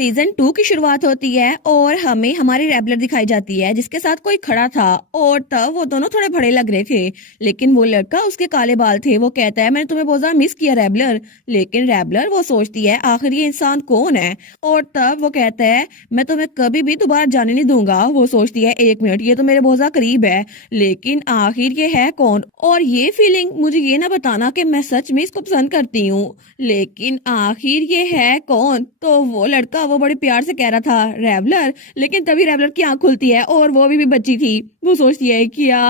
Season 2 की शुरुआत होती है और हमें हमारी रैबलर दिखाई जाती है जिसके साथ कोई खड़ा था। और तब वो दोनों थोड़े बड़े लग रहे थे, लेकिन वो लड़का उसके काले बाल थे। वो कहता है मैंने तुम्हें बहुत ज्यादा मिस किया रैबलर। लेकिन रैबलर वो सोचती है आखिर ये इंसान कौन है। और तब वो कहता है मैं तुम्हें कभी भी दोबारा जाने नहीं दूंगा। वो सोचती है एक मिनट, ये तो मेरे बहुत ज्यादा करीब है, लेकिन आखिर ये है कौन। और ये फीलिंग मुझे ये ना बताना कि मैं सच में इसको पसंद करती हूँ, लेकिन आखिर ये है कौन। तो वो लड़का वो बड़े प्यार से कह रहा था रैवलर, लेकिन तभी रैवलर की आंख खुलती है और वो भी बच्ची थी। वो सोचती है क्या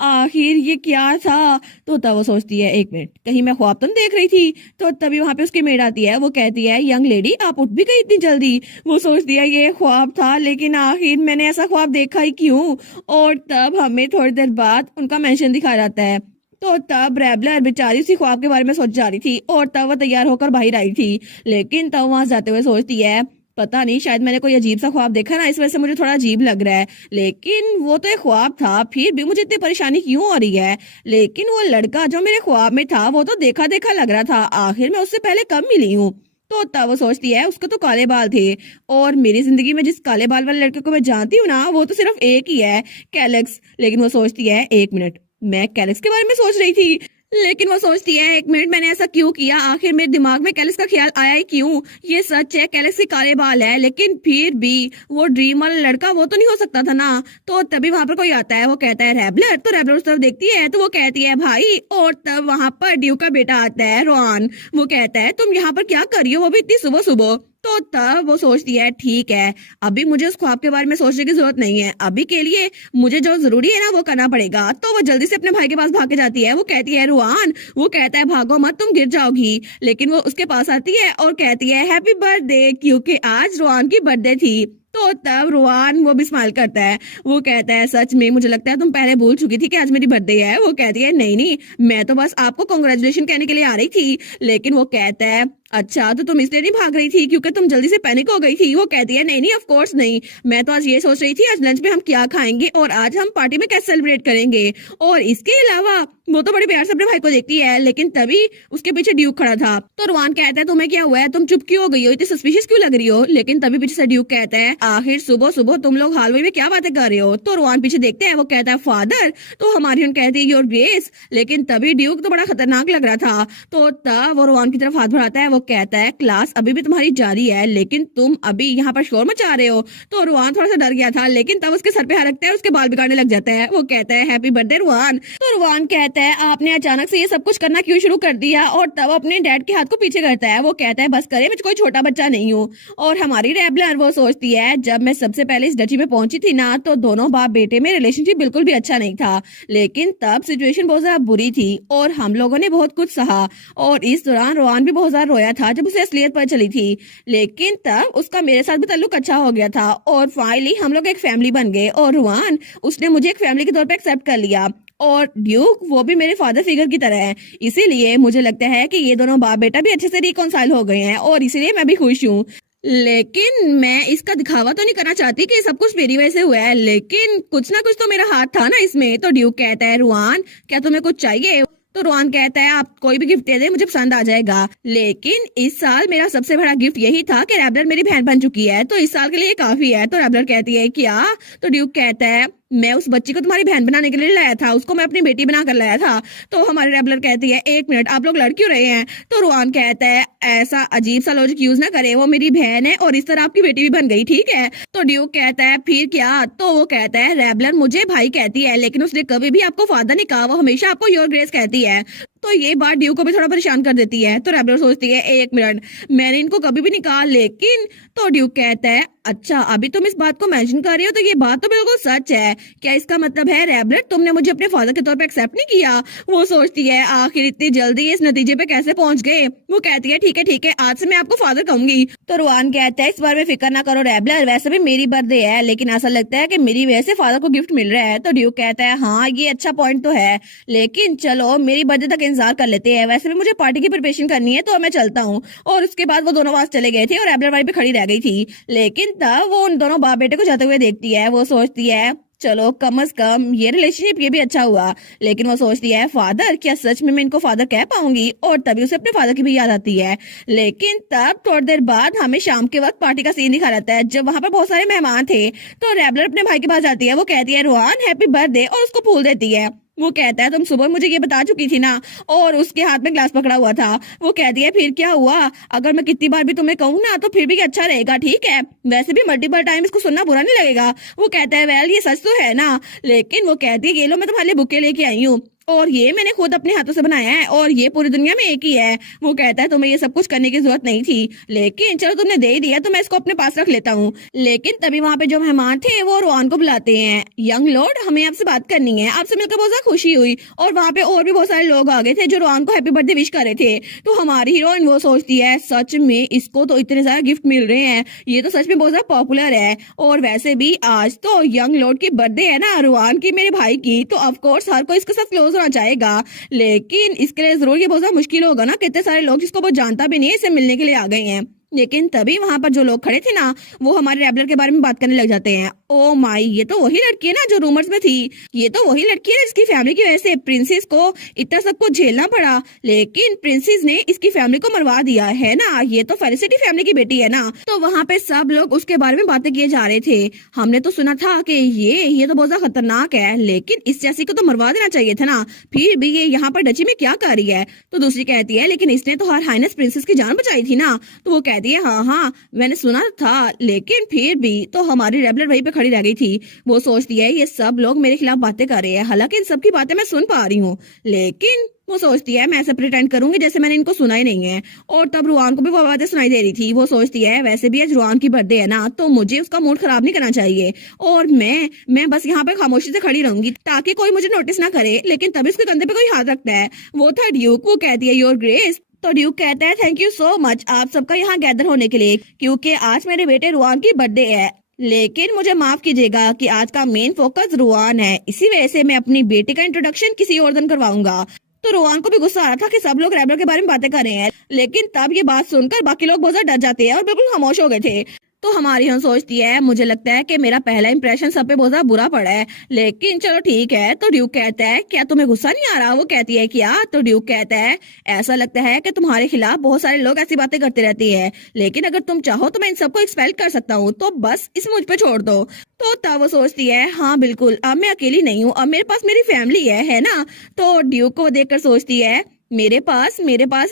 आखिर ये क्या था। तो तब वो सोचती है एक मिनट, कहीं मैं ख्वाब तो नहीं देख रही थी। तो तभी वहां पे उसकी मेड आती है। वो कहती है यंग लेडी आप उठ भी गई इतनी जल्दी। वो सोचती है ये ख्वाब था, लेकिन आखिर मैंने ऐसा ख्वाब देखा ही क्यों। और तब हमें थोड़ी देर बाद उनका मेंशन दिखाया जाता है। तो तब रैबलर बेचारी उसी ख्वाब के बारे में सोच जा रही थी और तब वो तैयार होकर बाहर आई थी। लेकिन तब वहां जाते हुए सोचती है पता नहीं, शायद मैंने कोई अजीब सा ख्वाब देखा ना, इस वजह से मुझे थोड़ा अजीब लग रहा है। लेकिन वो तो एक ख्वाब था, फिर भी मुझे इतनी परेशानी क्यों हो रही है। लेकिन वो लड़का जो मेरे ख्वाब में था वो तो देखा देखा लग रहा था, आखिर मैं उससे पहले कब मिली हूँ। तो तब वो सोचती है उसके तो काले बाल थे, और मेरी जिंदगी में जिस काले बाल वाले लड़के को मैं जानती हूँ ना, वो तो सिर्फ एक ही है, कैलेक्स। लेकिन वो सोचती है एक मिनट, मैं कैलेक्स के बारे में सोच रही थी। लेकिन वो सोचती है एक मिनट, मैंने ऐसा क्यों किया, आखिर मेरे दिमाग में कैलेक्स का ख्याल आया ही क्यों। ये सच है कैलेक्स के काले बाल है, लेकिन फिर भी वो ड्रीम वाला लड़का वो तो नहीं हो सकता था ना। तो तभी वहां पर कोई आता है। वो कहता है रैबलर। तो रैबलर उस तरफ देखती है तो वो कहती है भाई। और तब वहां पर ड्यू का बेटा आता है रोआन। वो कहता है तुम यहाँ पर क्या कर रही हो, वो भी इतनी सुबह सुबह। तो तब वो सोचती है ठीक है, अभी मुझे उस ख्वाब के बारे में सोचने की जरूरत नहीं है, अभी के लिए मुझे जो जरूरी है ना वो करना पड़ेगा। तो वो जल्दी से अपने भाई के पास भाग के जाती है। वो कहती है रुआन। वो कहता है भागो मत, तुम गिर जाओगी। लेकिन वो उसके पास आती है और कहती है हैप्पी बर्थडे, क्योंकि आज रुआन की बर्थडे थी। तो तब रुआन वो भी स्माइल करता है। वो कहता है सच में मुझे लगता है तुम पहले भूल चुकी थी कि आज मेरी बर्थडे है। वो कहती है नहीं नहीं, मैं तो बस आपको कॉन्ग्रेचुलेशन कहने के लिए आ रही थी। लेकिन वो कहता है अच्छा तो तुम इसलिए नहीं भाग रही थी क्योंकि तुम जल्दी से पैनिक हो गई थी। वो कहती है नहीं नहीं ऑफ कोर्स नहीं, मैं तो आज ये सोच रही थी आज लंच में हम क्या खाएंगे और आज हम पार्टी में कैसे सेलिब्रेट करेंगे। और इसके अलावा वो तो बड़े प्यार से अपने भाई को देखती है, लेकिन तभी उसके पीछे ड्यूक खड़ा था। तो रुआन कहता है तुम्हें क्या हुआ है, तुम चुप क्यों हो गई हो, इतनी सस्पिशियस क्यों लग रही हो। लेकिन तभी पीछे से ड्यूक कहता है आखिर सुबह सुबह तुम लोग हालवे में क्या बातें कर रहे हो। तो रुआन पीछे देखते हैं। वो कहता है फादर। तो हमारी कहती है योर ग्रेस। लेकिन तभी ड्यूक तो बड़ा खतरनाक लग रहा था। तो तब वो रुआन की तरफ हाथ बढ़ाता है। वो कहता है क्लास अभी भी तुम्हारी जारी है, लेकिन तुम अभी यहाँ पर शोर मचा रहे हो। तो रुआन थोड़ा सा डर गया था, लेकिन तब उसके सर पे हाथ रखता है, उसके बाल बिगाड़ने लग जाता है। वो कहता है हैप्पी बर्थडे रुआन। तो रुआन कहता है आपने अचानक से ये सब कुछ करना क्यों शुरू कर दिया। और तब अपने डैड के हाथ को पीछे करता है। वो कहता है बस करे, मैं कोई छोटा बच्चा नहीं हूँ। और हमारी रैबलर वो सोचती है जब मैं सबसे पहले इस डची में पहुंची थी ना, तो दोनों बाप बेटे में रिलेशनशिप बिल्कुल भी अच्छा नहीं था। लेकिन तब सिचुएशन बहुत ज्यादा बुरी थी और हम लोगों ने बहुत कुछ सहा। और इस दौरान रोआन भी बहुत ज्यादा रोया था जब उसे असलियत पता चली थी। लेकिन तब उसका मेरे साथ भी ताल्लुक अच्छा हो गया था और फाइनली हम लोग एक फैमिली बन गए। और रोआन उसने मुझे एक फैमिली के तौर पे एक्सेप्ट कर लिया। और ड्यूक वो भी मेरे फादर फिगर की तरह है। इसीलिए मुझे लगता है कि ये दोनों बाप बेटा भी अच्छे से रिकॉन्साइल हो गए हैं और इसीलिए मैं भी खुश हूँ। लेकिन मैं इसका दिखावा तो नहीं करना चाहती कि सब कुछ मेरी वजह से हुआ है, लेकिन कुछ ना कुछ तो मेरा हाथ था ना इसमें। तो ड्यूक कहता है रुआन क्या तुम्हें कुछ चाहिए। तो रोआन कहता है आप कोई भी गिफ्ट दे दे, मुझे पसंद आ जाएगा। लेकिन इस साल मेरा सबसे बड़ा गिफ्ट यही था कि रैबलर मेरी बहन बन चुकी है, तो इस साल के लिए काफी है। तो रैबलर कहती है क्या। तो ड्यूक कहता है मैं उस बच्ची को तुम्हारी बहन बनाने के लिए लाया था, उसको मैं अपनी बेटी बना कर लाया था। तो हमारी रैबलर कहती है एक मिनट, आप लोग लड़ क्यों रहे हैं। तो रोआन कहता है ऐसा अजीब सा लॉजिक यूज ना करे, वो मेरी बहन है और इस तरह आपकी बेटी भी बन गई, ठीक है। तो ड्यूक कहता है फिर क्या। तो वो कहता है रैबलर मुझे भाई कहती है, लेकिन उसने कभी भी आपको फादर नहीं कहा, वो हमेशा आपको योर ग्रेस कहती है। तो ये बात ड्यू को भी थोड़ा परेशान कर देती है। तो रैबलर सोचती है एक मिनट, मैंने इनको कभी भी नहीं कहा। लेकिन तो ड्यूक कहता है अच्छा अभी तुम इस बात को मेंशन कर रही हो तो ये बात तो बिल्कुल सच है, क्या इसका मतलब है रैबलर तुमने मुझे अपने फादर के तौर पे एक्सेप्ट नहीं किया। वो सोचती है आखिर इतनी जल्दी इस नतीजे पे कैसे पहुंच गए। वो कहती है ठीक है आज से मैं आपको फादर कहूंगी। तो रुआन कहता है इस बारे में फिक्र ना करो रैबलर, वैसे भी मेरी बर्थडे है, लेकिन ऐसा लगता है कि मेरी वजह से फादर को गिफ्ट मिल रहा है। तो ड्यूक कहता है हाँ ये अच्छा पॉइंट तो है, लेकिन चलो मेरी बर्थडे तक इंतजार कर लेते हैं, वैसे भी मुझे पार्टी की प्रिपरेशन करनी है तो मैं चलता हूँ। और उसके बाद वो दोनों पास चले गए थे और रैबलर वहीं पे खड़ी रह गई थी। लेकिन तब वो उन दोनों बाप बेटे को जाते हुए देखती है। वो सोचती है चलो कम से कम ये रिलेशनशिप ये भी अच्छा हुआ। लेकिन वो सोचती है फादर, क्या सच में मैं इनको फादर कह पाऊंगी? और तभी उसे अपने फादर की भी याद आती है। लेकिन तब थोड़ी देर बाद हमें शाम के वक्त पार्टी का सीन दिखा रहता है, जब वहां पर बहुत सारे मेहमान थे। तो रेबलर अपने भाई के पास जाती है, वो कहती है रोहान हैप्पी बर्थडे, और उसको फूल देती है। वो कहता है तुम सुबह मुझे ये बता चुकी थी ना, और उसके हाथ में ग्लास पकड़ा हुआ था। वो कहती है फिर क्या हुआ? अगर मैं कितनी बार भी तुम्हें कहूँ ना तो फिर भी अच्छा रहेगा, ठीक है? वैसे भी मल्टीपल टाइम इसको सुनना बुरा नहीं लगेगा। वो कहता है वेल ये सच तो है ना। लेकिन वो कहती है ये लो मैं तुम्हारे लिए बुके लेके आई हूँ, और ये मैंने खुद अपने हाथों से बनाया है, और ये पूरी दुनिया में एक ही है। वो कहता है तुम्हें ये सब कुछ करने की जरूरत नहीं थी, लेकिन चलो तुमने दे ही दिया तो मैं इसको अपने पास रख लेता हूँ। लेकिन तभी वहां पे जो मेहमान थे वो रोहन को बुलाते हैं। यंग लॉर्ड, हमें आपसे बात करनी है। आपसे मिलकर बहुत ज्यादा खुशी हुई। और वहां पे और भी बहुत सारे लोग आ गए थे जो रोहन को हैप्पी बर्थडे विश कर रहे थे। तो हमारी हीरोइन वो सोचती है सच में इसको तो इतने सारे गिफ्ट मिल रहे हैं, ये तो सच में बहुत ज्यादा पॉपुलर है। और वैसे भी आज तो यंग लॉर्ड की बर्थडे है ना, रोहन की, मेरे भाई की, तो ऑफकोर्स हर कोई इसके साथ क्लोज होना चाहेगा। लेकिन इसके लिए जरूर ये बहुत ज्यादा मुश्किल होगा ना, कितने सारे लोग जिसको वो जानता भी नहीं है इसे मिलने के लिए आ गए हैं। लेकिन तभी वहां पर जो लोग खड़े थे ना, वो हमारे रेबलर के बारे में बात करने लग जाते हैं। ओ माई, ये तो वही लड़की है ना जो रूमर्स में थी। ये तो वही लड़की है जिसकी फैमिली की वजह से प्रिंसेस को इतना सब कुछ झेलना पड़ा। लेकिन प्रिंसेस ने इसकी फैमिली को मरवा दिया है ना। ये तो फेलिसिटी फैमिली की बेटी है ना। तो वहां पे सब लोग उसके बारे में बातें किए जा रहे थे। हमने तो सुना था कि ये तो बहुत ज्यादा खतरनाक है, लेकिन इस जैसी को तो मरवा देना चाहिए था ना। फिर भी ये यहाँ पर डची में क्या कर रही है? तो दूसरी कहती है लेकिन इसने तो हर हाइनेस प्रिंसेस की जान बचाई थी ना। तो वो कहती है हाँ हाँ मैंने सुना था, लेकिन फिर भी। तो हमारी रेबलर वहीं पे खड़ी रह गई थी। वो सोचती है ये सब लोग मेरे खिलाफ बातें कर रहे हैं, हालांकि इन सब की बातें मैं सुन पा रही हूँ। लेकिन वो सोचती है मैं ऐसे प्रिटेंड करूंगी जैसे मैंने इनको सुना ही नहीं है। और तब रुआन को भी वो बातें सुनाई दे रही थी। वो सोचती है वैसे भी आज रुआन की बर्थडे है ना, तो मुझे उसका मूड खराब नहीं करना चाहिए, और मैं बस यहाँ पे खामोशी से खड़ी रहूंगी ताकि कोई मुझे नोटिस ना करे। लेकिन तभी उसके कंधे पे कोई हाथ रखता है। वो था ड्यूक। वो कहती है योर ग्रेस। तो ड्यूक कहता है थैंक यू सो मच आप सबका यहाँ गैदर होने के लिए, क्योंकि आज मेरे बेटे रुआन की बर्थडे है। लेकिन मुझे माफ कीजिएगा कि आज का मेन फोकस रुआन है, इसी वजह से मैं अपनी बेटी का इंट्रोडक्शन किसी और दिन करवाऊंगा। तो रोहन को भी गुस्सा आ रहा था कि सब लोग रेबलर के बारे में बातें कर रहे हैं। लेकिन तब ये बात सुनकर बाकी लोग बहुत ज्यादा डर जाते हैं और बिल्कुल खामोश हो गए थे। तो हमारी हम सोचती है मुझे लगता है कि मेरा पहला इंप्रेशन सब पे बहुत ज्यादा बुरा पड़ा है, लेकिन चलो ठीक है। तो ड्यूक कहता है क्या तुम्हें गुस्सा नहीं आ रहा? वो कहती है क्या? तो ड्यूक कहता है ऐसा लगता है कि तुम्हारे खिलाफ बहुत सारे लोग ऐसी बातें करते रहती है, लेकिन अगर तुम चाहो तो मैं इन सबको एक्सपेल कर सकता हूँ, तो बस इसे मुझ पे छोड़ दो। तो तब वो सोचती है हाँ बिल्कुल, अब मैं अकेली नहीं हूँ, अब मेरे पास मेरी फैमिली है ना। तो ड्यूक को देखकर सोचती है मेरे पास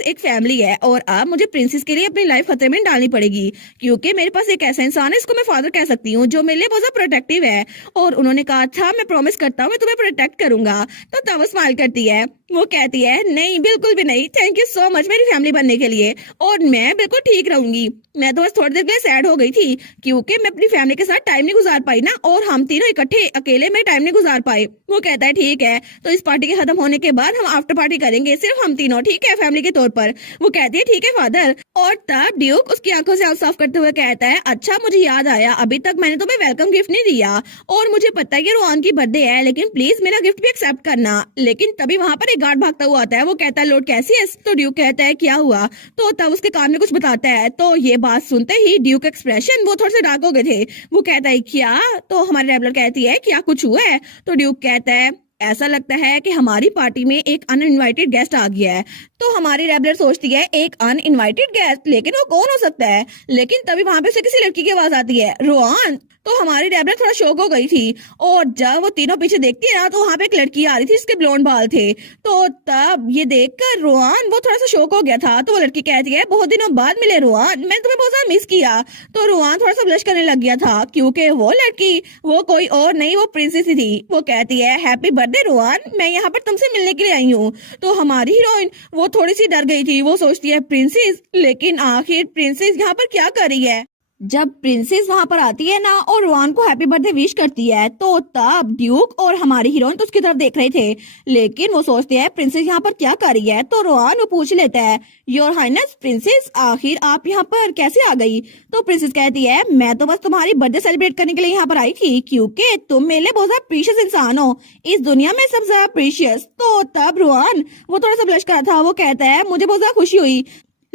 एक फैमिली है, और अब मुझे प्रिंसेस के लिए अपनी लाइफ खतरे में डालनी पड़ेगी, क्योंकि मेरे पास एक ऐसा इंसान है इसको मैं फादर कह सकती हूँ जो मेरे लिए बहुत ज्यादा प्रोटेक्टिव है। और उन्होंने कहा था मैं प्रॉमिस करता हूँ मैं तुम्हें प्रोटेक्ट करूंगा। तो तब वो स्माइल करती है। वो कहती है नहीं बिल्कुल भी नहीं, थैंक यू सो मच मेरी फैमिली बनने के लिए, और मैं बिल्कुल ठीक रहूंगी। मैं तो बस थोड़ी देर के लिए सैड हो गई थी क्योंकि मैं अपनी फैमिली के साथ टाइम नहीं गुजार पाई ना, और हम तीनों इकट्ठे अकेले में टाइम नहीं गुजार पाए। वो कहता है ठीक है, तो इस पार्टी के खत्म होने के बाद हम आफ्टर पार्टी करेंगे, सिर्फ हम तीनों, ठीक है, फैमिली के तौर पर। वो कहती है ठीक है फादर। और तब ड्यूक उसकी आंखों से आंसू साफ करते हुए कहता है अच्छा मुझे याद आया, अभी तक मैंने तुम्हें वेलकम गिफ्ट नहीं दिया, और मुझे पता है कि रोहन की बर्थडे है, लेकिन प्लीज मेरा गिफ्ट भी एक्सेप्ट करना। लेकिन तभी वहां पर एक गार्ड भागता हुआ आता है। वो कहता है लॉर्ड कैसियस। तो ड्यूक कहता है क्या हुआ? तो तब उसके कान में कुछ बताता है। तो ये बात सुनते ही ड्यूक के एक्सप्रेशन वो थोड़े से डार्क हो गए थे। वो कहता है क्या? तो हमारी रेबलर कहती है क्या कुछ हुआ है? तो ड्यूक कहता है ऐसा लगता है कि हमारी पार्टी में एक अनइनवाइटेड गेस्ट आ गया है। तो हमारी रेबलर सोचती है एक अनइनवाइटेड गेस्ट, लेकिन वो कौन हो सकता है? लेकिन तभी वहां पे से किसी लड़की की आवाज आती है रोहन। तो हमारी रेबलर थोड़ा शॉक हो गई थी, और जब वो तीनों पीछे देखती है ना तो वहां पे एक लड़की आ रही थी जिसके ब्लॉन्ड बाल थे। तो तब ये देखकर रोहन वो थोड़ा सा शॉक हो गया था। तो वो लड़की कहती है बहुत दिनों बाद मिले रोहन, मैंने तुम्हें बहुत ज्यादा मिस किया। तो रोहन थोड़ा सा ब्लश करने लग गया था क्योंकि वो लड़की वो कोई और नहीं, वो प्रिंसेस ही थी। वो कहती है हैप्पी बर्थडे रोहन, मैं यहाँ पर तुमसे मिलने के लिए आई हूँ। तो हमारी हीरोइन वो थोड़ी सी डर गई थी। वो सोचती है प्रिंसेस, लेकिन आखिर प्रिंसेस यहाँ पर क्या कर रही है? जब प्रिंसेस वहां पर आती है ना और रोहन को हैप्पी बर्थडे विश करती है, तो तब ड्यूक और हमारी हीरोइन तो उसकी तरफ देख रहे थे, लेकिन वो सोचते हैं प्रिंसेस यहाँ पर क्या कर रही है। तो रोहन वो पूछ लेता है योर हाइनेस प्रिंसेस, आखिर आप यहाँ पर कैसे आ गई? तो प्रिंसेस कहती है मैं तो बस तुम्हारी बर्थडे सेलिब्रेट करने के लिए यहाँ पर आई थी, क्योंकि तुम मेरे लिए बहुत ज्यादा प्रीशियस इंसान हो, इस दुनिया में सबसे ज्यादा प्रीशियस। तो तब रोहन वो थोड़ा सा ब्लश कर रहा था। वो कहता है मुझे बहुत ज्यादा खुशी हुई,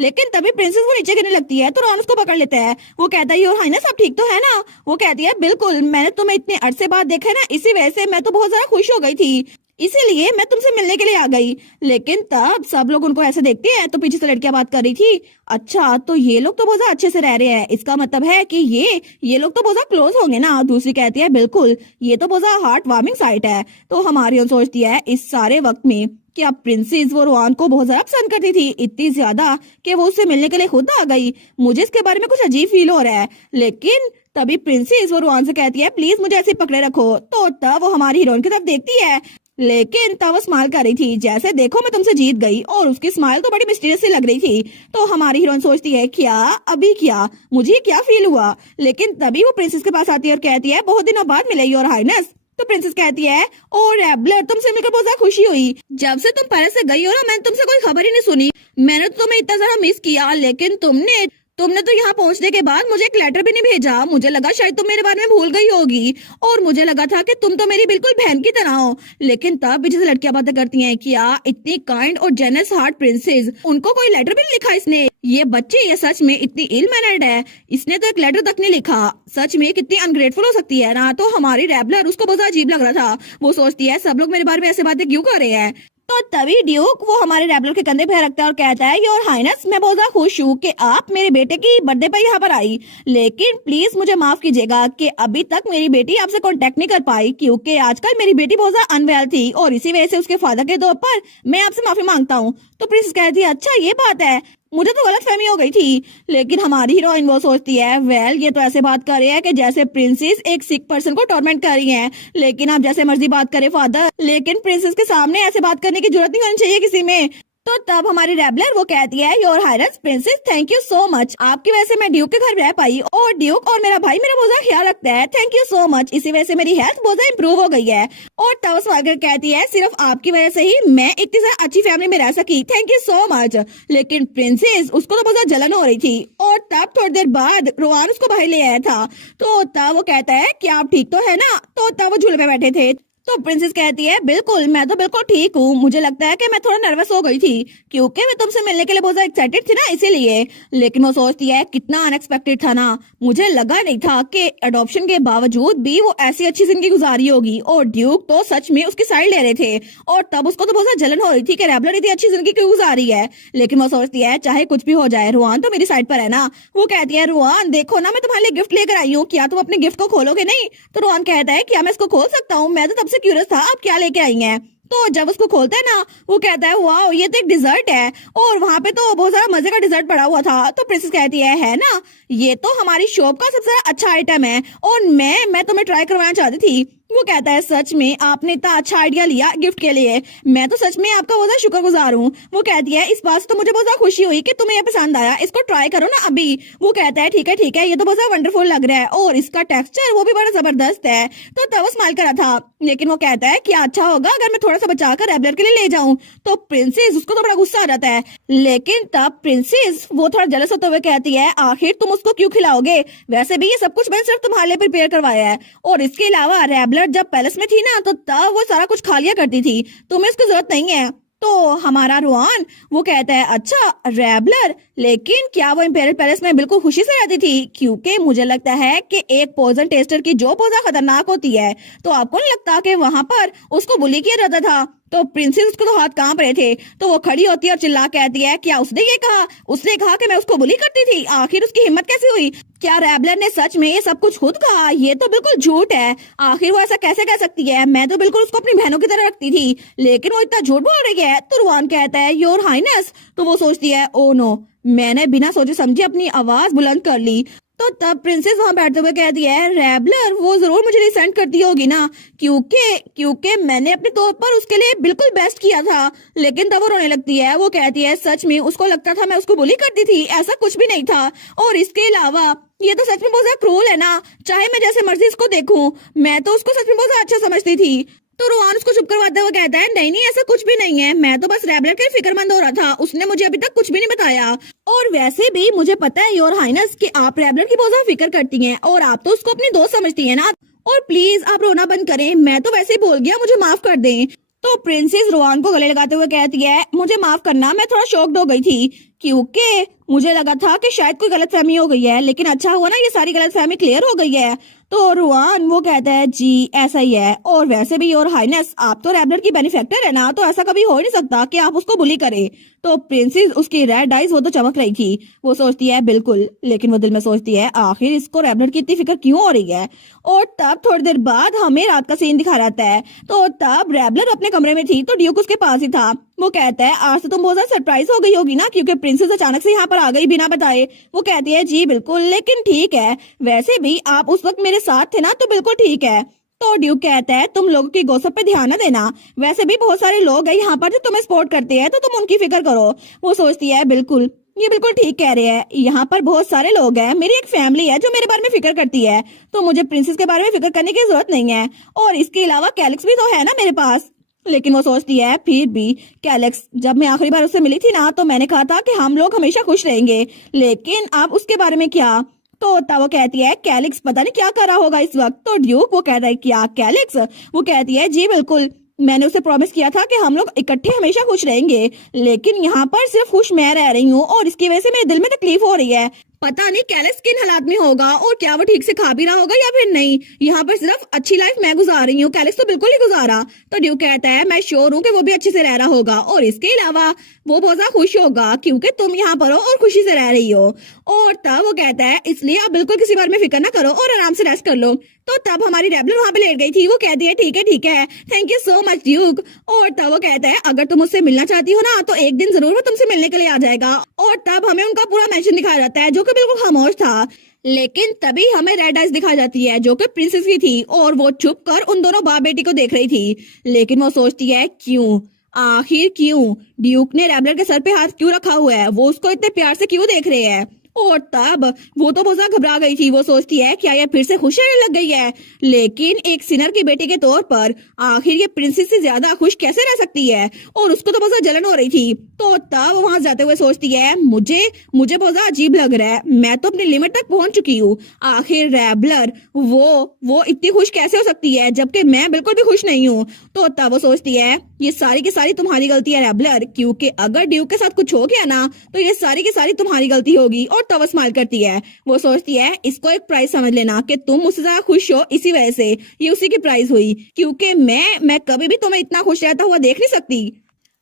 लेकिन तभी प्रिंसेस वो नीचे गिरने लगती है तो रोहन उसको पकड़ लेता है। वो कहता है योर हाइनेस आप ठीक तो है ना? वो कहती है बिल्कुल, मैंने तुम्हें इतने अरसे बाद देखा है ना, इसी वजह से मैं तो बहुत ज्यादा खुश हो गई थी, इसीलिए मैं तुमसे मिलने के लिए आ गई। लेकिन तब सब लोग उनको ऐसे देखते हैं तो पीछे से लड़कियां बात कर रही थी, अच्छा तो ये लोग तो बहुत ज्यादा अच्छे से रह रहे हैं, इसका मतलब है कि ये लोग तो बहुत ज्यादा क्लोज होंगे ना। दूसरी कहती है बिल्कुल, ये तो बहुत ज्यादा हार्ट वार्मिंग साइट है। तो हमारी सोचती है इस सारे वक्त में कि अब प्रिंसेस वो रोहन को बहुत ज्यादा पसंद करती थी, इतनी ज्यादा कि वो उससे मिलने के लिए खुद आ गई। मुझे इसके बारे में कुछ अजीब फील हो रहा है। लेकिन तभी प्रिंसेस वो रोहन से कहती है प्लीज मुझे ऐसे पकड़े रखो। तो तब वो हमारी हीरोइन की तरफ देखती है, लेकिन तब वो स्माइल कर रही थी जैसे देखो मैं तुमसे जीत गई, और उसकी स्माइल तो बड़ी मिस्टीरियस सी लग रही थी। तो हमारी हीरोइन सोचती है क्या अभी क्या, मुझे क्या फील हुआ। लेकिन तभी वो प्रिंसेस के पास आती है और कहती है बहुत दिनों बाद मिले योर हाइनेस। तो प्रिंसेस कहती है ओ रैबलर, तुमसे मिलकर बहुत ज्यादा खुशी हुई, जब से तुम पेरिस से गई हो ना मैंने तुमसे कोई खबर ही नहीं सुनी। मैंने तो तुम्हें इतना ज्यादा मिस किया, लेकिन तुमने तुमने तो यहाँ पहुंचने के बाद मुझे एक लेटर भी नहीं भेजा। मुझे लगा शायद तुम मेरे बारे में भूल गई होगी, और मुझे लगा था कि तुम तो मेरी बिल्कुल बहन की तरह हो। लेकिन तब भी जैसे लड़कियां बातें करती हैं क्या इतनी काइंड और जेनस हार्ट प्रिंसेस, उनको कोई लेटर भी नहीं लिखा इसने। ये बच्चे ये सच में इतनी इल मैनर्ड है, इसने तो एक लेटर तक नहीं लिखा। सच में कितनी अनग्रेटफुल हो सकती है ना। तो हमारी रैबलर उसको बहुत अजीब लग रहा था। वो सोचती है सब लोग मेरे बारे में ऐसे बातें क्यों कर रहे हैं। तो तभी ड्यूक वो हमारे रैबलर के कंधे पे रखता है और कहता है योर हाइनेस, मैं बहुत ज्यादा खुश हूँ कि आप मेरे बेटे की बर्थडे पर यहाँ पर आई, लेकिन प्लीज मुझे माफ कीजिएगा कि अभी तक मेरी बेटी आपसे कांटेक्ट नहीं कर पाई, क्योंकि आजकल मेरी बेटी बहुत ज्यादा अनवेल थी और इसी वजह से उसके फादर के तौर पर मैं आपसे माफी मांगता हूँ। तो प्रिंसेस कहती है अच्छा ये बात है, मुझे तो गलत फहमी हो गई थी। लेकिन हमारी हीरोइन वो सोचती है वेल ये तो ऐसे बात कर रहे हैं कि जैसे प्रिंसेस एक सिक पर्सन को टॉर्मेंट कर रही है, लेकिन आप जैसे मर्जी बात करे फादर, लेकिन प्रिंसेस के सामने ऐसे बात करने की जरूरत नहीं होनी चाहिए किसी में। तो तब हमारी रैबलर वो कहती है your highness princess thank you so much, आपकी वजह से मैं ड्यूक के घर रह पाई, और ड्यूक और मेरा भाई मेरा बहुत ज्यादा ख्याल रखता है, थैंक यू सो मच, इसी वजह से मेरी हेल्थ बहुत ज्यादा इंप्रूव हो गई है। और तब स्वागत कहती है सिर्फ आपकी वजह से ही मैं इतनी ज्यादा अच्छी फैमिली में रह सकी, थैंक यू सो मच। लेकिन प्रिंसेस उसको तो बहुत ज्यादा जलन हो रही थी, और तब थोड़ी देर बाद रोहन उसको बाहर ले आया था। तो तब वो कहता है कि आप ठीक तो है ना। तो तब वो झूले पे बैठे थे। तो प्रिंसेस कहती है बिल्कुल, मैं तो बिल्कुल ठीक हूँ, मुझे लगता है कि मैं थोड़ा नर्वस हो गई थी क्योंकि मैं तुमसे मिलने के लिए बहुत ज्यादा एक्साइटेड थी ना, इसीलिए। लेकिन वो सोचती है कितना अनएक्सपेक्टेड था ना, मुझे लगा नहीं था कि अडॉप्शन के बावजूद भी वो ऐसी अच्छी जिंदगी गुजारी होगी, और ड्यूक तो सच में उसकी साइड ले रहे थे। और तब उसको तो बहुत ज्यादा जलन हो रही थी कि रैबलर इतनी अच्छी जिंदगी क्यों गुजारी है। लेकिन वो सोचती है चाहे कुछ भी हो जाए रोहन तो मेरी साइड पर है ना। वो कहती है रोहन देखो ना मैं तुम्हारे लिए गिफ्ट लेकर आई हूँ, क्या तुम अपने गिफ्ट को खोलोगे नहीं? तो रोहन कहता है क्या मैं इसको खोल सकता हूँ, मैं तो तब से क्यूरियस था आप क्या लेके आई हैं। तो जब उसको खोलता है ना वो कहता है वाओ ये तो एक डिजर्ट है, और वहां पे तो बहुत सारा मजे का डिजर्ट पड़ा हुआ था। तो प्रिंसेस कहती है ना ये तो हमारी शॉप का सबसे अच्छा आइटम है, और मैं तुम्हें ट्राई करवाना चाहती थी। वो कहता है सच में आपने इतना अच्छा आइडिया लिया गिफ्ट के लिए, मैं तो सच में आपका बहुत ज्यादा शुक्रगुजार हूँ। वो कहती है इस बात से तो मुझे बहुत ज्यादा खुशी हुई कि तुम्हें ये पसंद आया, इसको ट्राई करो ना अभी। वो कहता है ठीक है ये तो बहुत ज्यादा वंडरफुल लग रहा है, और इसका टेक्सचर वो भी बड़ा जबरदस्त है। तो तब वो स्माइल करा था, लेकिन वो कहता है क्या अच्छा होगा अगर मैं थोड़ा सा बचाकर रैबलर के लिए ले जाऊं। तो प्रिंसेस उसको तो बड़ा गुस्सा आ जाता है, लेकिन तब प्रिंसेस वो थोड़ा जलस होते हुए कहती है आखिर तुम उसको क्यों खिलाओगे, वैसे भी ये सब कुछ मैंने सिर्फ तुम्हारे लिए प्रिपेयर करवाया है, और इसके अलावा रैबलर जब पैलेस में थी ना तो तब वो सारा कुछ खा लिया करती थी, तुम्हें उसकी जरूरत नहीं है। तो हमारा रोहन वो कहता है अच्छा रैबलर, लेकिन क्या वो इंपेरियल पैलेस में बिल्कुल खुशी से रहती थी? क्योंकि मुझे लगता है कि एक पॉइजन टेस्टर की जो बहुत खतरनाक होती है, तो आपको नहीं लगता कि वहां पर उसको बुली किया जाता था? तो प्रिंसेस उसको तो हाथ कांप रहे थे, तो वो खड़ी होती है और चिल्ला कहती है क्या उसने ये कहा? उसने कहा कि मैं उसको बुली करती थी, आखिर उसकी हिम्मत कैसे हुई? क्या रैबलर ने सच में ये सब कुछ खुद कहा? ये तो बिल्कुल झूठ है, आखिर वो ऐसा कैसे कह सकती है? मैं तो बिल्कुल उसको अपनी बहनों की तरह रखती थी, लेकिन वो इतना झूठ बोल रही है। तो रुआन कहता है योर हाइनेस। तो वो सोचती है ओ नो, मैंने बिना सोचे समझे अपनी आवाज बुलंद कर ली। तो तब प्रिंसेस वहां बैठते हुए कहती है रैबलर वो जरूर मुझे रिसेंट करती होगी ना, क्योंकि मैंने अपने तौर पर उसके लिए बिल्कुल बेस्ट किया था। लेकिन तब वो रोने लगती है, वो कहती है सच में उसको लगता था मैं उसको बुली करती थी, ऐसा कुछ भी नहीं था, और इसके अलावा ये तो सच में बहुत ज्यादा क्रूल है ना, चाहे मैं जैसे मर्जी इसको देखूं, मैं तो उसको सच में बहुत ज्यादा अच्छा समझती थी। तो रोहन उसको चुप करवाते हुए कहता है नहीं नहीं ऐसा कुछ भी नहीं है, मैं तो बस रैबलर के फिक्रमंद हो रहा था, उसने मुझे अभी तक कुछ भी नहीं बताया, और वैसे भी मुझे पता है योर हाइनेस कि आप रैबलर की बहुत ज्यादा फिक्र करती हैं, और आप तो उसको अपनी दोस्त समझती हैं ना, और प्लीज आप रोना बंद करें, मैं तो वैसे ही बोल गया, मुझे माफ कर दें। तो प्रिंसेस रोहन को गले लगाते हुए कहती है मुझे माफ करना, मैं थोड़ा शॉक्ड हो गई थी क्योंकि मुझे लगा था कि शायद कोई गलतफहमी हो गई है, लेकिन अच्छा हुआ ना ये सारी गलतफहमी क्लियर हो गई है। तो रुआन वो कहता है जी ऐसा ही है, और वैसे भी योर हाइनेस आप तो रैबलर की बेनिफैक्टर है ना, तो ऐसा कभी हो ही नहीं सकता कि आप उसको बुली करे। तो प्रिंसेस उसकी रेड आइज वो तो चमक रही थी, वो सोचती है बिल्कुल, लेकिन वो दिल में सोचती है आखिर इसको रैबलर की इतनी फिक्र क्यों हो रही है। और तब थोड़ी देर बाद हमें रात का सीन दिखा रहता है। तो तब रैबलर अपने कमरे में थी तो ड्यूक उसके पास ही था। वो कहता है आज तो तुम बहुत ज्यादा सरप्राइज हो गई होगी ना, क्योंकि प्रिंसेस अचानक से यहाँ पर आ गई बिना बताए। वो कहती है जी बिल्कुल, लेकिन ठीक है, वैसे भी आप उस वक्त मेरे साथ थे ना, तो बिल्कुल ठीक है। तो ड्यूक कहता है तुम लोगों की गॉसिप पे ध्यान न देना, वैसे भी बहुत सारे लोग हैं यहाँ पर जो तुम्हें सपोर्ट करते हैं, तो तुम उनकी फिक्र करो। वो सोचती है बिल्कुल, ये बिल्कुल ठीक कह रहे हैं, यहाँ पर बहुत सारे लोग हैं, मेरी एक फैमिली है जो मेरे बारे में फिक्र करती है, तो मुझे प्रिंसेस के बारे में फिक्र करने की जरूरत नहीं है। और इसके अलावा कैलिक्स भी तो है ना मेरे पास। लेकिन वो सोचती है फिर भी कैलिक्स, जब मैं आखिरी बार उससे मिली थी ना, तो मैंने कहा था कि हम लोग हमेशा खुश रहेंगे, लेकिन आप उसके बारे में क्या। तो तब वो कहती है कैलिक्स पता नहीं क्या कर रहा होगा इस वक्त। तो ड्यूक वो कहता है क्या कैलिक्स। वो कहती है जी बिल्कुल, मैंने उसे प्रॉमिस किया था कि हम लोग इकट्ठे हमेशा खुश रहेंगे, लेकिन यहाँ पर सिर्फ खुश मैं रह रही हूँ और इसकी वजह से मेरे दिल में तकलीफ हो रही है। पता नहीं कैलिक्स किन हालात में होगा और क्या वो ठीक से खा भी रहा होगा या फिर नहीं। यहाँ पर सिर्फ अच्छी लाइफ मैं गुजार रही हूँ, कैलिक्स तो बिल्कुल नहीं गुजारा। तो ड्यूक कहता है मैं श्योर हूँ कि वो भी अच्छे से रह रहा होगा, और इसके अलावा वो बहुत ज्यादा खुश होगा क्योंकि तुम यहाँ पर हो और खुशी से रह रही हो। और तब वो कहता है इसलिए आप बिल्कुल किसी बारे में फिक्र ना करो और आराम से रेस्ट कर लो। तो तब हमारी रैबलर वहां पे लेट गई थी। वो कहती है ठीक है, thank you so much Duke. और तब वो कहता है अगर तुम मुझसे मिलना चाहती हो ना, तो एक दिन जरूर वो तुमसे मिलने के लिए आ जाएगा। और तब हमें उनका पूरा मेंशन दिखाया जाता है जो कि बिल्कुल खामोश था। लेकिन तभी हमें रेड आइज दिखाई जाती है जो कि प्रिंसेस की थी, और वो छुप कर उन दोनों बाप बेटी को देख रही थी। लेकिन वो सोचती है क्यों, आखिर क्यों ड्यूक ने रैबलर के सर पे हाथ क्यों रखा हुआ है, वो उसको इतने प्यार से क्यों देख रहे हैं। और तब वो तो बहुत ज्यादा घबरा गई थी। वो सोचती है क्या ये फिर से खुश रहने लग गई है, लेकिन एक सिनर की बेटी के तौर पर आखिर ये प्रिंसेस से ज्यादा खुश कैसे रह सकती है, और उसको तो बहुत ज्यादा जलन हो रही थी। तो तब वहां जाते हुए सोचती है मुझे बहुत ज्यादा अजीब लग रहा है, मैं तो अपनी लिमिट तक पहुंच चुकी हूँ। आखिर रैबलर वो इतनी खुश कैसे हो सकती है जबकि मैं बिल्कुल भी खुश नहीं हूँ। तो तब वो सोचती है ये सारी की सारी तुम्हारी गलती है रैबलर, क्योंकि अगर ड्यूक के साथ कुछ हो गया ना, तो ये सारी की सारी तुम्हारी गलती होगी। और तब वो स्माइल करती है। वो सोचती है इसको एक प्राइस समझ लेना कि तुम मुझसे ज्यादा खुश हो, इसी वजह से ये उसी की प्राइस हुई, क्योंकि मैं कभी भी तुम्हें इतना खुश रहता हुआ देख नहीं सकती।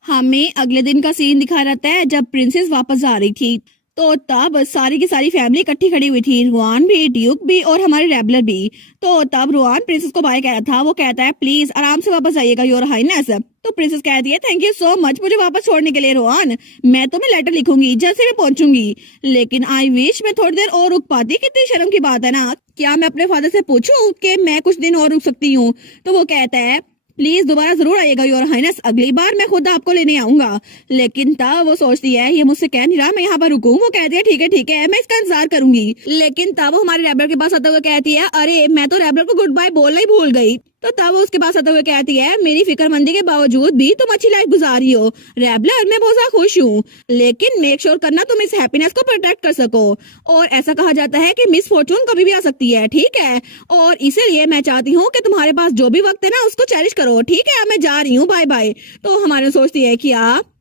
हमें अगले दिन का सीन दिखा रहता है जब प्रिंसेस वापस आ रही थी। तो तब सारी की सारी फैमिली इकट्ठी खड़ी हुई थी, रुआन भी, ड्यूक भी और हमारे रैबलर भी। तो तब रुआन प्रिंसेस को बाय कह रहा था। वो कहता है प्लीज आराम से वापस आइएगा योर हाइनेस। तो प्रिंसेस कहती है थैंक यू सो मच मुझे वापस छोड़ने के लिए रुआन, मैं तुम्हें लेटर लिखूंगी जैसे मैं पहुंचूंगी, लेकिन आई विश मैं थोड़ी देर और रुक पाती। कितनी शर्म की बात है ना, क्या मैं अपने फादर से पूछूं कि मैं कुछ दिन और रुक सकती हूँ। तो वो कहता है प्लीज दोबारा जरूर आइएगा योर हाइनेस, अगली बार मैं खुद आपको लेने आऊंगा। लेकिन तब वो सोचती है ये मुझसे कह नहीं रहा मैं यहाँ पर रुकूं। वो कहती है ठीक है मैं इसका इंतजार करूंगी। लेकिन तब वो हमारे रैबलर के पास आते हुए कहती है अरे मैं तो रैबलर को गुड बाय बोलना ही भूल गई। तो तब वो उसके पास आते हुए कहती है मेरी फिक्रमंदी के बावजूद भी तुम अच्छी लाइफ गुजारी हो रैबलर, मैं बहुत ज्यादा खुश हूँ, लेकिन मेक श्योर करना तुम इस हैप्पीनेस को प्रोटेक्ट कर सको। और ऐसा कहा जाता है कि मिस फॉर्चून कभी भी आ सकती है, ठीक है, और इसीलिए मैं चाहती हूँ कि तुम्हारे पास जो भी वक्त है ना उसको चेरिश करो, ठीक है, मैं जा रही हूँ, बाय बाय। तो हमारे सोचती है कि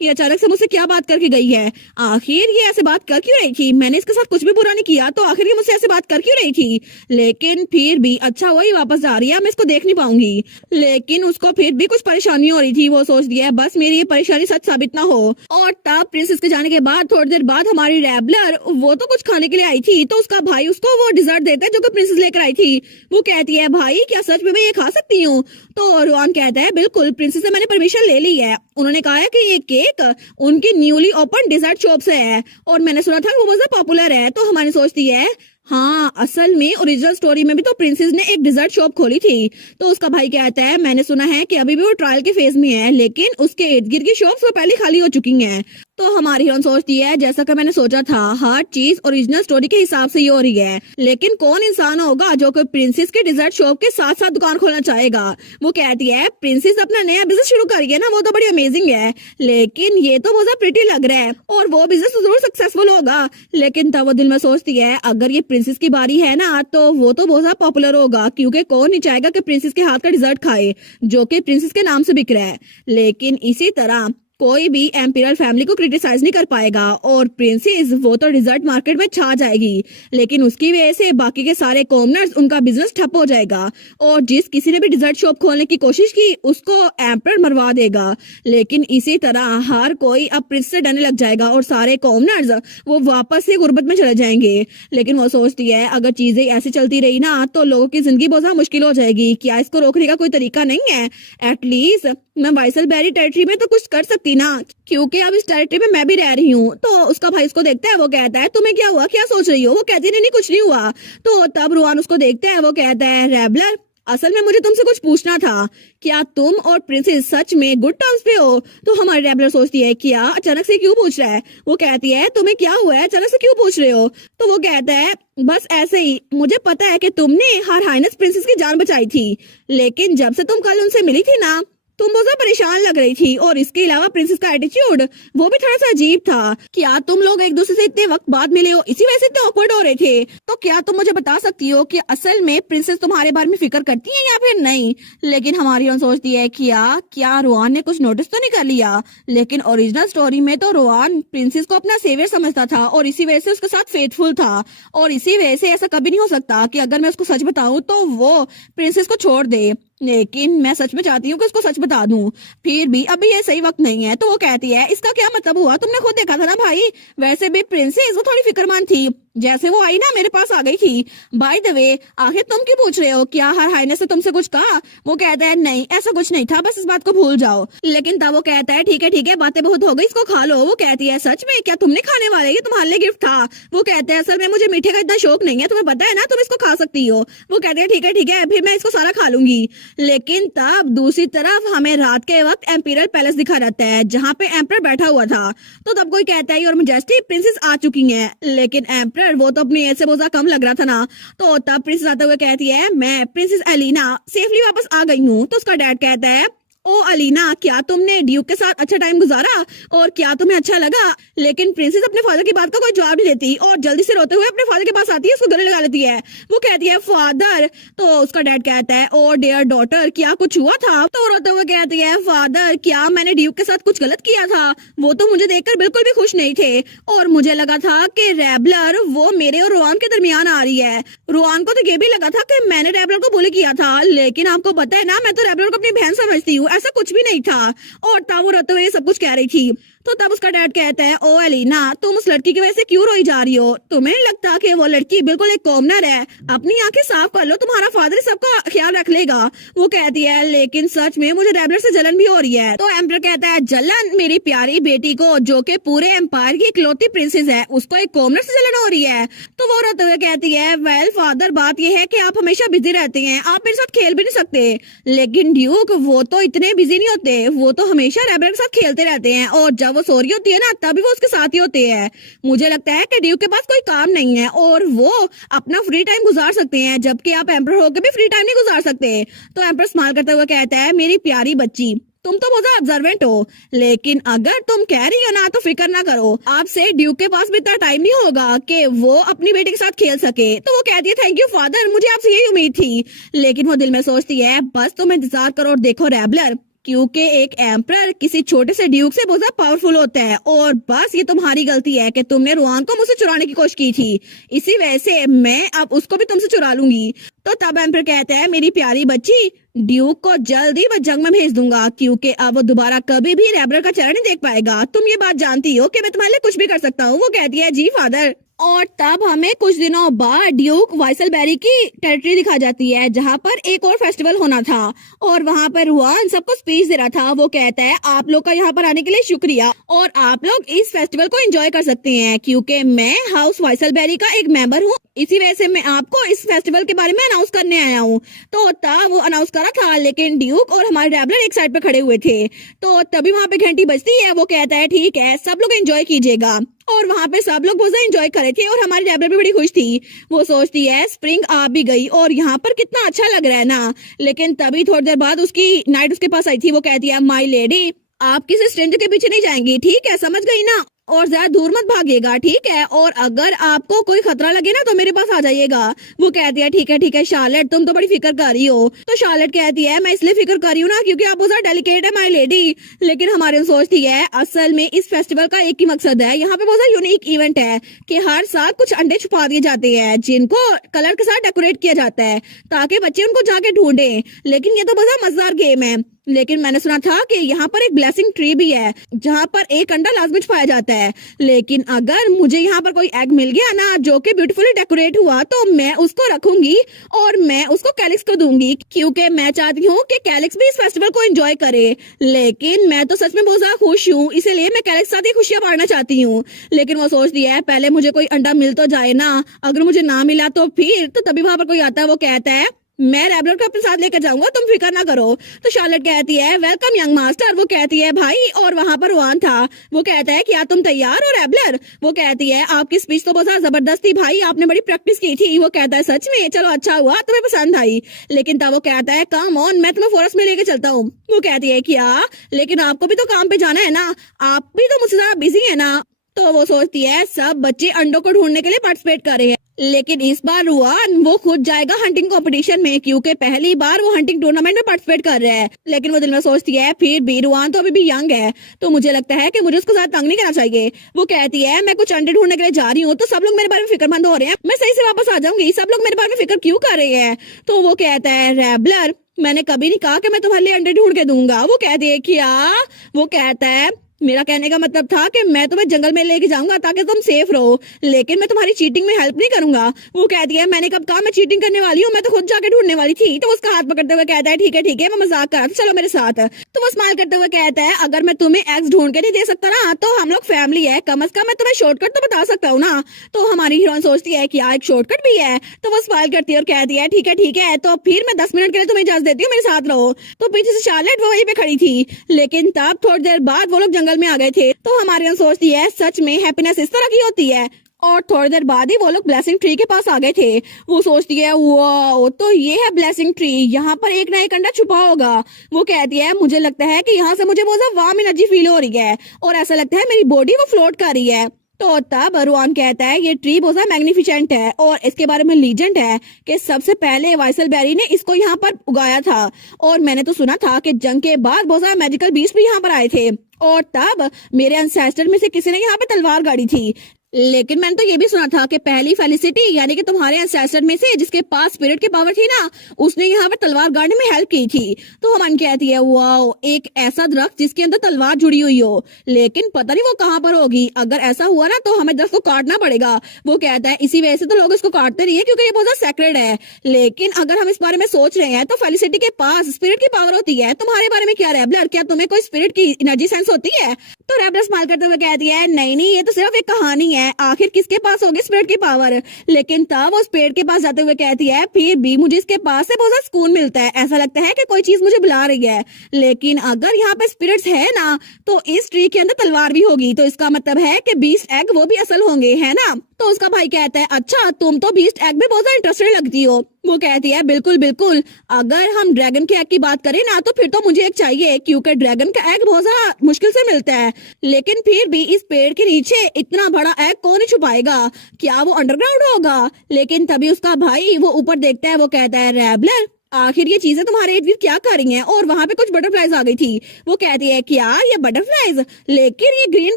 ये अचानक से मुझसे क्या बात करके गई है, आखिर ये ऐसे बात कर क्यों रही थी, मैंने इसके साथ कुछ भी बुरा नहीं किया, तो आखिर ये मुझसे ऐसे बात कर क्यों रही थी। लेकिन फिर भी अच्छा हुआ ही वापस जा रही है, मैं इसको देख नहीं पाऊंगी। लेकिन उसको फिर भी कुछ परेशानी हो रही थी। वो सोच रही है बस मेरी ये परेशानी सच साबित ना हो। और तब प्रिंसेस के जाने के बाद थोड़ी देर बाद हमारी रैबलर वो तो कुछ खाने के लिए आई थी, तो उसका भाई उसको वो डिजर्ट देता है जो कि प्रिंसेस लेकर आई थी। वो कहती है भाई क्या सच में मैं ये खा सकती हूँ। तो रोहन कहता है बिल्कुल, प्रिंसेस से मैंने परमिशन ले ली है, उन्होंने कहा है कि ये केक उनकी न्यूली ओपन डिजर्ट शॉप से है और मैंने सुना था कि वो बहुत पॉपुलर है। तो हमारी सोचती है हाँ, असल में ओरिजिनल स्टोरी में भी तो प्रिंसेस ने एक डिजर्ट शॉप खोली थी। तो उसका भाई कहता है मैंने सुना है कि अभी भी वो ट्रायल के फेज में है, लेकिन उसके इर्द गिर्द की शॉप्स वो पहले खाली हो चुकी हैं। तो हमारी हीरोइन सोचती है जैसा कि मैंने सोचा था, हर चीज ओरिजिनल स्टोरी के हिसाब से ही हो रही है, लेकिन कौन इंसान होगा जो कि प्रिंसेस के डिजर्ट शॉप के साथ साथ दुकान खोलना चाहेगा। वो कहती है प्रिंसेस अपना नया बिजनेस शुरू करिए ना, वो तो बड़ी अमेजिंग है, लेकिन ये तो बहुत प्रिटी लग रहा है और वो बिजनेस तो जरूर सक्सेसफुल होगा। लेकिन तब वो दिल में सोचती है अगर ये प्रिंसेस की बारी है ना, तो वो तो बहुत पॉपुलर होगा, क्योंकि कौन नहीं चाहेगा कि प्रिंसेस के हाथ का डिजर्ट खाए जो कि प्रिंसेस के नाम से बिक रहा है। लेकिन इसी तरह कोई भी एम्पिरल फैमिली को क्रिटिसाइज नहीं कर पाएगा और प्रिंसेस वो तो डिजर्ट मार्केट में छा जाएगी, लेकिन उसकी वजह से बाकी के सारे कॉमनर्स उनका बिजनेस ठप हो जाएगा और जिस किसी ने भी डिजर्ट शॉप खोलने की कोशिश की उसको एम्पर मरवा देगा। लेकिन इसी तरह हर कोई अब प्रिंस से डरने लग जाएगा और सारे कॉमनर्स वो वापस ही गुर्बत में चले जाएंगे। लेकिन वो सोचती है अगर चीजें ऐसी चलती रही ना तो लोगों की जिंदगी बहुत ज्यादा मुश्किल हो जाएगी। क्या इसको रोकने का कोई तरीका नहीं है? एटलीस्ट मैं वाइसलबेरी टेरिटरी में तो कुछ कर सकती ना, क्योंकि अब इस टेरिटरी में मैं भी रह रही हूँ। तो उसका भाई उसको देखता है, वो कहता है तुम्हें क्या हुआ, क्या सोच रही हो? वो कहती नहीं कुछ नहीं हुआ। तो तब रुआन उसको देखता है, वो कहता है रेबलर असल में मुझे तुमसे कुछ पूछना था, क्या तुम और प्रिंसेस सच में गुड टर्म्स पे हो? तो हमारी रेबलर सोचती है क्या अचानक से क्यों पूछ रहा है? वो कहती है तुम्हें क्या हुआ है, अचानक से क्यों पूछ रहे हो? तो वो कहता है बस ऐसे ही, मुझे पता है कि तुमने हर हाइनेस प्रिंसेस की जान बचाई थी, लेकिन जब से तुम कल उनसे मिली थी ना तुम बहुत परेशान लग रही थी और इसके अलावा प्रिंसेस का एटीट्यूड वो भी थोड़ा सा अजीब था। क्या तुम लोग एक दूसरे से इतने वक्त बाद मिले हो इसी वजह से इतने ऑकवर्ड हो रहे थे? तो क्या तुम मुझे बता सकती हो कि असल में प्रिंसेस तुम्हारे बारे में फिक्र करती है या फिर नहीं? लेकिन हमारी रोहन सोचती है क्या रोहान ने कुछ नोटिस तो नहीं कर लिया? लेकिन ओरिजिनल स्टोरी में तो रोहान प्रिंसेस को अपना सेवियर समझता था और इसी वजह से उसके साथ फेथफुल था और इसी वजह से ऐसा कभी नहीं हो सकता कि अगर मैं उसको सच बताऊं तो वो प्रिंसेस को छोड़ दे। लेकिन मैं सच में चाहती हूँ कि उसको सच बता दूं, फिर भी अभी ये सही वक्त नहीं है। तो वो कहती है इसका क्या मतलब हुआ? तुमने खुद देखा था ना भाई, वैसे भी प्रिंसेस वो थोड़ी फिक्रमंद थी, जैसे वो आई ना मेरे पास आ गई थी। बाय द वे आखिर तुम क्यों पूछ रहे हो, क्या हर हाइनेस ने तुमसे कुछ कहा? वो कहता है नहीं ऐसा कुछ नहीं था, बस इस बात को भूल जाओ। लेकिन तब वो कहता है ठीक है बातें बहुत हो गई, इसको खा लो। वो कहती है सच में क्या तुमने खाने वाले, ये तुम्हारे लिए गिफ्ट था? वो कहते हैं असल में मुझे मीठे का इतना शौक नहीं है, तुम्हें पता है ना, तुम इसको खा सकती हो। वो कहते हैं ठीक है फिर मैं इसको सारा खा लूंगी। लेकिन तब दूसरी तरफ हमें रात के वक्त एम्पीरियल पैलेस दिखा जाता है जहाँ पे एम्पर बैठा हुआ था। तो तब कोई कहता है योर मैजेस्टी प्रिंसेस आ चुकी है, लेकिन एम्पर वो तो अपनी एज से बहुत कम लग रहा था ना। तो तब प्रिंसेस आते हुए कहती है मैं प्रिंसेस एलिना सेफली वापस आ गई हूँ। तो उसका डैड कहता है ओ अलीना क्या तुमने ड्यूक के साथ अच्छा टाइम गुजारा और क्या तुम्हें अच्छा लगा? लेकिन प्रिंसेस अपने फादर की बात का कोई जवाब नहीं देती और जल्दी से रोते हुए अपने फादर के पास आती है, उसको गले लगा लेती है। वो कहती है फादर। तो उसका डैड कहता है ओ डियर डॉटर क्या कुछ हुआ था? तो रोते हुए कहती है फादर क्या मैंने ड्यूक के साथ कुछ गलत किया था? वो तो मुझे देखकर बिल्कुल भी खुश नहीं थे और मुझे लगा था कि रेबलर वो मेरे और रोआन के दरमियान आ रही है। रोआन को तो ये भी लगा था कि मैंने रेबलर को बुली किया था, लेकिन आपको पता है ना मैं तो रेबलर को अपनी बहन समझती हूँ, ऐसा कुछ भी नहीं था। और तब वो रोते हुए सब कुछ कह रही थी। तो तब उसका डैड कहता है ओ एलिना तुम उस लड़की की वजह से क्यों रोई जा रही हो? तुम्हें नहीं लगता कि वो लड़की बिल्कुल एक कॉमनर है? अपनी आंखें साफ कर लो, तुम्हारा फादर सबका ख्याल रख लेगा। वो कहती है लेकिन सच में मुझे रेबलर से जलन भी हो रही है। तो एम्पर कहता है जलन मेरी प्यारी बेटी को जो कि पूरे एम्पायर की इकलौती प्रिंसेस है उसको एक कॉमनर से जलन हो रही है। तो वो रोते हुए कहती है वेल फादर बात यह है कि आप हमेशा बिजी रहते हैं, आप मेरे साथ खेल भी नहीं सकते। लेकिन ड्यूक वो तो इतने बिजी नहीं होते, वो तो हमेशा रेबलर के साथ खेलते रहते हैं और जब वो सो रही होती है ना तभी वो उसके साथ ही होते हैं। मुझे लगता है कि ड्यूक के पास कोई काम नहीं है और वो अपना फ्री टाइम गुजार सकते हैं, जबकि आप एम्पर होकर भी फ्री टाइम नहीं गुजार सकते। तो एम्पर स्माइल करते हुए कहता है मेरी प्यारी बच्ची तुम तो बहुत ऑब्जर्वेंट हो, लेकिन अगर तुम कह रही हो ना तो फिक्र ना करो, आपसे ड्यूक के पास भी इतना टाइम नहीं होगा कि वो अपनी बेटी के साथ खेल सके। तो वो कहती है थैंक यू फादर, मुझे आपसे यही उम्मीद थी। लेकिन वो दिल में सोचती है बस तुम इंतजार करो और देखो रेबलर, क्योंकि एक एम्परर किसी छोटे से ड्यूक से बहुत ज्यादा पावरफुल होता है और बस ये तुम्हारी गलती है कि तुमने रोआन को मुझसे चुराने की कोशिश की थी, इसी वजह से मैं अब उसको भी तुमसे चुरा लूंगी। तो तब एम्पर कहता है मेरी प्यारी बच्ची ड्यूक को जल्दी वह जंग में भेज दूंगा, क्योंकि अब वो दोबारा कभी भी रेबलर का चेहरा नहीं देख पाएगा। तुम ये बात जानती हो कि मैं तुम्हारे लिए कुछ भी कर सकता हूँ। वो कहती है जी फादर। और तब हमें कुछ दिनों बाद ड्यूक वाइसलबेरी की टेरिटरी दिखा जाती है जहाँ पर एक और फेस्टिवल होना था और वहाँ पर रुआन सबको स्पीच दे रहा था। वो कहता है आप लोग का यहाँ पर आने के लिए शुक्रिया और आप लोग इस फेस्टिवल को एंजॉय कर सकते हैं, क्योंकि मैं हाउस वाइसलबेरी का एक मेंबर हूँ, इसी वजह से मैं आपको इस फेस्टिवल के बारे में अनाउंस करने आया हूँ। तो तब वो अनाउंस करा था, लेकिन ड्यूक और हमारे रेबलर एक साइड पे खड़े हुए थे। तो तभी वहाँ पे घंटी बजती है। वो कहता है ठीक है सब लोग एंजॉय कीजिएगा और वहाँ पे सब लोग बहुत एंजॉय कर रहे थे और हमारी रेबलर भी बड़ी खुश थी। वो सोचती है स्प्रिंग आ भी गई और यहाँ पर कितना अच्छा लग रहा है ना। लेकिन तभी थोड़ी देर बाद उसकी नाइट उसके पास आई थी। वो कहती है माई लेडी आप किसी स्ट्रेंजर के पीछे नहीं जाएंगी, ठीक है समझ गई ना? और ज्यादा दूर मत भागिएगा, ठीक है? और अगर आपको कोई खतरा लगे ना तो मेरे पास आ जाइएगा। वो कहती है ठीक है शार्लेट, तुम तो बड़ी फिक्र कर रही हो। तो शार्लेट कहती है मैं इसलिए फिक्र कर रही हूँ ना क्योंकि आप बहुत डेलिकेट है माय लेडी। लेकिन हमारे सोचती है असल में इस फेस्टिवल का एक ही मकसद है, यहाँ पे बहुत यूनिक इवेंट है कि हर साल कुछ अंडे छुपा दिए जाते हैं जिनको कलर के साथ डेकोरेट किया जाता है ताकि बच्चे उनको जाके ढूंढे। लेकिन ये तो बहुत मजेदार गेम है। लेकिन मैंने सुना था कि यहाँ पर एक ब्लेसिंग ट्री भी है जहाँ पर एक अंडा लाजमी छुपाया जाता है। लेकिन अगर मुझे यहाँ पर कोई एग मिल गया ना जो कि ब्यूटीफुली डेकोरेट हुआ तो मैं उसको रखूंगी और मैं उसको कैलिक्स को दूंगी क्योंकि मैं चाहती हूँ कि कैलिक्स भी इस फेस्टिवल को एंजॉय करे। लेकिन मैं तो सच में बहुत ज्यादा खुश हूँ, इसीलिए मैं कैलिक्स के साथ ही खुशियां बांटना चाहती हूँ। लेकिन वो सोचती है पहले मुझे कोई अंडा मिल तो जाए ना, अगर मुझे ना मिला तो फिर तो तभी वहां पर कोई आता है, वो कहता है मैं रैबलर को अपने साथ लेकर जाऊंगा, तुम फिक्र ना करो। तो शार्लेट कहती है वेलकम यंग मास्टर। वो कहती है भाई, और वहां पर रोआन था। वो कहता है क्या तुम तैयार हो रैबलर? वो कहती है आपकी स्पीच तो बहुत जबरदस्त थी भाई, आपने बड़ी प्रैक्टिस की थी। वो कहता है सच में? चलो अच्छा हुआ तुम्हें पसंद आई। लेकिन तब वो कहता है कम ऑन, मैं तुम्हें फॉरेस्ट में लेके चलता हूँ। वो कहती है क्या? लेकिन आपको भी तो काम पे जाना है ना, आप भी तो मुझसे ज्यादा बिजी है ना। तो वो सोचती है सब बच्चे अंडों को ढूंढने के लिए पार्टिसिपेट कर रहे हैं, लेकिन इस बार रुआन वो खुद जाएगा हंटिंग कंपटीशन में क्योंकि पहली बार वो हंटिंग टूर्नामेंट में पार्टिसिपेट कर रहा है। लेकिन वो दिल में सोचती है फिर भी रुआन तो अभी भी यंग है तो मुझे लगता है कि मुझे उसको ज्यादा तंग नहीं करना चाहिए। वो कहती है मैं कुछ अंडे ढूंढने के लिए जा रही हूँ तो सब लोग मेरे बारे में फिक्रमंद हो रहे हैं, मैं सही से वापस आ जाऊंगी, सब लोग मेरे बारे में फिक्र क्यों कर रहे हैं? तो वो कहता है रैबलर मैंने कभी नहीं कहा कि मैं तुम्हारे लिए अंडे ढूंढ के दूंगा। वो कहती है क्या? वो कहता है मेरा कहने का मतलब था कि मैं तुम्हें जंगल में लेके जाऊंगा ताकि तुम सेफ रहो, लेकिन मैं तुम्हारी चीटिंग में हेल्प नहीं करूंगा। वो कहती है मैंने कब कहा मैं चीटिंग करने वाली हूँ, मैं तो खुद जाके ढूंढने वाली थी। तो उसका हाथ पकड़ते हुए कहता है ठीक है मैं मजाक कर रहा था, चलो मेरे साथ। तो वो स्माइल करते हुए कहता है अगर मैं तुम्हें एग्स ढूंढ के नहीं दे सकता ना तो हम लोग फैमिली है, कम अज कम मैं तुम्हें शॉर्टकट तो बता सकता हूँ ना। तो हमारी हीरोइन सोचती है कि एक शॉर्टकट भी है। तो वो स्माइल करती है और कहती है ठीक है तो फिर मैं 10 मिनट के लिए तुम्हें इजाजत देती हूँ, मेरे साथ रहो। तो पीछे से शार्लेट वो वहीं पे खड़ी थी। लेकिन तब थोड़ी देर बाद वो लोग जंगल में आ गए थे। तो हमारी सोचती है सच में हैप्पीनेस इस तरह की होती है। और थोड़ी देर बाद ही वो लोग ब्लेसिंग ट्री के पास आ गए थे। वो सोचती है वाओ तो ये है ब्लेसिंग ट्री, यहाँ पर एक ना एक अंडा छुपा होगा। वो कहती है मुझे लगता है कि यहाँ से मुझे बहुत ज्यादा वार्म एनर्जी फील हो रही है और ऐसा लगता है मेरी बॉडी वो फ्लोट कर रही है। तो तब रुआन कहता है ये ट्री बहुत मैग्निफिसेंट है और इसके बारे में लीजेंड है कि सबसे पहले वाइसल बेरी ने इसको यहाँ पर उगाया था और मैंने तो सुना था कि जंग के बाद बहुत सारे मैजिकल बीस्ट भी यहाँ पर आए थे और तब मेरे एंसेस्टर में से किसी ने यहाँ पे तलवार गाड़ी थी। लेकिन मैंने तो ये भी सुना था कि पहली फेलिसिटी यानी कि तुम्हारे एंसेस्टर में से जिसके पास स्पिरिट की पावर थी ना उसने यहाँ पर तलवार गाड़ने में हेल्प की थी। तो हमन कहती है वाओ एक ऐसा दरख्त जिसके अंदर तलवार जुड़ी हुई हो, लेकिन पता नहीं वो कहाँ पर होगी। अगर ऐसा हुआ ना तो हमें दरख्त को काटना पड़ेगा। वो कहता है इसी वजह से तो लोग इसको काटते नहीं है क्योंकि ये बहुत ज्यादा सेक्रेड है। लेकिन अगर हम इस बारे में सोच रहे हैं तो फेलिसिटी के पास स्पिरिट की पावर होती है। तुम्हारे बारे में क्या रैबलर, क्या तुम्हें कोई स्पिरिट की एनर्जी सेंस होती है? तो रैबलर स्माइल करते हुए कहती है नहीं ये तो सिर्फ एक कहानी है, आखिर किसके पास होगी स्पिरिट की पावर। लेकिन तब वो स्पिरिट के पास जाते हुए कहती है फिर भी मुझे इसके पास से बहुत सुकून मिलता है, ऐसा लगता है कि कोई चीज मुझे बुला रही है। लेकिन अगर यहाँ पे स्पिरिट्स है ना तो इस ट्री के अंदर तलवार भी होगी, तो इसका मतलब है कि बीस्ट एग वो भी असल होंगे, है ना? तो उसका भाई कहता है अच्छा तुम तो बीस्ट एग में बहुत ज्यादा इंटरेस्टेड लगती हो। वो कहती है बिल्कुल बिल्कुल, अगर हम ड्रैगन के एग की बात करें ना तो फिर तो मुझे एक चाहिए क्योंकि ड्रैगन का एग बहुत ज्यादा मुश्किल से मिलता है। लेकिन फिर भी इस पेड़ के नीचे इतना बड़ा एग कौन छुपाएगा, क्या वो अंडरग्राउंड होगा? लेकिन तभी उसका भाई वो ऊपर देखता है, वो कहता है रैबलर आखिर ये चीजें तुम्हारे इर्द गिर्द क्या कर रही हैं? और वहां पे कुछ बटरफ्लाईज आ गई थी। वो कहती है क्या ये बटरफ्लाईज? लेकिन ये ग्रीन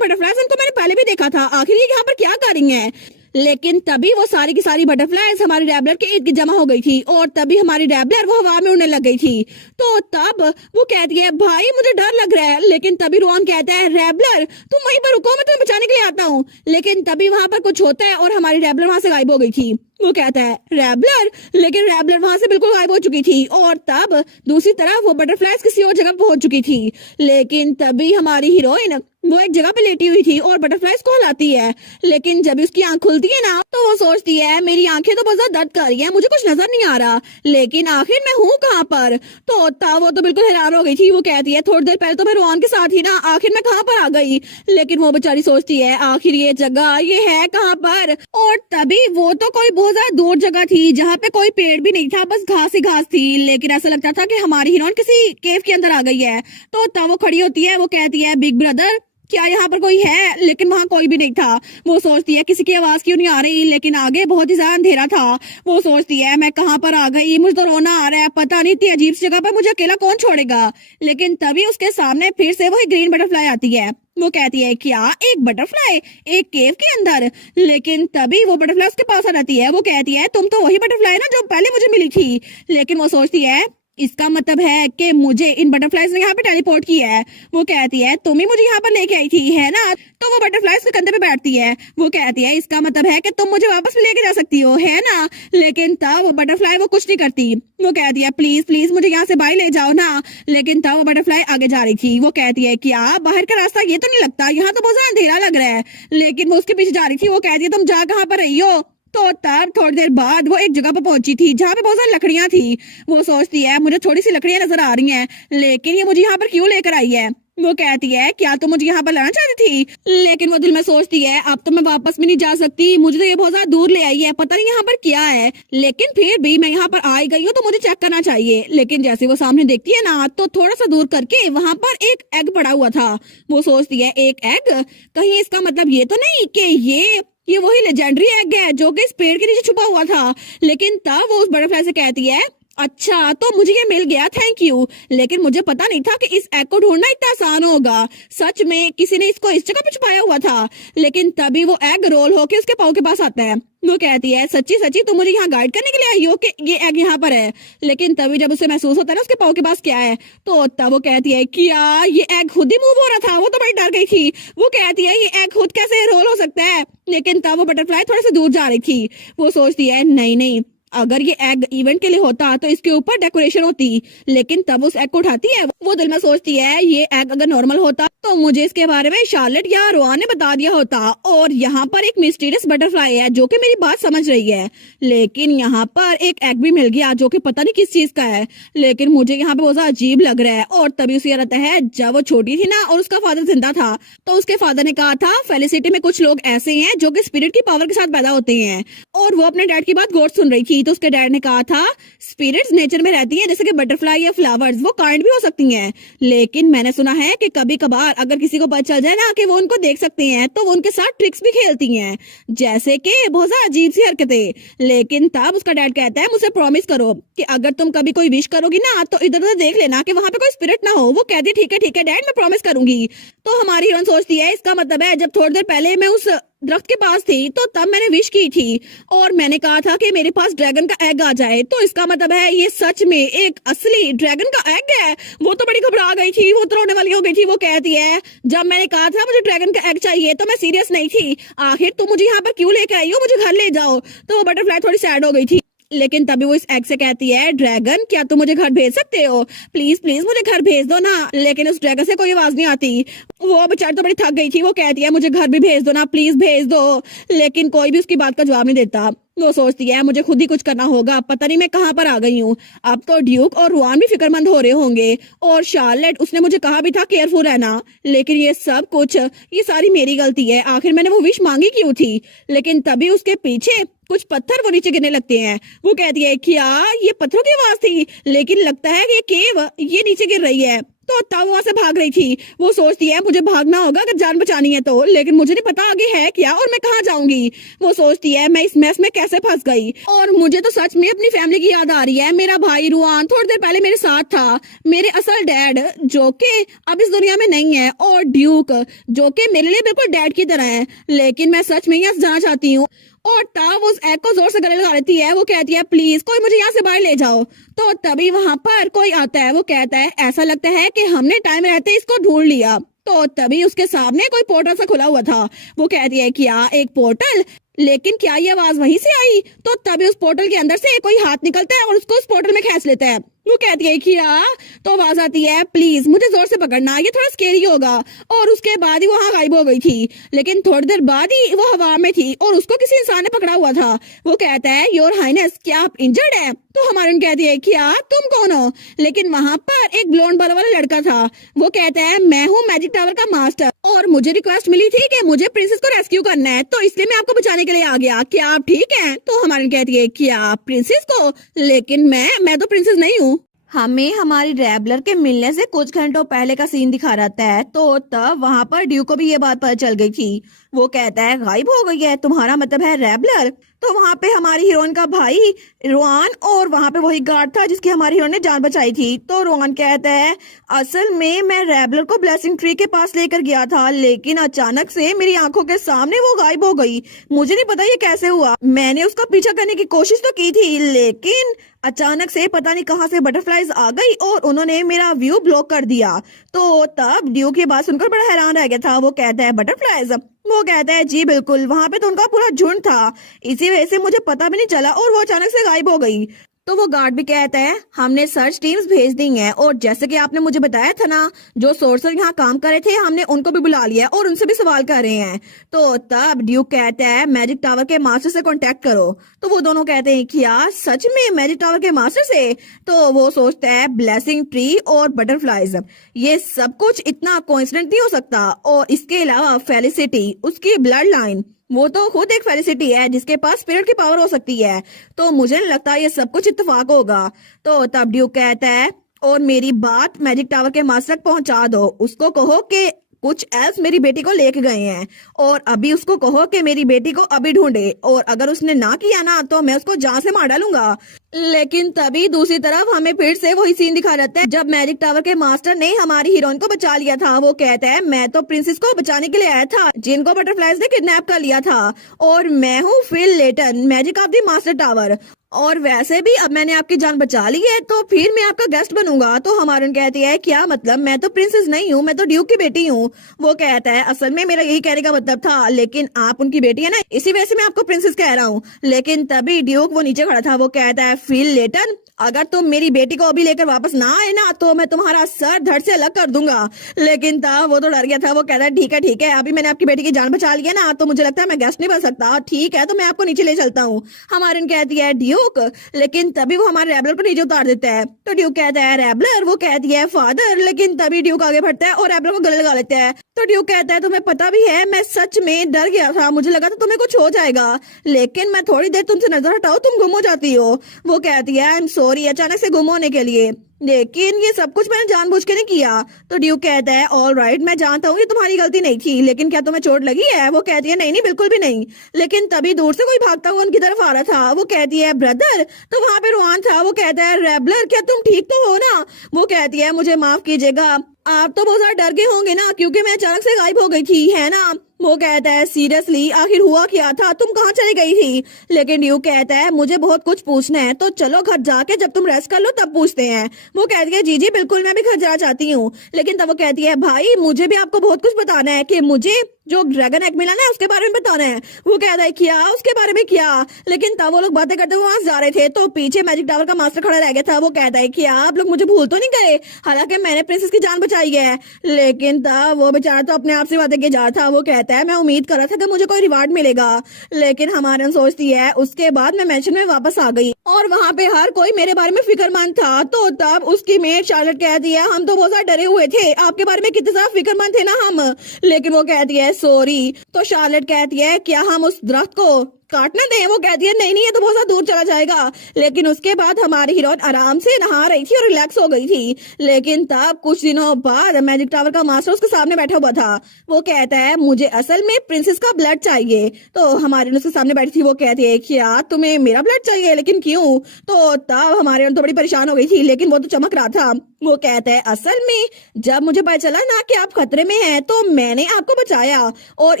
बटरफ्लाईज इनको मैंने पहले भी देखा था, आखिर ये यहाँ पर क्या कर रही हैं? लेकिन तभी वो सारी की सारी बटरफ्लाईज हमारी रैबलर के इर्द गिर्द जमा हो गई थी और तभी हमारी रैबलर वो हवा में उड़ने लग गई थी। तो तब वो कहती है भाई मुझे डर लग रहा है। लेकिन तभी रोहन कहता है रैबलर तुम वहीं पर रुको, मैं तुम्हें बचाने के लिए आता हूँ। लेकिन तभी वहां पर कुछ होता है और हमारी रैबलर वहां से गायब हो गई थी। वो कहता है रैबलर, लेकिन रैबलर वहां से बिल्कुल गायब हो चुकी थी और तब दूसरी तरफ वो बटरफ्लाईज किसी और जगह पहुंच चुकी थी। लेकिन तभी हमारी हीरोइन वो एक जगह पे लेटी हुई थी और बटरफ्लाईज को हिलाती है। लेकिन जब उसकी आंख खुलती है ना तो वो सोचती है मेरी आंखें तो बहुत ज्यादा दर्द कर रही है, मुझे कुछ नजर नहीं आ रहा, लेकिन आखिर मैं हूँ कहाँ पर? तो तब वो तो बिल्कुल हैरान हो गई थी। वो कहती है थोड़ी देर पहले तो मैं रोहन के साथ ही ना, आखिर मैं कहाँ पर आ गई? लेकिन वो बेचारी सोचती है आखिर ये जगह ये है कहाँ पर? और तभी वो तो कोई बहुत ज्यादा दूर जगह थी जहाँ पे कोई पेड़ भी नहीं था, बस घास ही घास थी। लेकिन ऐसा लगता था कि हमारी हीरोइन किसी केव के अंदर आ गई है। तो तब वो खड़ी होती है, वो कहती है बिग ब्रदर क्या यहाँ पर कोई है? लेकिन वहाँ कोई भी नहीं था। वो सोचती है किसी की आवाज क्यों नहीं आ रही, लेकिन आगे बहुत ही ज्यादा अंधेरा था। वो सोचती है मैं कहाँ पर आ गई, मुझे तो रोना आ रहा है, पता नहीं इतनी अजीब सी जगह पर मुझे अकेला कौन छोड़ेगा। लेकिन तभी उसके सामने फिर से वही ग्रीन बटरफ्लाई आती है। वो कहती है क्या एक बटरफ्लाई एक केव के अंदर? लेकिन तभी वो बटरफ्लाई उसके पास आ जाती है। वो कहती है तुम तो वही बटरफ्लाई ना जो पहले मुझे मिली थी। लेकिन वो सोचती है इसका मतलब है कि मुझे इन बटरफ्लाइज ने यहाँ पे टेलीपोर्ट किया है। वो कहती है तुम ही मुझे यहाँ पर लेके आई थी है ना? तो वो बटरफ्लाई उसके कंधे पे बैठती है। वो कहती है इसका मतलब है कि तुम मुझे वापस भी लेके जा सकती हो है ना? लेकिन तब वो बटरफ्लाई वो कुछ नहीं करती। वो कहती है प्लीज प्लीज मुझे यहाँ से बाहर ले जाओ ना। लेकिन तब वो बटरफ्लाई आगे जा रही थी। वो कहती है क्या बाहर का रास्ता ये तो नहीं लगता, यहाँ तो बहुत ज्यादा अंधेरा लग रहा है। लेकिन वो उसके पीछे जा रही थी। वो कहती है तुम जा कहाँ पर रही हो? तो तब थोड़ी देर बाद वो एक जगह पर पहुंची थी जहाँ पे बहुत सारी लकड़ियां थी। वो सोचती है मुझे थोड़ी सी लकड़ियां नजर आ रही हैं, लेकिन ये मुझे यहाँ पर क्यों लेकर आई है? वो कहती है क्या तुम मुझे यहाँ पर लाना चाहती थी? लेकिन वो दिल में सोचती है अब तो मैं वापस भी नहीं जा सकती, मुझे तो ये बहुत ज्यादा दूर ले आई है, पता नहीं यहाँ पर क्या है। लेकिन फिर भी मैं यहाँ पर आई गई हूँ तो मुझे चेक करना चाहिए। लेकिन जैसे वो सामने देखती है ना तो थोड़ा सा दूर करके वहां पर एक एग पड़ा हुआ था। वो सोचती है एक एग, कहीं इसका मतलब ये तो नहीं कि ये वही लेजेंडरी एग है जो कि इस पेड़ के नीचे छुपा हुआ था। लेकिन तब वो उस बटरफ्लाई से कहती है अच्छा तो मुझे ये मिल गया, थैंक यू। लेकिन मुझे पता नहीं था कि इस एग को ढूंढना इतना आसान होगा। सच में किसी ने इसको इस जगह पे छुपाया हुआ था। लेकिन तभी वो एग रोल होके उसके पाँव के पास आता है। वो कहती है सच्ची सच्ची तुम मुझे यहाँ गाइड करने के लिए आई हो कि ये एग यहाँ पर है? लेकिन तभी जब उसे महसूस होता है ना उसके पाँव के पास क्या है, तो तब वो कहती है क्या ये एग खुद ही मूव हो रहा था? वो तो बड़ी डर गई थी। वो कहती है ये एग खुद कैसे रोल हो सकता है? लेकिन तब वो बटरफ्लाई थोड़े से दूर जा रही थी। वो सोचती है नहीं नहीं, अगर ये एग इवेंट के लिए होता तो इसके ऊपर डेकोरेशन होती। लेकिन तब उस एग को उठाती है। वो दिल में सोचती है ये एग अगर नॉर्मल होता तो मुझे इसके बारे में शार्लेट या रोआन ने बता दिया होता। और यहाँ पर एक मिस्टीरियस बटरफ्लाई है जो कि मेरी बात समझ रही है। लेकिन यहाँ पर एक एग भी मिल गया जो कि पता नहीं किस चीज का है। लेकिन मुझे यहाँ पे बहुत ज्यादा अजीब लग रहा है। और तभी उसे याद आता है जब वो छोटी थी ना और उसका फादर जिंदा था तो उसके फादर ने कहा था फेलिसिटी में कुछ लोग ऐसे हैं जो कि स्पिरिट की पावर के साथ पैदा होते हैं। और वो अपने डैड की बात गौर सुन रही थी तो उसके डैड ने कहा था स्पिरिट्स नेचर में रहती हैं जैसे कि बटरफ्लाई या फ्लावर्स, वो काइंड भी हो सकती हैं। लेकिन मैंने सुना है कि कभी कभार अगर किसी को पता चल जाए ना कि वो उनको देख सकते हैं तो वो उनके साथ ट्रिक्स भी खेलती हैं, जैसे कि बहुत ज्यादा अजीब सी हरकतें। लेकिन तब उसका डैड कहता है मुझसे प्रॉमिस करो कि अगर तुम कभी कोई विश करोगी ना तो इधर उधर देख लेना कि वहां पे कोई स्पिरिट ना हो। वो कहती है ठीक है डैड मैं प्रॉमिस करूंगी। तो हमारी हीरोइन सोचती है इसका मतलब है जब थोड़ी देर पहले मैं उस दरख्त के पास थी तो तब मैंने विश की थी और मैंने कहा था कि मेरे पास ड्रैगन का एग आ जाए, तो इसका मतलब है ये सच में एक असली ड्रैगन का एग है। वो तो बड़ी घबरा गई थी, वो तो रोने वाली हो गई थी। वो कहती है जब मैंने कहा था मुझे ड्रैगन का एग चाहिए तो मैं सीरियस नहीं थी, आखिर तुम मुझे यहाँ पर क्यों लेकर आई हो, मुझे घर ले जाओ। तो वो बटरफ्लाई थोड़ी सैड हो गई थी। लेकिन तभी वो इस एग से कहती है ड्रैगन क्या तुम मुझे घर भेज सकते हो, प्लीज प्लीज मुझे घर भेज दो ना। लेकिन उस ड्रैगन से कोई आवाज नहीं आती। वो बेचारी तो बड़ी थक गई थी। वो कहती है मुझे घर भी भेज दो ना, प्लीज भेज दो। लेकिन कोई भी उसकी बात का जवाब नहीं देता। वो सोचती है मुझे खुद ही कुछ करना होगा, पता नहीं मैं कहाँ पर आ गई हूँ। अब तो ड्यूक और रुआन भी फिक्रमंद हो रहे होंगे और शार्लेट उसने मुझे कहा भी था केयरफुल रहना। लेकिन ये सब कुछ ये सारी मेरी गलती है, आखिर मैंने वो विश मांगी क्यों थी। लेकिन तभी उसके पीछे कुछ पत्थर वो नीचे गिरने लगते हैं। वो कहती है क्या ये पत्थरों की आवाज थी, लेकिन लगता है कि ये केव ये नीचे गिर रही है। तो तब वहां से भाग रही थी। वो सोचती है मुझे भागना होगा अगर जान बचानी है तो, लेकिन मुझे नहीं पता आगे है क्या और मैं कहाँ जाऊंगी। वो सोचती है मैं इस मैस में कैसे फंस गई। और मुझे तो सच में अपनी फैमिली की याद आ रही है। मेरा भाई रुआन थोड़ी देर पहले मेरे साथ था, मेरे असल डैड जो कि अब इस दुनिया में नहीं है, और ड्यूक जो कि मेरे लिए बिल्कुल डैड की तरह है। लेकिन मैं सच में यहाँ जाना चाहती हूँ। और तब उस एग को जोर से गले लगा लेती है। वो कहती है प्लीज कोई मुझे यहाँ से बाहर ले जाओ। तो तभी वहां पर कोई आता है। वो कहता है ऐसा लगता है कि हमने टाइम रहते इसको ढूंढ लिया। तो तभी उसके सामने कोई पोर्टल सा खुला हुआ था। वो कहती है क्या एक पोर्टल, लेकिन क्या ये आवाज वहीं से आई। तो तभी उस पोर्टल के अंदर से कोई हाथ निकलता है और उसको उस पोर्टल में खींच लेता है। वो कहती है क्या, तो आवाज आती है प्लीज मुझे जोर से पकड़ना, ये थोड़ा स्केरी होगा। और उसके बाद ही वो वहां गायब हो गई थी। लेकिन थोड़ी देर बाद ही वो हवा में थी और उसको किसी इंसान ने पकड़ा हुआ था। वो कहता है योर हाइनेस क्या आप इंजर्ड है। तो हमारे कहती है क्या तुम कौन हो। लेकिन वहां पर एक ब्लोंड बाल वाला लड़का था। वो कहता है मैं हूँ मैजिक टावर का मास्टर और मुझे रिक्वेस्ट मिली थी कि मुझे प्रिंसेस को रेस्क्यू करना है, तो इसलिए मैं आपको बचाने के लिए आ गया, क्या आप ठीक हैं। तो हमारे कहती है क्या प्रिंसेस को, लेकिन मैं तो प्रिंसेस नहीं हूँ। हमें हमारी रैबलर के मिलने से कुछ घंटों पहले का सीन दिखा रहता है। तो तब वहां पर ड्यू को भी ये बात पता चल गई थी। वो कहता है गायब हो गई है, तुम्हारा मतलब है रैबलर। तो वहां पे हमारी हीरोइन का भाई रोआन और वहां पे वही गार्ड था जिसकी हमारी हीरोइन ने जान बचाई थी। तो रोआन कहता है असल में मैं रैबलर को ब्लेसिंग ट्री के पास लेकर गया था, लेकिन अचानक से मेरी आंखों के सामने वो गायब हो गई। मुझे नहीं पता ये कैसे हुआ। मैंने उसका पीछा करने की कोशिश तो की थी, लेकिन अचानक से पता नहीं कहां से बटरफ्लाईज आ गई और उन्होंने मेरा व्यू ब्लॉक कर दिया। तो तब ड्यू की बात सुनकर बड़ा हैरान रह गया था। वो कहता है बटरफ्लाईज? वो कहता है जी बिल्कुल, वहां पे तो उनका पूरा झुंड था, इसी वजह से मुझे पता भी नहीं चला और वो अचानक से गायब हो गई। तो वो गार्ड भी कहता है हमने सर्च टीम्स भेज दी हैं और जैसे कि आपने मुझे बताया था ना, जो सोर्सर यहाँ काम कर रहे थे हमने उनको भी बुला लिया और उनसे भी सवाल कर रहे हैं। तो तब ड्यूक कहता है मैजिक टावर के मास्टर से कांटेक्ट करो। तो वो दोनों कहते हैं क्या सच में मैजिक टावर के मास्टर से? तो वो सोचता है ब्लेसिंग ट्री और बटरफ्लाईज, ये सब कुछ इतना कोइंसिडेंट नहीं हो सकता। और इसके अलावा फेलिसिटी, उसकी ब्लड लाइन, वो तो खुद एक फेलिसिटी है जिसके पास स्पिरिट की पावर हो सकती है। तो मुझे नहीं लगता ये सब कुछ इत्तेफाक होगा। तो तब ड्यूक कहता है और मेरी बात मैजिक टावर के मास्टर तक पहुंचा दो, उसको कहो कि कुछ एल्स मेरी बेटी को लेके गए हैं और अभी उसको कहो कि मेरी बेटी को अभी ढूंढे, और अगर उसने ना किया ना तो मैं उसको जान से मार डालूंगा। लेकिन तभी दूसरी तरफ हमें फिर से वही सीन दिखा रहता है जब मैजिक टावर के मास्टर ने हमारी हीरोइन को बचा लिया था। वो कहता है मैं तो प्रिंसेस को बचाने के लिए आया था जिनको बटरफ्लाईज ने किडनैप कर लिया था, और मैं हूँ Phil Layton, magic of the master tower, और वैसे भी अब मैंने आपकी जान बचा ली है तो फिर मैं आपका गेस्ट बनूंगा। तो हमारी कहती है क्या मतलब, मैं तो प्रिंसेस नहीं हूँ, मैं तो ड्यूक की बेटी हूँ। वो कहता है असल में मेरा यही कहने का मतलब था, लेकिन आप उनकी बेटी है ना, इसी वजह से मैं आपको प्रिंसेस कह रहा हूँ। लेकिन तभी ड्यूक वो नीचे खड़ा था। वो कहता है फील लेटन, अगर तुम मेरी बेटी को अभी लेकर वापस ना आए ना तो मैं तुम्हारा सर धड़ से अलग कर दूंगा। लेकिन तब वो तो डर गया था। वो कहता है ठीक है, अभी मैंने आपकी बेटी की जान बचा ली है ना, तो मुझे लगता है मैं गेस्ट नहीं बन सकता। ठीक है, तो मैं आपको नीचे ले चलता हूँ। हमारी कहती है ड्यूक, लेकिन तभी वो हमारे रैबलर को नीचे उतार देता है। तो ड्यूक कहता है रैबलर? वो कहती है फादर, लेकिन तभी ड्यूक आगे बढ़ता है और रैबलर को गले लगा लेता है। तो ड्यूक कहता है तुम्हें पता भी है मैं सच में डर गया था, मुझे लगा था तुम्हें कुछ हो जाएगा, लेकिन मैं थोड़ी देर तुमसे नजर हटाओ तुम गुम हो जाती हो। वो कहती है आई एम सॉरी अचानक से गुम होने के लिए, लेकिन ये सब कुछ मैंने जानबूझ के नहीं किया। तो ड्यूक कहता है ऑल राइट, मैं जानता हूँ ये तुम्हारी गलती नहीं थी, लेकिन क्या तुम्हें चोट लगी है? वो कहती है नहीं बिल्कुल भी नहीं। लेकिन तभी दूर से कोई भागता हुआ उनकी तरफ आ रहा था। वो कहती है ब्रदर। तो वहां पे रोआन था। वो कहता है रैबलर क्या तुम ठीक तो हो ना? वो कहती है मुझे माफ कीजिएगा, आप तो बहुत ज्यादा डर गए होंगे ना क्योंकि मैं अचानक से गायब हो गई थी, है ना? वो कहता है सीरियसली आखिर हुआ क्या था, तुम कहाँ चली गई थी? लेकिन ड्यूक कहता है मुझे बहुत कुछ पूछना है, तो चलो घर जाके जब तुम रेस्ट कर लो तब पूछते हैं। वो कहती है जी बिल्कुल, मैं भी घर जाना चाहती हूँ। लेकिन तब वो कहती है भाई मुझे भी आपको बहुत कुछ बताना है कि मुझे जो ड्रैगन एग मिला ना उसके बारे में बताना है। वो कहता है क्या, उसके बारे में क्या? लेकिन तब वो लोग बातें करते हुए वहां जा रहे थे तो पीछे मैजिक टावर का मास्टर खड़ा रह गया था। वो कहता है क्या आप लोग मुझे भूल तो नहीं गए, हालांकि मैंने प्रिंसेस की जान बचाई है। लेकिन तब वो बेचारा तो अपने आप से बातें किए जा रहा था। वो कहता है मैं उम्मीद कर रहा था कि मुझे कोई रिवार्ड मिलेगा, लेकिन हमारे सोचती है उसके बाद मैं मैंशन में वापस आ गई और वहां पे हर कोई मेरे बारे में फिक्रमंद था। तो तब उसकी मेट शार्लेट कहती है हम तो बहुत ज्यादा डरे हुए थे, आपके बारे में कितने ज्यादा फिक्रमंद थे ना हम। लेकिन वो कहती है सॉरी। तो शार्लेट कहती है क्या हम उस दरख्त को काटना दें? वो कहती है नहीं ये तो बहुत ज्यादा दूर चला जाएगा। लेकिन उसके बाद हमारी हीरोइन आराम से नहा रही थी और रिलैक्स हो गई थी। लेकिन तब कुछ दिनों बाद मैजिक टावर का मास्टर उसके सामने बैठा हुआ था। वो कहता है मुझे असल में प्रिंसेस का ब्लड चाहिए। तो हमारी उसके सामने बैठी थी। वो कहती है क्या तुम्हें मेरा ब्लड चाहिए, लेकिन क्यों? तो तब हमारे तो बड़ी परेशान हो गई थी, लेकिन वो तो चमक रहा था। वो कहता है असल में जब मुझे पता चला ना कि आप खतरे में हैं तो मैंने आपको बचाया और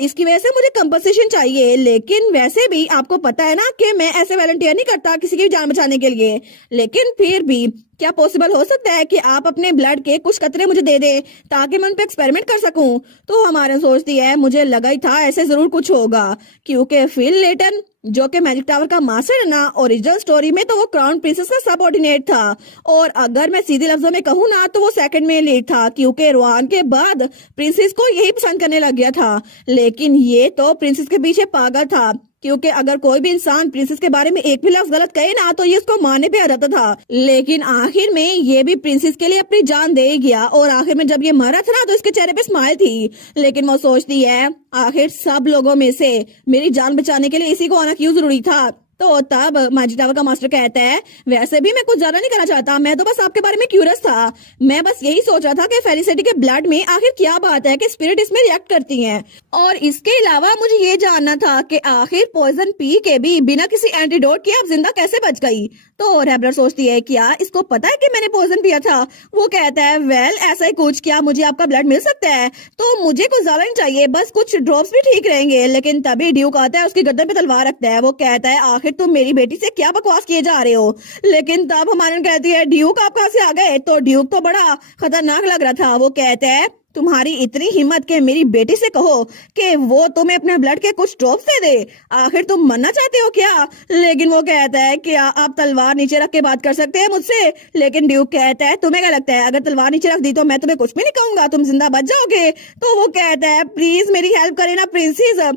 इसकी वजह से मुझे कंपनसेशन चाहिए। लेकिन वैसे भी आपको पता है ना कि मैं ऐसे वॉलंटियर नहीं करता किसी की जान बचाने के लिए, लेकिन फिर भी क्या पॉसिबल हो सकता है कि आप अपने ब्लड के कुछ कतरे मुझे दे दे ताकि मैं उन पे एक्सपेरिमेंट कर सकूं? तो हमारे सोचती है मुझे लगा ही था ऐसे जरूर कुछ होगा, क्योंकि फिल लेटन जो कि मैजिक टावर का मास्टर है ना, ओरिजिनल स्टोरी में तो वो क्राउन प्रिंसेस का सबऑर्डिनेट था, और अगर मैं सीधे लफ्जों में कहूँ ना तो वो सेकंड में लीड था, क्योंकि रोआन के बाद प्रिंसेस को यही पसंद करने लग गया था। लेकिन ये तो प्रिंसेस के पीछे पागल था, क्योंकि अगर कोई भी इंसान प्रिंसेस के बारे में एक भी लफ्ज गलत कहे ना तो ये उसको मारने पे आ जाता था। लेकिन आखिर में ये भी प्रिंसेस के लिए अपनी जान दे गया, और आखिर में जब ये मरा था ना तो इसके चेहरे पे स्माइल थी। लेकिन वो सोचती है आखिर सब लोगों में से मेरी जान बचाने के लिए इसी को आना क्यों जरूरी था? तो तब मैजिक टावर का मास्टर कहता है वैसे भी मैं कुछ ज्यादा नहीं करना चाहता, मैं तो बस आपके बारे में क्यूरियस था। मैं बस यही सोच रहा था कि फेलिसिटी के ब्लड में आखिर क्या बात है कि स्पिरिट इसमें रिएक्ट करती हैं, और इसके अलावा मुझे ये जानना था कि आखिर पॉइजन पी के भी बिना किसी एंटीडोट के आप जिंदा कैसे बच गई। तो रेबलर सोचती है क्या इसको पता है कि मैंने पॉइजन पिया था। वो कहता है वेल ऐसा ही कुछ, क्या मुझे आपका ब्लड मिल सकता है? तो मुझे कुछ ज्यादा नहीं चाहिए, बस कुछ ड्रॉप्स भी ठीक रहेंगे। लेकिन तभी ड्यूक आता है, उसकी गर्दन पे तलवार रखता है। वो कहता है आखिर तुम मेरी बेटी से क्या बकवास किए जा रहे हो। लेकिन तब हमारे कहती है ड्यूक आप कहाँ से आ गए। तो ड्यूक तो बड़ा खतरनाक लग रहा था। वो कहता है तुम्हारी इतनी हिम्मत के मेरी बेटी से कहो कि वो तुम्हें अपने ब्लड के कुछ ड्रॉप्स दे दे, आखिर तुम मरना चाहते हो क्या? लेकिन वो कहता है कि आप तलवार नीचे रख के बात कर सकते हैं मुझसे। लेकिन ड्यूक कहता है तुम्हें क्या लगता है अगर तलवार नीचे रख दी तो मैं तुम्हें कुछ भी नहीं कहूंगा, तुम जिंदा बच जाओगे। तो वो कहता है प्लीज मेरी हेल्प करे ना प्रिंसेस।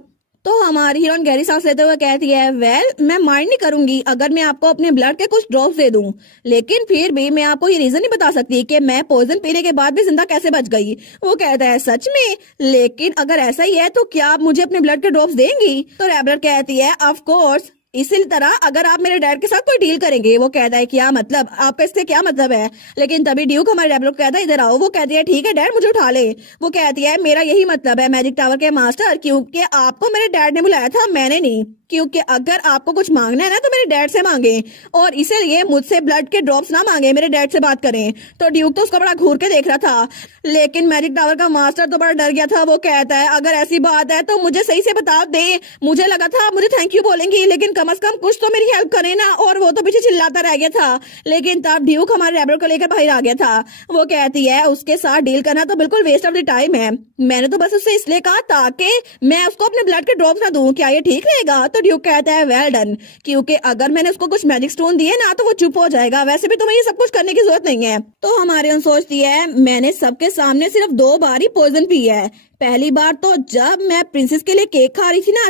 तो हमारी हीरोइन गहरी सांस लेते हुए कहती है वेल मैं माइंड नहीं करूंगी अगर मैं आपको अपने ब्लड के कुछ ड्रॉप्स दे दूं, लेकिन फिर भी मैं आपको ये रीजन नहीं बता सकती कि मैं पॉइजन पीने के बाद भी जिंदा कैसे बच गई। वो कहता है सच में? लेकिन अगर ऐसा ही है तो क्या आप मुझे अपने ब्लड के ड्रॉप्स देंगी? तो रेबलर कहती है ऑफ कोर्स, इसी तरह अगर आप मेरे डैड के साथ कोई डील करेंगे। वो कहता है क्या मतलब, आपका इससे क्या मतलब है? लेकिन तभी ड्यूक हमारे रेबलर को कहता है इधर आओ। वो कहती है ठीक है डैड मुझे उठा ले। वो कहती है मेरा यही मतलब है मैजिक टावर के मास्टर, क्योंकि आपको मेरे डैड ने बुलाया था, मैंने नहीं। क्योंकि अगर आपको कुछ मांगना है ना तो मेरे डैड से मांगे, और इसीलिए मुझसे ब्लड के ड्रॉप्स ना मांगे, मेरे डैड से बात करें। तो ड्यूक तो उसका बड़ा घूर के देख रहा था, लेकिन मैजिक टावर का मास्टर तो बड़ा डर गया था। वो कहता है अगर ऐसी बात है तो मुझे सही से बता दे, मुझे लगा था मुझे थैंक यू बोलेंगी, लेकिन कम से कम कुछ तो मेरी हेल्प करे ना। और वो तो पीछे चिल्लाता रह गया था। लेकिन तब ड्यूक हमारे रेबलर को लेकर बाहर आ गया था। वो कहती है उसके साथ डील करना तो बिल्कुल वेस्ट ऑफ द टाइम है, मैंने तो बस उससे इसलिए कहा ताकि मैं उसको अपने ब्लड के ड्रॉप्स ना दूं, क्या ये ठीक रहेगा? तो ड्यूक कहता है वेल डन, क्योंकि अगर मैंने उसको कुछ मैजिक स्टोन दिए ना तो वो चुप हो जाएगा, वैसे भी तुम्हें ये सब कुछ करने की जरूरत नहीं है। तो हमारे सोचती है मैंने सबके सामने सिर्फ 2 बार ही पॉइजन पी है। पहली बार तो जब मैं प्रिंसेस के लिए केक खा रही थी ना,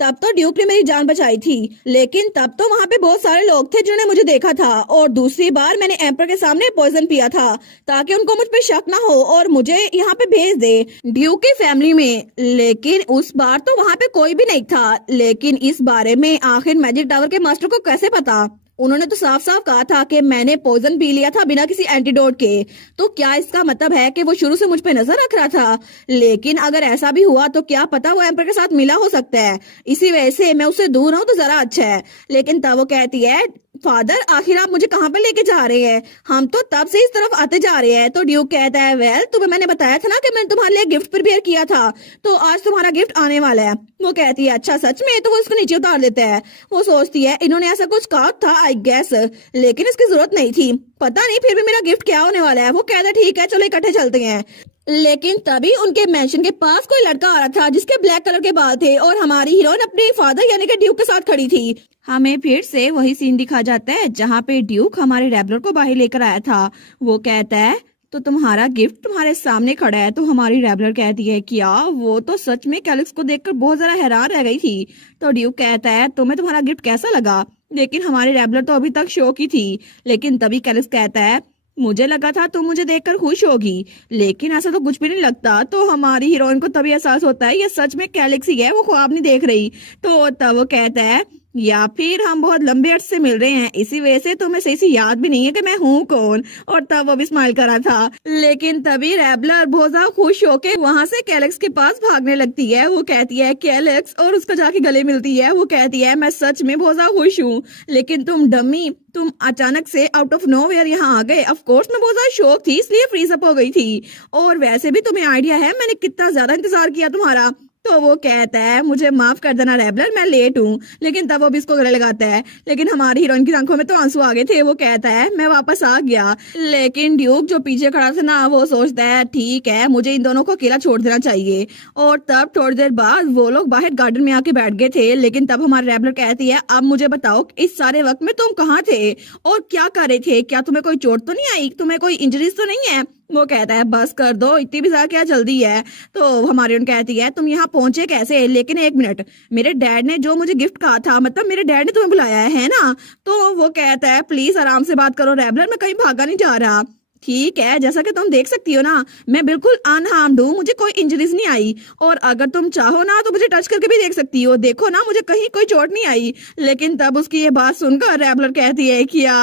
तब तो ड्यूक ने मेरी जान बचाई थी, लेकिन तब तो वहाँ पे बहुत सारे लोग थे जिन्होंने मुझे देखा था। और दूसरी बार मैंने एम्पर के सामने पॉइजन पिया था ताकि उनको मुझ पे शक ना हो और मुझे यहाँ पे भेज दे ड्यूक की फैमिली में। लेकिन उस बार तो वहाँ पे कोई भी नहीं था। लेकिन इस बारे में आखिर मैजिक टावर के मास्टर को कैसे पता? उन्होंने तो साफ साफ कहा था कि मैंने पॉइजन पी लिया था बिना किसी एंटीडोट के। तो क्या इसका मतलब है कि वो शुरू से मुझ पे नजर रख रहा था? लेकिन अगर ऐसा भी हुआ तो क्या पता वो एम्पर के साथ मिला हो सकता है, इसी वजह से मैं उससे दूर रहूं तो जरा अच्छा है। लेकिन तब वो कहती है फादर आखिर आप मुझे कहाँ पे लेके जा रहे हैं, हम तो तब से इस तरफ आते जा रहे हैं। तो ड्यूक कहता है वेल तुम्हें मैंने बताया था ना कि मैंने तुम्हारे लिए गिफ्ट प्रिपेयर किया था, तो आज तुम्हारा गिफ्ट आने वाला है। वो कहती है अच्छा सच में? तो वो उसको नीचे उतार देता है। वो सोचती है इन्होंने ऐसा कुछ कहा था आई गेस, लेकिन इसकी जरूरत नहीं थी, पता नहीं फिर भी मेरा गिफ्ट क्या होने वाला है। वो कहता है ठीक है चलो इकट्ठे चलते हैं। लेकिन तभी उनके मैंशन के पास कोई लड़का आ रहा था जिसके ब्लैक कलर के बाल थे, और हमारी हीरोइन अपने फादर यानी कि ड्यूक के साथ खड़ी थी। हमें फिर से वही सीन दिखा जाता है जहाँ पे ड्यूक हमारे रेबलर को बाहर लेकर आया था। वो कहता है तो तुम्हारा गिफ्ट तुम्हारे सामने खड़ा है। तो हमारी रेबलर कहती है क्या? वो तो सच में कैलिक्स को देखकर बहुत जरा हैरान रह गई थी। तो ड्यूक कहता है तुम्हें तुम्हारा गिफ्ट कैसा लगा? लेकिन हमारी रेबलर तो अभी तक शौक ही थी। लेकिन तभी कैलिक्स कहता है मुझे लगा था तुम मुझे देखकर खुश होगी, लेकिन ऐसा तो कुछ भी नहीं लगता। तो हमारी हीरोइन को तभी एहसास होता है ये सच में कैलिक्स ही है, वो ख्वाब नहीं देख रही। तो तब वो कहता है या फिर हम बहुत लंबे अर्से से मिल रहे हैं, इसी वजह से तुम्हें सही से याद भी नहीं है कि मैं हूँ कौन। और तब वो भी स्माइल कर रहा था। लेकिन तभी रेबलर बहुत ज्यादा खुश होके वहां से कैलिक्स के पास भागने लगती है। वो कहती है कैलिक्स, और उसका जाके गले मिलती है। वो कहती है मैं सच में बहुत ज्यादा खुश हूँ, लेकिन तुम डमी, तुम अचानक से आउट ऑफ नोवेयर यहाँ आ गए। ऑफ कोर्स मैं बहुत ज्यादा शौक थी इसलिए फ्रीज अप हो गई थी, और वैसे भी तुम्हें आइडिया है मैंने कितना ज्यादा इंतजार किया तुम्हारा। तो वो कहता है मुझे माफ कर देना रेबलर, मैं लेट हूँ। लेकिन तब वो भी इसको गले लगाता है। लेकिन हमारी हीरोइन की आंखों में तो आंसू आ गए थे। वो कहता है मैं वापस आ गया। लेकिन ड्यूक जो पीछे खड़ा था ना, वो सोचता है ठीक है मुझे इन दोनों को अकेला छोड़ देना चाहिए। और तब थोड़ी देर बाद वो लोग बाहर गार्डन में आके बैठ गए थे। लेकिन तब हमारी रेबलर कहती है अब मुझे बताओ इस सारे वक्त में तुम कहाँ थे और क्या कर रहे थे? क्या तुम्हें कोई चोट तो नहीं आई? तुम्हें कोई इंजरीज तो नहीं है? वो कहता है बस कर दो, इतनी भी ज्यादा क्या जल्दी है। तो हमारी उन कहती है तुम यहाँ पहुंचे कैसे? लेकिन एक मिनट, मेरे डैड ने जो मुझे गिफ्ट कहा था, मतलब मेरे डैड ने तुम्हें बुलाया है ना? तो वो कहता है प्लीज आराम से बात करो रेबलर, मैं कहीं भागा नहीं जा रहा। ठीक है, जैसा कि तुम देख सकती हो ना, मैं बिल्कुल अनहार्म्ड हूँ, मुझे कोई इंजरीज नहीं आई। और अगर तुम चाहो ना तो मुझे टच करके भी देख सकती हो, देखो ना मुझे कहीं कोई चोट नहीं आई। लेकिन तब उसकी ये बात सुनकर रैबलर कहती है क्या?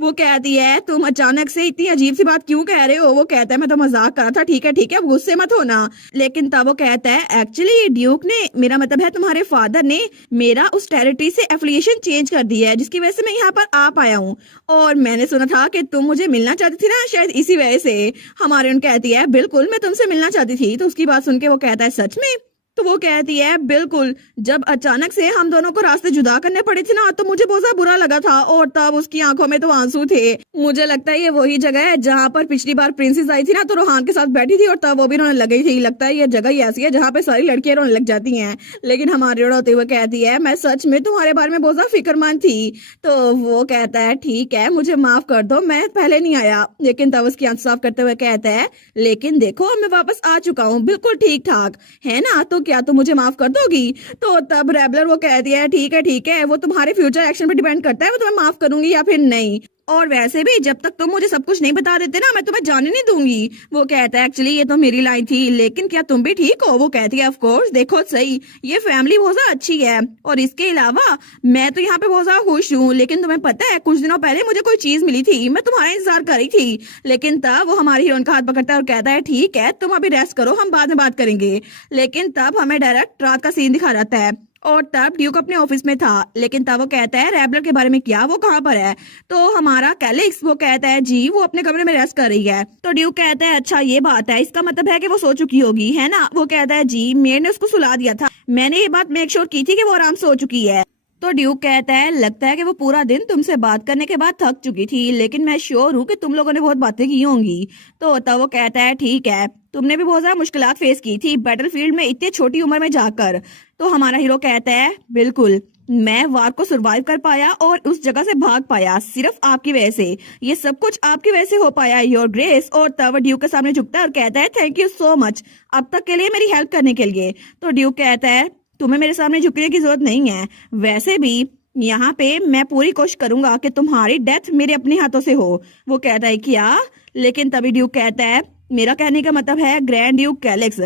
वो कहती है तुम अचानक से इतनी अजीब सी बात क्यों कह रहे हो? वो कहता है मैं तो मजाक कर रहा था, ठीक है, गुस्से मत होना। लेकिन तब वो कहता है एक्चुअली ड्यूक ने, मेरा मतलब है तुम्हारे फादर ने, मेरा उस टेरिटरी से एफिलिएशन चेंज कर दिया है, जिसकी वजह से मैं यहाँ पर आ पाया हूँ। और मैंने सुना था कि तुम मुझे मिलना चाहती थी ना, शायद इसी वजह से। हमारे उन कहती है बिल्कुल मैं तुमसे मिलना चाहती थी। तो उसकी बात सुन के वो कहता है सच में? तो वो कहती है बिल्कुल, जब अचानक से हम दोनों को रास्ते जुदा करने पड़े थे ना, तो मुझे बहुत ज्यादा बुरा लगा था। और तब उसकी आंखों में तो आंसू थे। मुझे लगता है ये वही जगह है जहाँ पर पिछली बार प्रिंसेस आई थी ना, तो रोहान के साथ बैठी थी और तब वो भी रोने लग गई थी। लगता है ये जगह ही ऐसी है जहाँ पे सारी लड़कियां रोने लग जाती हैं। लेकिन हमारी रोते हुए कहती है मैं सच में तुम्हारे बारे में बहुत ज्यादा फिक्रमंद थी। तो वो कहता है ठीक है, मुझे माफ कर दो, मैं पहले नहीं आया। लेकिन तब उसकी आंख साफ करते हुए कहता है लेकिन देखो मैं वापस आ चुका हूँ, बिल्कुल ठीक ठाक है ना, तो क्या तुम मुझे माफ कर दोगी? तो तब रेबलर वो कहती है ठीक है, वो तुम्हारे फ्यूचर एक्शन पे डिपेंड करता है, मैं तुम्हें माफ करूंगी या फिर नहीं। और वैसे भी जब तक तुम मुझे सब कुछ नहीं बता देते ना, मैं तुम्हें जाने नहीं दूंगी। वो कहता है एक्चुअली ये तो मेरी लाइन थी, लेकिन क्या तुम भी ठीक हो? वो कहती है ऑफ कोर्स, देखो सही, ये फैमिली बहुत ज्यादा अच्छी है और इसके अलावा मैं तो यहाँ पे बहुत ज्यादा खुश हूँ। लेकिन तुम्हें पता है कुछ दिनों पहले मुझे कोई चीज मिली थी, मैं तुम्हारा इंतजार कर रही थी। लेकिन तब वो हमारी हीरोइन का हाथ पकड़ता है और कहता है ठीक है, तुम अभी रेस्ट करो, हम बाद में बात करेंगे। लेकिन तब हमें डायरेक्ट रात का सीन दिखा जाता है और तब ड्यूक अपने ऑफिस में था। लेकिन तब वो कहता है रैबलर के बारे में क्या, वो कहाँ पर है? तो हमारा कैलिक्स वो कहता है जी वो अपने कमरे में रेस्ट कर रही है। तो ड्यूक कहता है अच्छा ये बात है, इसका मतलब है कि वो सो चुकी होगी है ना? वो कहता है जी मेयर ने उसको सुला दिया था, मैंने ये बात मेक श्योर की थी कि वो आराम से सो चुकी है। तो ड्यूक कहता है लगता है कि वो पूरा दिन तुमसे बात करने के बाद थक चुकी थी, लेकिन मैं श्योर हूँ कि तुम लोगों ने बहुत बातें की होंगी। तो तब वो कहता है ठीक है, तुमने भी बहुत ज्यादा मुश्किलात फेस की थी बैटलफील्ड में इतनी छोटी उम्र में जाकर। तो हमारा हीरो कहता है बिल्कुल, मैं वार को सरवाइव कर पाया और उस जगह से भाग पाया सिर्फ आपकी वजह से, ये सब कुछ आपकी वजह से हो पाया, योर ग्रेस। और तब ड्यूक के सामने झुकता है और कहता है थैंक यू सो मच अब तक के लिए मेरी हेल्प करने के लिए। तो ड्यूक कहता है तुम्हें मेरे सामने झुकने की जरूरत नहीं है, वैसे भी यहाँ पे मैं पूरी कोशिश करूंगा कि तुम्हारी डेथ मेरे अपने हाथों से हो। वो कहता है क्या? लेकिन तभी ड्यूक कहता है मेरा कहने का मतलब है ग्रैंड ड्यूक कैलिक्स,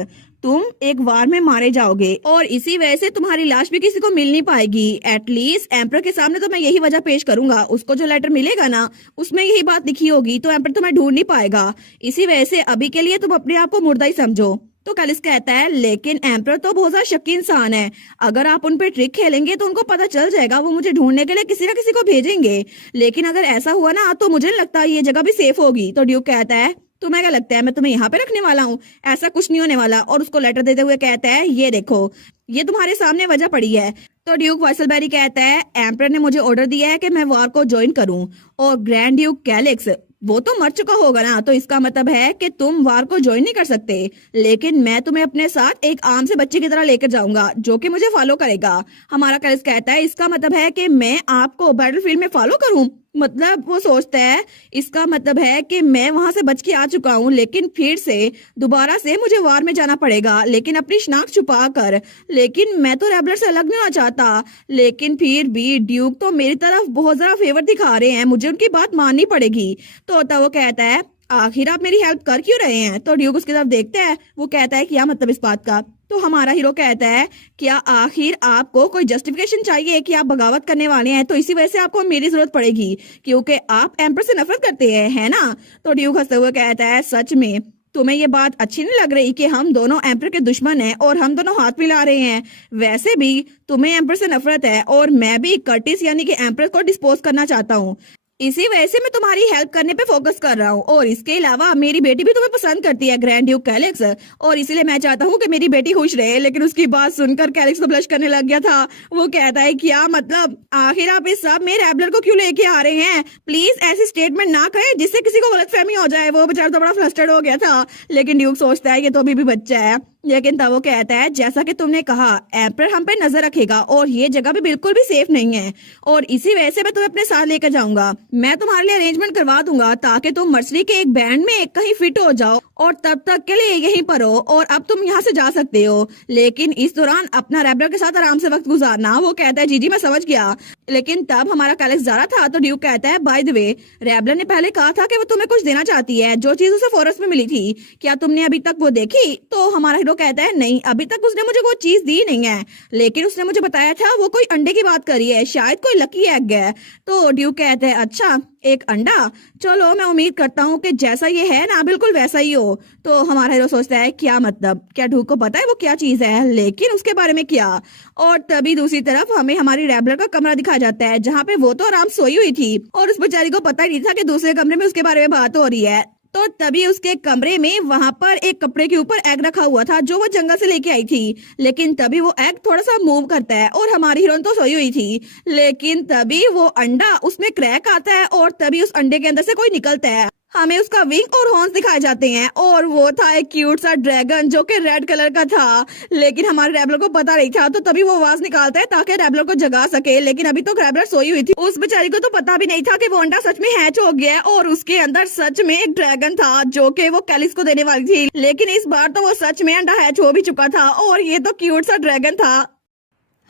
तुम एक वार में मारे जाओगे और इसी वजह से तुम्हारी लाश भी किसी को मिल नहीं पाएगी। एटलीस्ट एम्पर के सामने तो मैं यही वजह पेश करूंगा, उसको जो लेटर मिलेगा ना उसमें यही बात लिखी होगी, तो एम्पर तुम्हें ढूंढ नहीं पाएगा। इसी वजह से अभी के लिए तुम अपने आप को मुर्दा ही समझो। तो कैलिक्स कहता है लेकिन एम्पर तो बहुत ज्यादा शक्की इंसान है, अगर आप उन पे ट्रिक खेलेंगे तो उनको पता चल जाएगा, वो मुझे ढूंढने के लिए किसी ना किसी को भेजेंगे। लेकिन अगर ऐसा हुआ ना तो मुझे नहीं लगता ये जगह भी सेफ होगी। तो ड्यूक कहता है तुम्हें क्या लगता है मैं तुम्हें यहाँ पे रखने वाला हूँ? ऐसा कुछ नहीं होने वाला। और उसको लेटर देते हुए कहता है ये देखो, ये तुम्हारे सामने वजह पड़ी है। तो ड्यूक वाइसलबेरी कहता है एम्पर ने मुझे ऑर्डर दिया है कि मैं वार को ज्वाइन करूं और ग्रैंड ड्यूक कैलिक्स वो तो मर चुका होगा ना, तो इसका मतलब है कि तुम वार को ज्वाइन नहीं कर सकते। लेकिन मैं तुम्हें अपने साथ एक आम से बच्चे की तरह लेकर जाऊंगा जो कि मुझे फॉलो करेगा। हमारा कैलिक्स कहता है इसका मतलब है कि मैं आपको बैटलफील्ड में फॉलो करूं? मतलब वो सोचता है इसका मतलब है कि मैं वहां से बच के आ चुका हूँ, लेकिन फिर से दोबारा से मुझे वार में जाना पड़ेगा, लेकिन अपनी शनाख्त छुपा कर। लेकिन मैं तो रैबलर से अलग नहीं होना चाहता। लेकिन फिर भी ड्यूक तो मेरी तरफ बहुत ज्यादा फेवर दिखा रहे हैं, मुझे उनकी बात माननी पड़ेगी। तो तब वो कहता है आखिर आप मेरी हेल्प कर क्यों रहे हैं? तो ड्यूक उसकी तरफ देखता है, वो कहता है क्या मतलब इस बात का? तो हमारा हीरो कहता है क्या आखिर आपको कोई जस्टिफिकेशन चाहिए कि आप बगावत करने वाले हैं? तो इसी वजह से आपको मेरी जरूरत पड़ेगी क्योंकि आप एम्पर से नफरत करते हैं, है ना? तो ड्यूक हंसते हुए कहता है सच में तुम्हें ये बात अच्छी नहीं लग रही कि हम दोनों एम्पर के दुश्मन हैं और हम दोनों हाथ मिला रहे हैं? वैसे भी तुम्हें एम्पर से नफरत है और मैं भी कर्टिस यानी कि एम्पर को डिस्पोज करना चाहता हूँ, इसी वजह से मैं तुम्हारी हेल्प करने पे फोकस कर रहा हूँ। और इसके अलावा मेरी बेटी भी तुम्हें पसंद करती है ग्रैंड ड्यूक कैलिक्स, और इसीलिए मैं चाहता हूँ कि मेरी बेटी खुश रहे। लेकिन उसकी बात सुनकर कैलिक्स तो ब्लश करने लग गया था। वो कहता है क्या मतलब, आखिर आप इस सब में रैबलर को क्यों लेके आ रहे हैं? प्लीज ऐसी स्टेटमेंट ना करें जिससे किसी को गलतफहमी हो जाए। वो बेचारा तो बड़ा फ्लस्टर्ड हो गया था। लेकिन ड्यूक सोचता है कि तो अभी भी बच्चा है। लेकिन तब वो कहता है जैसा कि तुमने कहा एम्पर हम पे नजर रखेगा और ये जगह भी बिल्कुल भी सेफ नहीं है, और इसी वजह से मैं तुम्हें अपने साथ लेकर जाऊंगा। मैं तुम्हारे लिए अरेंजमेंट करवा दूंगा ताकि तुम मर्सरी के एक बैंड में कहीं फिट हो जाओ और तब तक के लिए यहीं पर हो और अब तुम यहाँ से जा सकते हो, लेकिन इस दौरान अपना रैबलर के साथ आराम से वक्त गुजारना। वो कहता है जी जी मैं समझ गया। लेकिन तब हमारा कैलिक्स जा रहा था तो ड्यूक कहता है बाय द वे, रैबलर ने पहले कहा था कि वो तुम्हें कुछ देना चाहती है, जो चीज उसे फॉरेस्ट में मिली थी, क्या तुमने अभी तक वो देखी? तो हमारा हीरो कहता है नहीं, अभी तक उसने मुझे वो चीज दी नहीं है, लेकिन उसने मुझे बताया था वो कोई अंडे की बात करी है, शायद कोई लकी एग है। तो ड्यूक कहता है अच्छा एक अंडा, चलो मैं उम्मीद करता हूँ कि जैसा ये है ना बिल्कुल वैसा ही हो। तो हमारा हीरो सोचता है क्या मतलब, क्या ड्यूक को पता है वो क्या चीज है, लेकिन उसके बारे में क्या? और तभी दूसरी तरफ हमें हमारी रैबलर का कमरा दिखाया जाता है, जहाँ पे वो तो आराम सोई हुई थी और उस बेचारी को पता ही नहीं था कि दूसरे कमरे में उसके बारे में बात हो रही है। तो तभी उसके कमरे में वहां पर एक कपड़े के ऊपर एग रखा हुआ था जो वो जंगल से लेके आई थी, लेकिन तभी वो एग थोड़ा सा मूव करता है और हमारी हीरोइन तो सोई हुई थी, लेकिन तभी वो अंडा उसमें क्रैक आता है और तभी उस अंडे के अंदर से कोई निकलता है। हमें उसका विंग और हॉर्न्स दिखाए जाते हैं और वो था एक क्यूट सा ड्रैगन जो कि रेड कलर का था, लेकिन हमारे रैबलर को पता नहीं था। तो तभी वो आवाज निकालता है ताकि रैबलर को जगा सके, लेकिन अभी तो रैबलर सोई हुई थी, उस बेचारी को तो पता भी नहीं था कि वो अंडा सच में हैच हो गया है और उसके अंदर सच में एक ड्रैगन था जो कि वो कैलिक्स को देने वाली थी, लेकिन इस बार तो वो सच में अंडा हैच हो भी चुका था और ये तो क्यूट सा ड्रैगन था।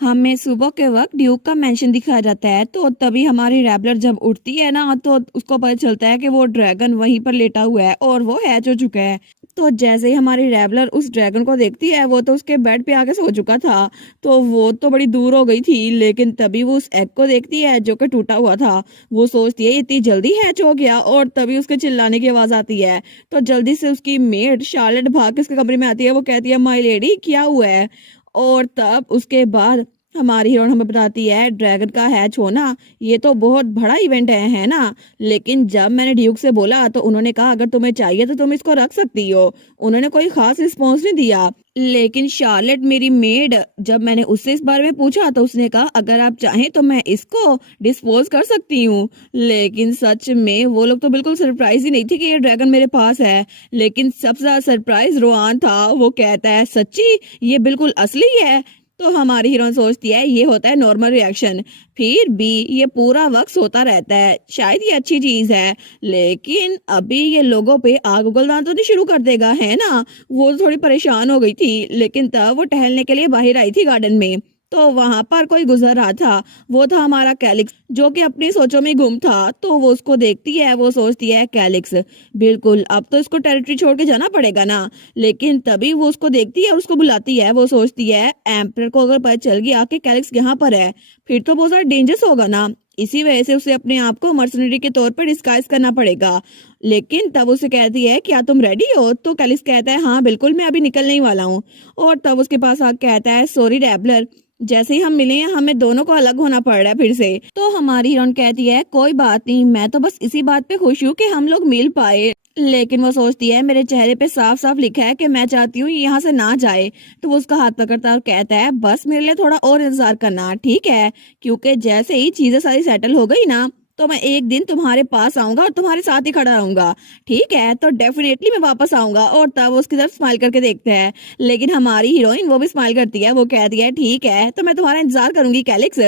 हमें सुबह के वक्त ड्यूक का मेंशन दिखाया जाता है, तो तभी हमारी रैबलर जब उठती है ना तो उसको पता चलता है कि वो ड्रैगन वहीं पर लेटा हुआ है और वो हैच हो चुका है। तो जैसे ही हमारी रैबलर उस ड्रैगन को देखती है, वो तो उसके बेड पे आके सो चुका था, तो वो तो बड़ी दूर हो गई थी, लेकिन तभी वो उस एग को देखती है जो कि टूटा हुआ था। वो सोचती है इतनी जल्दी हैच हो गया और तभी उसके चिल्लाने की आवाज आती है। तो जल्दी से उसकी मेड शार्लेट भाग के उसके कमरे में आती है। वो कहती है माय लेडी क्या हुआ है? और तब उसके बाद हमारी हीरोइन हमें बताती है ड्रैगन का हैच होना ये तो बहुत बड़ा इवेंट है ना? लेकिन जब मैंने ड्यूक से बोला तो उन्होंने कहा अगर तुम्हें चाहिए तो तुम इसको रख सकती हो। उन्होंने कोई खास रिस्पॉन्स नहीं दिया, लेकिन शार्लेट मेरी मेड, जब मैंने उससे इस बारे में पूछा तो उसने कहा अगर आप चाहें तो मैं इसको डिस्पोज कर सकती हूँ। लेकिन सच में वो लोग तो बिल्कुल सरप्राइज ही नहीं थी कि ये ड्रैगन मेरे पास है, लेकिन सबसे ज्यादा सरप्राइज रोआन था। वो कहता है सच्ची ये बिल्कुल असली है? तो हमारी हीरोइन सोचती है ये होता है नॉर्मल रिएक्शन, फिर भी ये पूरा वक्त सोता रहता है, शायद ये अच्छी चीज है, लेकिन अभी ये लोगों पे आग उगलना तो नहीं शुरू कर देगा है ना? वो थोड़ी परेशान हो गई थी, लेकिन तब वो टहलने के लिए बाहर आई थी गार्डन में, तो वहां पर कोई गुजर रहा था। वो था हमारा कैलिक्स जो कि अपनी सोचों में गुम था। तो वो उसको देखती है, वो सोचती है कैलिक्स बिल्कुल अब तो इसको टेरिटरी छोड़ के जाना पड़ेगा ना। लेकिन तभी वो उसको देखती है और उसको बुलाती है। वो सोचती है एम्पर को अगर पता चल गया कि कैलिक्स यहाँ पर है फिर तो बहुत ज्यादा डेंजरस होगा ना, इसी वजह से उसे अपने आप को मर्सनरी के तौर पर डिस्गाइज करना पड़ेगा। लेकिन तब उसे कहती है क्या तुम रेडी हो? तो कैलिक्स कहता है हाँ बिल्कुल मैं अभी निकलने ही वाला हूँ। और तब उसके पास आके कहता है सॉरी रैबलर, जैसे ही हम मिले हैं हमें दोनों को अलग होना पड़ रहा है फिर से। तो हमारी हीरोइन कहती है कोई बात नहीं, मैं तो बस इसी बात पे खुश हूँ कि हम लोग मिल पाए। लेकिन वो सोचती है मेरे चेहरे पे साफ साफ लिखा है कि मैं चाहती हूँ यहाँ से ना जाए। तो वो उसका हाथ पकड़ता है और कहता है बस मेरे लिए थोड़ा और इंतजार करना ठीक है, क्योंकि जैसे ही चीजें सारी सेटल हो गई ना तो मैं एक दिन तुम्हारे पास आऊंगा और तुम्हारे साथ ही खड़ा रहूंगा, ठीक है? तो डेफिनेटली मैं वापस आऊंगा। और तब उसकी तरफ स्माइल करके देखते हैं, लेकिन हमारी हीरोइन वो भी स्माइल करती है। वो कहती है ठीक है तो मैं तुम्हारा इंतजार करूंगी कैलिक्स।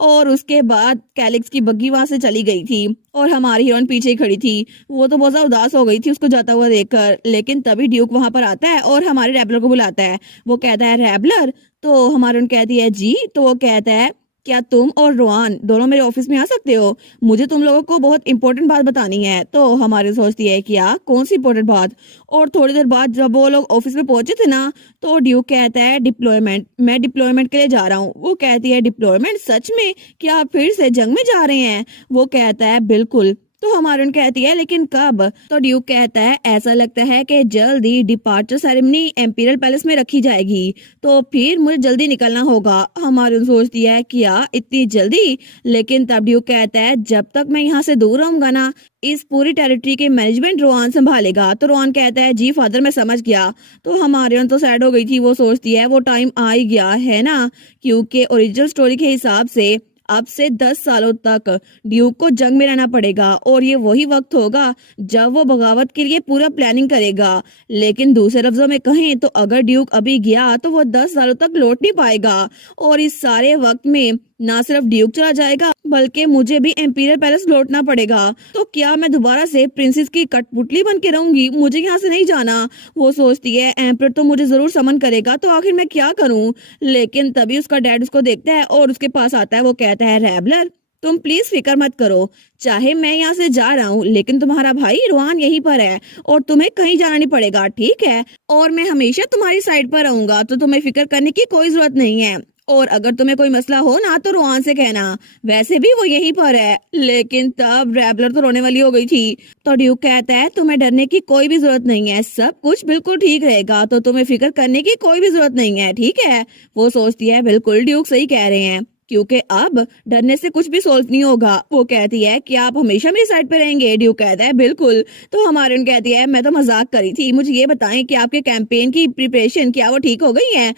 और उसके बाद कैलिक्स की बग्गी वहां से चली गई थी और हमारी हीरोइन पीछे ही खड़ी थी। वो तो बहुत ज्यादा उदास हो गई थी उसको जाता हुआ देखकर। लेकिन तभी ड्यूक वहां पर आता है और हमारे रैबलर को बुलाता है। वो कहता है रैबलर, तो हमारी हीरोइन कहती है जी। तो वो कहता है क्या तुम और रोआन दोनों मेरे ऑफिस में आ सकते हो? मुझे तुम लोगों को बहुत इंपॉर्टेंट बात बतानी है। तो हमारी सोचती है क्या कौन सी इंपॉर्टेंट बात? और थोड़ी देर बाद जब वो लोग ऑफिस में पहुंचे थे ना तो ड्यूक कहता है डिप्लॉयमेंट, मैं डिप्लॉयमेंट के लिए जा रहा हूँ। वो कहती है डिप्लॉयमेंट? सच में? क्या आप फिर से जंग में जा रहे हैं? वो कहता है बिल्कुल। तो हमारी कहती है लेकिन कब? तो ड्यूक कहता है ऐसा लगता है कि जल्द ही डिपार्चर सेरेमनी एम्पीरियल पैलेस में रखी जाएगी, तो फिर मुझे जल्दी निकलना होगा। हमारी सोचती है क्या इतनी जल्दी? लेकिन तब ड्यूक कहता है जब तक मैं यहाँ से दूर रहूंगा ना इस पूरी टेरिटरी के मैनेजमेंट रोआन संभालेगा। तो रोआन कहता है जी फादर मैं समझ गया। तो हमारे तो सैड हो गई थी। वो सोचती है वो टाइम आ ही गया है ना, क्योंकि ओरिजिनल स्टोरी के हिसाब से अब से 10 सालों तक ड्यूक को जंग में रहना पड़ेगा और ये वही वक्त होगा जब वो बगावत के लिए पूरा प्लानिंग करेगा। लेकिन दूसरे लफ्जों में कहें तो अगर ड्यूक अभी गया तो वो 10 सालों तक लौट नहीं पाएगा और इस सारे वक्त में ना सिर्फ ड्यूक चला जाएगा बल्कि मुझे भी एम्पीरियल पैलेस लौटना पड़ेगा। तो क्या मैं दोबारा से प्रिंसेस की कठपुतली बन के रहूंगी? मुझे यहाँ से नहीं जाना। वो सोचती है एम्पर तो मुझे जरूर समन करेगा, तो आखिर मैं क्या करूं? लेकिन तभी उसका डैड उसको देखता है और उसके पास आता है। वो कहता है रैबलर, तुम प्लीज फिक्र मत करो, चाहे मैं यहाँ से जा रहा हूँ लेकिन तुम्हारा भाई रोहान यहीं पर है और तुम्हें कहीं जाना नहीं पड़ेगा, ठीक है? और मैं हमेशा तुम्हारी साइड पर रहूंगा, तो तुम्हें फिक्र करने की कोई जरूरत नहीं है। और अगर तुम्हें कोई मसला हो ना तो रोहान से कहना, वैसे भी वो यहीं पर है। लेकिन तब रैबलर तो रोने वाली हो गई थी। तो ड्यूक कहता है तुम्हें डरने की कोई भी जरूरत नहीं है, सब कुछ बिल्कुल ठीक रहेगा, तो तुम्हें फिक्र करने की कोई भी जरूरत नहीं है, ठीक है? वो सोचती है बिल्कुल ड्यूक सही कह रहे हैं, क्योंकि अब डरने से कुछ भी सोल्व नहीं होगा। वो कहती है कि आप हमेशा मेरी साइड पे रहेंगे? ड्यूक कहता है बिल्कुल। तो हमारे कहती है मैं तो मजाक करी थी, मुझे ये बताएं कि आपके कैंपेन की प्रिपरेशन क्या वो ठीक हो गई है?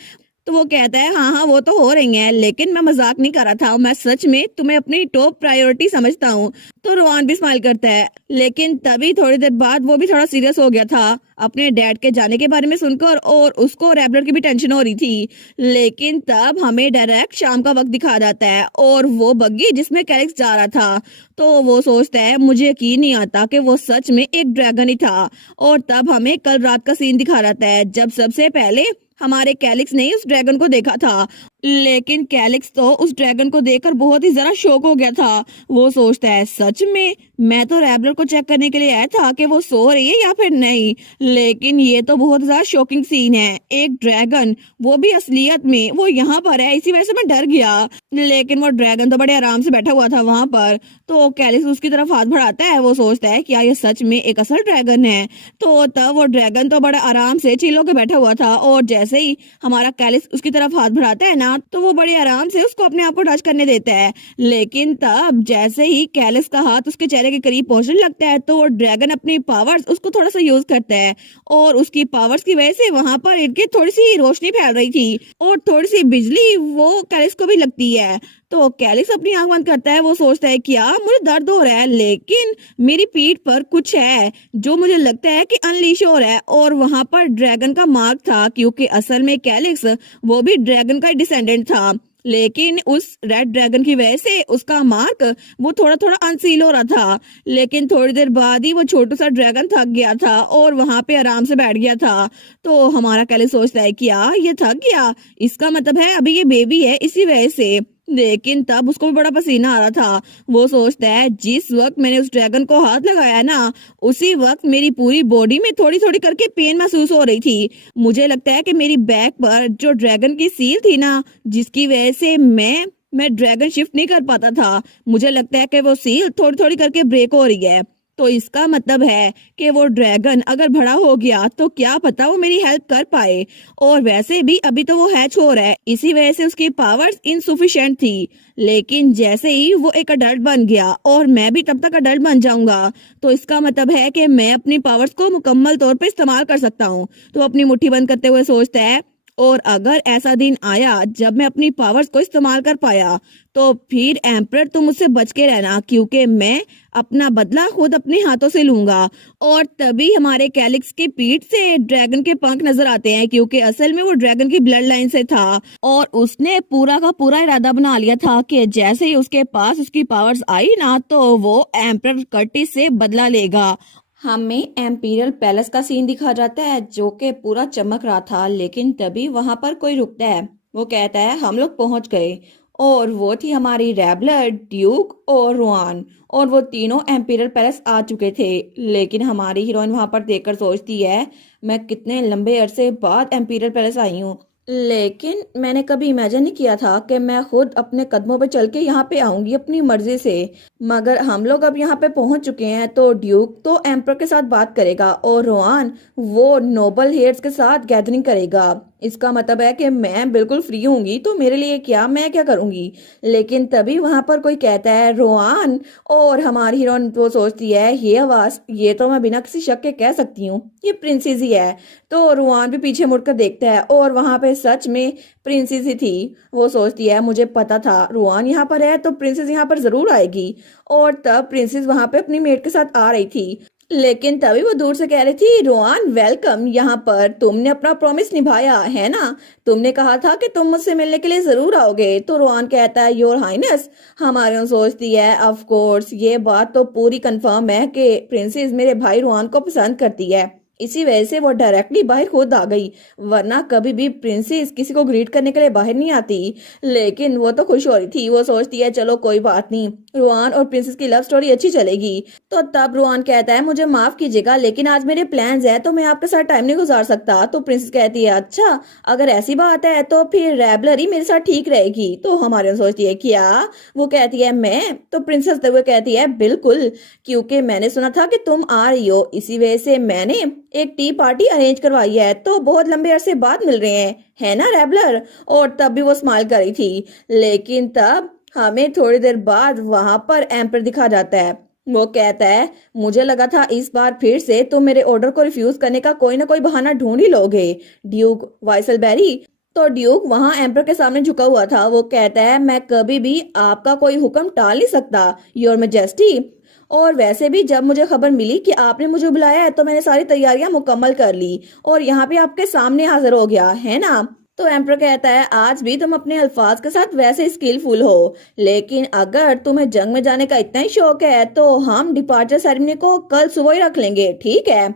तो वो कहता है हाँ हाँ वो तो हो रही है, लेकिन मैं मजाक नहीं कर रहा था, मैं सच में तुम्हें अपनी टॉप प्रायोरिटी समझता हूँ। तो रोहान भी स्माइल करता है, लेकिन तभी थोड़ी देर बाद वो भी थोड़ा सीरियस हो गया था अपने डैड के जाने के बारे में सुनकर, और उसको रैबलर की भी टेंशन हो रही थी। लेकिन तब हमें डायरेक्ट शाम का वक्त दिखा जाता है और वो बग्गी जिसमें कैलिक्स जा रहा था। तो वो सोचता है मुझे यकीन नहीं आता कि वो सच में एक ड्रैगन ही था। और तब हमें कल रात का सीन दिखा जाता है जब सबसे पहले हमारे कैलिक्स ने उस ड्रैगन को देखा था। लेकिन कैलिक्स तो उस ड्रैगन को देखकर बहुत ही जरा शॉक हो गया था। वो सोचता है सच में मैं तो रैबलर को चेक करने के लिए आया था कि वो सो रही है या फिर नहीं, लेकिन ये तो बहुत ज्यादा शॉकिंग सीन है। एक ड्रैगन, वो भी असलियत में, वो यहाँ पर है, इसी वजह से मैं डर गया। लेकिन वो ड्रैगन तो बड़े आराम से बैठा हुआ था वहां पर। तो कैलिक्स उसकी तरफ हाथ बढ़ाता है। वो सोचता है क्या ये सच में एक असल ड्रैगन है? तो तब वो ड्रैगन तो बड़ा आराम से चिल होकर बैठा हुआ था, और जैसे ही हमारा कैलिक्स उसकी तरफ हाथ बढ़ाता है ना, तो वो बड़े आराम से उसको अपने आप को टच करने देता है। लेकिन तब जैसे ही कैलिक्स का हाथ उसके चेहरे के करीब पहुंचने लगता है, तो वो ड्रैगन अपनी पावर्स उसको थोड़ा सा यूज करता है, और उसकी पावर्स की वजह से वहां पर इनके थोड़ी सी रोशनी फैल रही थी और थोड़ी सी बिजली वो कैलिक्स को भी लगती है। तो कैलिक्स अपनी आंख बंद करता है। वो सोचता है क्या मुझे दर्द हो रहा है, लेकिन मेरी पीठ पर कुछ है जो मुझे लगता है कि अनलीश हो रहा है, और वहां पर ड्रैगन का मार्क था, क्योंकि असल में कैलिक्स वो भी ड्रैगन का डिसेंडेंट था। लेकिन उस रेड ड्रैगन की वजह से उसका मार्क वो थोड़ा थोड़ा अनसील हो रहा था। लेकिन थोड़ी देर बाद ही वो छोटू सा ड्रैगन थक गया था और वहां पे आराम से बैठ गया था। तो हमारा कैलिक्स सोचता है क्या ये थक गया, इसका मतलब है अभी ये बेबी है इसी वजह से। लेकिन तब उसको भी बड़ा पसीना आ रहा था। वो सोचता है जिस वक्त मैंने उस ड्रैगन को हाथ लगाया ना, उसी वक्त मेरी पूरी बॉडी में थोड़ी थोड़ी करके पेन महसूस हो रही थी। मुझे लगता है कि मेरी बैक पर जो ड्रैगन की सील थी ना, जिसकी वजह से मैं ड्रैगन शिफ्ट नहीं कर पाता था, मुझे लगता है कि वो सील थोड़ी थोड़ी करके ब्रेक हो रही है। तो इसका मतलब है कि वो ड्रैगन अगर बड़ा हो गया तो क्या पता वो मेरी हेल्प कर पाए। और वैसे भी अभी तो वो हैच हो रहा है, इसी वजह से उसकी पावर्स इनसुफिशिएंट थी। लेकिन जैसे ही वो एक अडल्ट बन गया और मैं भी तब तक अडल्ट बन जाऊंगा, तो इसका मतलब है कि मैं अपनी पावर्स को मुकम्मल तौर पे इस्तेमाल कर सकता हूँ। तो अपनी मुट्ठी बंद करते हुए सोचता है, और अगर ऐसा दिन आया जब मैं अपनी पावर्स को इस्तेमाल कर पाया, तो फिर एम्परर तुम मुझसे बच के रहना, क्योंकि मैं अपना बदला खुद अपने हाथों से लूंगा। और तभी हमारे कैलिक्स की पीठ से ड्रैगन के पंख नजर आते हैं, क्योंकि असल में वो ड्रैगन की ब्लड लाइन से था, और उसने पूरा का पूरा इरादा बना लिया था कि जैसे ही उसके पास उसकी पावर्स आई ना, तो वो एम्परर कर्टिस से बदला लेगा। हमें एम्पीरियल पैलेस का सीन दिखा जाता है जो कि पूरा चमक रहा था। लेकिन तभी वहां पर कोई रुकता है। वो कहता है हम लोग पहुंच गए, और वो थी हमारी रैबलर, ड्यूक और रोआन, और वो तीनों एम्पीरियल पैलेस आ चुके थे। लेकिन हमारी हीरोइन वहां पर देखकर सोचती है मैं कितने लंबे अरसे बाद एम्पीरियल पैलेस आई हूँ, लेकिन मैंने कभी इमेजिन नहीं किया था कि मैं खुद अपने कदमों पे चल के यहाँ पे आऊंगी अपनी मर्जी से। मगर हम लोग अब यहाँ पे पहुंच चुके हैं, तो ड्यूक तो एम्पर के साथ बात करेगा और रोआन वो नोबल हेयर्स के साथ गैदरिंग करेगा। इसका मतलब है कि मैं बिल्कुल फ्री होंगी, तो मेरे लिए क्या, मैं क्या करूंगी। लेकिन तभी वहां पर कोई कहता है रोआन, और हमारी हीरोइन तो सोचती है ये आवाज, ये तो मैं बिना किसी शक के कह सकती हूँ ये प्रिंसेस ही है। तो रोआन भी पीछे मुड़कर देखता है और वहां पे सच में प्रिंसेस ही थी। वो सोचती है मुझे पता था रोआन यहाँ पर है तो प्रिंसेस यहाँ पर जरूर आएगी। और तब प्रिंसेस वहां पे अपनी मेट के साथ आ रही थी। लेकिन तभी वो दूर से कह रही थी, रोआन वेलकम यहाँ पर, तुमने अपना प्रॉमिस निभाया है ना, तुमने कहा था कि तुम मुझसे मिलने के लिए जरूर आओगे। तो रोआन कहता है, योर हाइनेस। हमारे सोचती है, ऑफ कोर्स ये बात तो पूरी कंफर्म है कि प्रिंसेस मेरे भाई रोआन को पसंद करती है, इसी वजह से वो डायरेक्टली बाहर खुद आ गई, वरना कभी भी प्रिंसेस किसी को ग्रीट करने के लिए बाहर नहीं आती। लेकिन वो तो खुश हो रही थी, वो सोचती है चलो कोई बात नहीं, रोआन और प्रिंसेस की लव स्टोरी अच्छी चलेगी। तो तब रोआन कहता है, मुझे माफ कीजिएगा लेकिन आज मेरे प्लान्स है तो मैं आपके साथ टाइम नहीं गुजार सकता। तो प्रिंसेस कहती है, अच्छा अगर ऐसी बात है तो फिर रैबलर ही मेरे साथ ठीक रहेगी। तो हमारे सोचती है, क्या? वो कहती है, मैं? तो प्रिंसेस हंसते हुए कहती है, बिल्कुल, क्योंकि मैंने सुना था कि तुम आ रही हो, इसी वजह से मैंने एक टी पार्टी अरेंज करवाई है, तो बहुत लंबे अरसे बाद मिल रहे हैं, है ना रैबलर? और तब भी वो स्माइल कर रही थी। लेकिन तब हमें थोड़ी देर बाद वहां पर एम्पर दिखा जाता है। वो कहता है, मुझे लगा था इस बार फिर से तुम मेरे ऑर्डर को रिफ्यूज करने का कोई ना कोई बहाना ढूंढ ही लोगे, ड्यूक वाइसलबेरी। तो ड्यूक वहां एम्पर के सामने झुका हुआ था। वो कहता है, मैं कभी भी आपका कोई हुक्म टाल नहीं सकता, योर मैजेस्टी। और वैसे भी जब मुझे खबर मिली कि आपने मुझे बुलाया है तो मैंने सारी तैयारियां मुकम्मल कर ली और यहाँ पे आपके सामने हाजिर हो गया, है ना? तो एम्पर कहता है, आज भी तुम अपने अल्फाज के साथ वैसे स्किलफुल हो, लेकिन अगर तुम्हें जंग में जाने का इतना ही शौक है तो हम डिपार्चर सेरेमनी को कल सुबह ही रख लेंगे, ठीक है?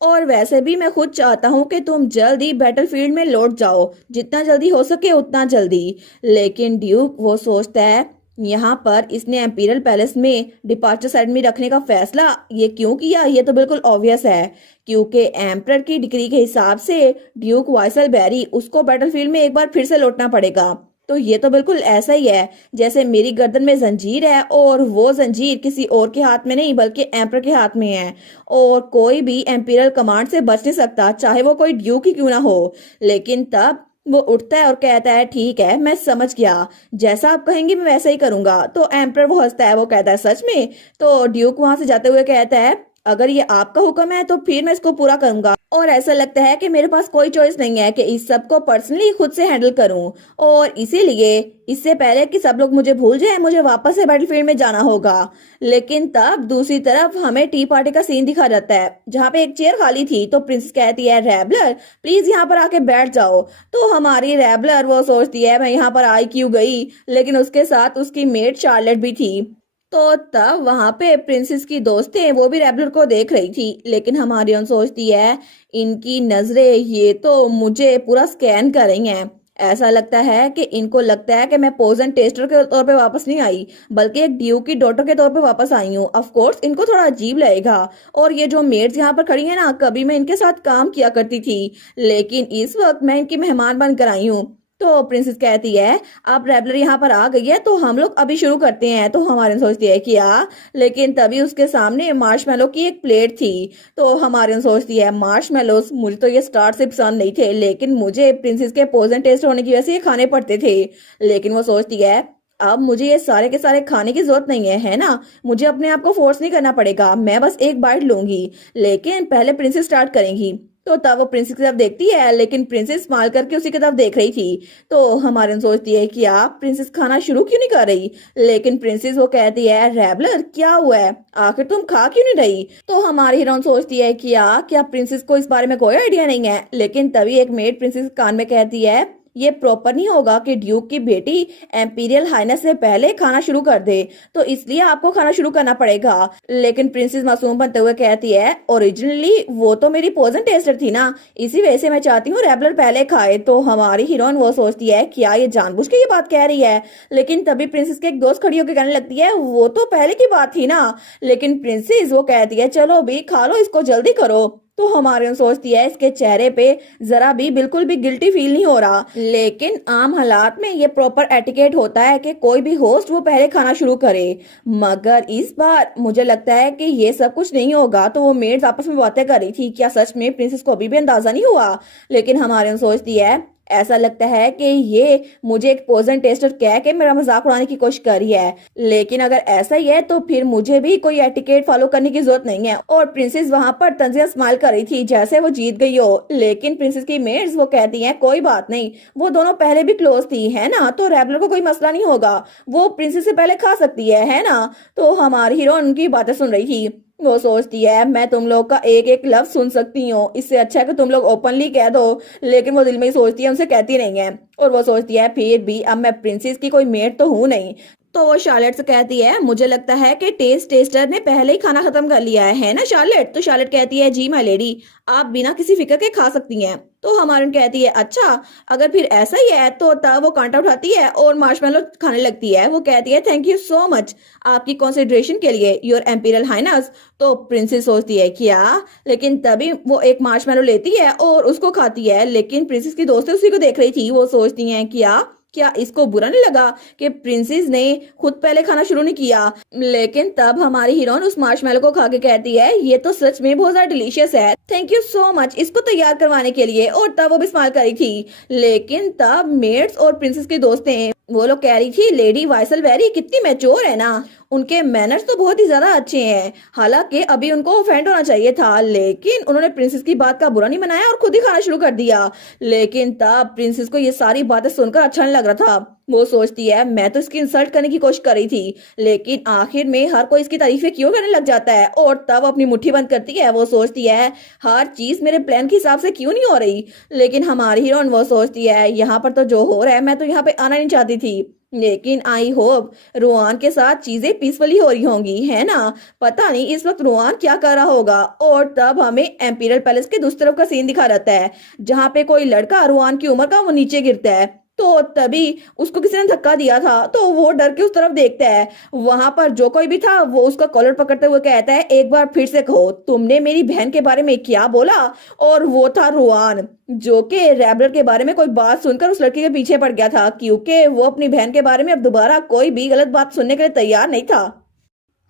और वैसे भी मैं खुद चाहता हूँ कि तुम जल्दी बैटलफील्ड में लौट जाओ, जितना जल्दी हो सके उतना जल्दी। लेकिन ड्यूक वो सोचता है, यहाँ पर इसने एम्पीरियल पैलेस में डिपार्चर सेरेमनी रखने का फैसला ये क्यों किया? ये तो बिल्कुल ऑब्वियस है, क्योंकि एम्परर की डिक्री के हिसाब से ड्यूक वाइसलबेरी उसको बैटलफील्ड में एक बार फिर से लौटना पड़ेगा। तो ये तो बिल्कुल ऐसा ही है जैसे मेरी गर्दन में जंजीर है और वो जंजीर किसी और के हाथ में नहीं बल्कि एम्पर के हाथ में है, और कोई भी एम्पीरियल कमांड से बच नहीं सकता, चाहे वो कोई ड्यूक ही क्यों ना हो। लेकिन तब वो उठता है और कहता है, ठीक है मैं समझ गया, जैसा आप कहेंगे मैं वैसा ही करूंगा। तो एम्पर वो हंसता है, वो कहता है, सच में? तो ड्यूक वहां से जाते हुए कहता है, अगर ये आपका हुक्म है तो फिर मैं इसको पूरा करूंगा। और ऐसा लगता है कि मेरे पास कोई चॉइस नहीं है कि इस सब को पर्सनली खुद से हैंडल करूं, और इसीलिए इससे पहले कि सब लोग मुझे भूल जाए मुझे वापस से बैटलफील्ड में जाना होगा। लेकिन तब दूसरी तरफ हमें टी पार्टी का सीन दिखा जाता है जहाँ पे एक चेयर खाली थी। तो प्रिंसेस कहती है, रैबलर प्लीज यहाँ पर आके बैठ जाओ। तो हमारी रैबलर वो सोचती है, मैं यहाँ पर आई क्यों गई, लेकिन उसके साथ उसकी मेड शार्लेट भी थी। तो तब वहां पे प्रिंसेस की दोस्तें वो भी रैबलर को देख रही थी, लेकिन हमारी अन सोचती है, इनकी नजरें ये तो मुझे पूरा स्कैन कर रही हैं। ऐसा लगता है कि इनको लगता है कि मैं पोजन टेस्टर के तौर पे वापस नहीं आई बल्कि एक ड्यू की डॉटर के तौर पे वापस आई हूँ। ऑफ कोर्स इनको थोड़ा अजीब लगेगा, और ये जो मेड्स यहाँ पर खड़ी है ना, कभी मैं इनके साथ काम किया करती थी लेकिन इस वक्त मैं इनकी मेहमान बनकर आई हूँ। तो प्रिंसेस कहती है, आप रेबलर यहाँ पर आ गई है तो हम लोग अभी शुरू करते हैं। तो हमारे सोचती है कि लेकिन तभी उसके सामने मार्शमेलो की एक प्लेट थी। तो हमारे सोचती है, मार्शमेलोस मुझे तो ये स्टार्ट से पसंद नहीं थे, लेकिन मुझे प्रिंसेस के पोजन टेस्ट होने की वजह से ये खाने पड़ते थे। लेकिन वो सोचती है, अब मुझे ये सारे के सारे खाने की जरूरत नहीं है ना, मुझे अपने आप को फोर्स नहीं करना पड़ेगा, मैं बस एक बाइट लूंगी, लेकिन पहले प्रिंसेस स्टार्ट करेंगी। तो तब वो प्रिंसेस की तरफ देखती है, लेकिन प्रिंसेस स्माइल करके उसी की तरफ देख रही थी। तो हमारे सोचती है कि आप प्रिंसेस खाना शुरू क्यों नहीं कर रही, लेकिन प्रिंसेस वो कहती है, रैबलर क्या हुआ है, आखिर तुम खा क्यों नहीं रही? तो हमारी हीरोइन सोचती है कि क्या प्रिंसेस को इस बारे में कोई आइडिया नहीं है। लेकिन तभी एक मेड प्रिंसेस के कान में कहती है, ये प्रॉपर नहीं होगा कि ड्यूक की बेटी एम्पीरियल हाइनेस से पहले खाना शुरू कर दे, तो इसलिए आपको खाना शुरू करना पड़ेगा। लेकिन प्रिंसेस मासूम बनते हुए कहती है, ओरिजिनली वो तो मेरी पोजन टेस्टर थी ना, इसी वजह से मैं चाहती हूँ रैबलर पहले खाए। तो हमारी हीरोइन वो सोचती है, क्या ये जानबूझ के ये बात कह रही है? लेकिन तभी प्रिंसेस के एक दोस्त खड़ी होकर कहने लगती है, वो तो पहले की बात थी ना। लेकिन प्रिंसेस वो कहती है, चलो भी खा लो इसको, जल्दी करो। तो हमारे सोचती है, इसके चेहरे पे जरा भी बिल्कुल भी गिल्टी फील नहीं हो रहा, लेकिन आम हालात में ये प्रॉपर एटिकेट होता है कि कोई भी होस्ट वो पहले खाना शुरू करे। मगर इस बार मुझे लगता है कि ये सब कुछ नहीं होगा। तो वो मेड्स आपस में बातें कर रही थी, क्या सच में प्रिंसेस को अभी भी अंदाजा नहीं हुआ? लेकिन हमारे सोचती है, ऐसा लगता है कि ये मुझे एक पोजन टेस्टर कह के मेरा मजाक उड़ाने की कोशिश कर रही है, लेकिन अगर ऐसा ही है तो फिर मुझे भी कोई एटिकेट फॉलो करने की जरूरत नहीं है। और प्रिंसेस वहां पर तंजिया स्माइल कर रही थी जैसे वो जीत गई हो। लेकिन प्रिंसेस की मेड्स वो कहती हैं, कोई बात नहीं, वो दोनों पहले भी क्लोज थी, है ना, तो रैबलर को कोई मसला नहीं होगा, वो प्रिंसेस से पहले खा सकती है ना। तो हमारी हीरो उनकी बातें सुन रही थी। वो सोचती है मैं तुम लोग का एक एक लफ्ज सुन सकती हूँ, इससे अच्छा है कि तुम लोग ओपनली कह दो। लेकिन वो दिल में ही सोचती है, उनसे कहती नहीं है। और वो सोचती है फिर भी अब मैं प्रिंसेस की कोई मेड तो हूँ नहीं। तो वो शार्लेट से कहती है मुझे लगता है कि टेस्ट टेस्टर ने पहले ही खाना खत्म कर लिया है ना शार्लेट? तो शार्लेट कहती है जी माय लेडी, आप बिना किसी फिक्र के खा सकती हैं। तो हमारन कहती है अच्छा, अगर फिर ऐसा ही है तो तब वो कांटा उठाती है और मार्शमेलो खाने लगती है। वो कहती है थैंक यू सो मच आपकी कंसिडरेशन के लिए योर एम्पीरियल हाइनेस। तो प्रिंसेस सोचती है क्या, लेकिन तभी वो एक मार्शमेलो लेती है और उसको खाती है। लेकिन प्रिंसेस की दोस्तें उसी को देख रही थी। वो सोचती हैं क्या क्या इसको बुरा नहीं लगा कि प्रिंसेस ने खुद पहले खाना शुरू नहीं किया? लेकिन तब हमारी हीरोइन उस मार्शमेलो को खा के कहती है ये तो सच में बहुत ज्यादा डिलीशियस है, थैंक यू सो मच इसको तैयार करवाने के लिए। और तब वो भी स्माइल करी थी। लेकिन तब मेड्स और प्रिंसेस की दोस्तें वो लोग कह रही थी लेडी वाइसल वेरी कितनी मैच्योर है ना, उनके मैनर्स तो बहुत ही ज्यादा अच्छे हैं। हालांकि अभी उनको ऑफेंड होना चाहिए था, लेकिन उन्होंने प्रिंसेस की बात का बुरा नहीं मनाया और खुद ही खाना शुरू कर दिया। लेकिन तब प्रिंसेस को ये सारी बातें सुनकर अच्छा नहीं लग रहा था। वो सोचती है मैं तो इसकी इंसल्ट करने की कोशिश कर रही थी, लेकिन आखिर में हर कोई इसकी तारीफें क्यों करने लग जाता है। और तब अपनी मुट्ठी बंद करती है। वो सोचती है हर चीज मेरे प्लान के हिसाब से क्यों नहीं हो रही। लेकिन हमारी हीरोइन वो सोचती है यहाँ पर तो जो हो रहा है मैं तो यहाँ पे आना नहीं चाहती थी, लेकिन आई होप रुआन के साथ चीजें पीसफुली हो रही होंगी, है ना? पता नहीं इस वक्त रुआन क्या कर रहा होगा। और तब हमें एम्पीरियल पैलेस के दूसरी तरफ का सीन दिखा रहता है, जहाँ पे कोई लड़का रुआन की उम्र का वो नीचे गिरता है। तो तभी उसको किसी ने धक्का दिया था, तो वो डर के उस तरफ देखता है। वहां पर जो कोई भी था वो उसका कॉलर पकड़ते हुए कहता है एक बार फिर से कहो तुमने मेरी बहन के बारे में क्या बोला? और वो था रुआन, जो कि रैबलर के बारे में कोई बात सुनकर उस लड़के के पीछे पड़ गया था, क्योंकि वो अपनी बहन के बारे में अब दोबारा कोई भी गलत बात सुनने के लिए तैयार नहीं था।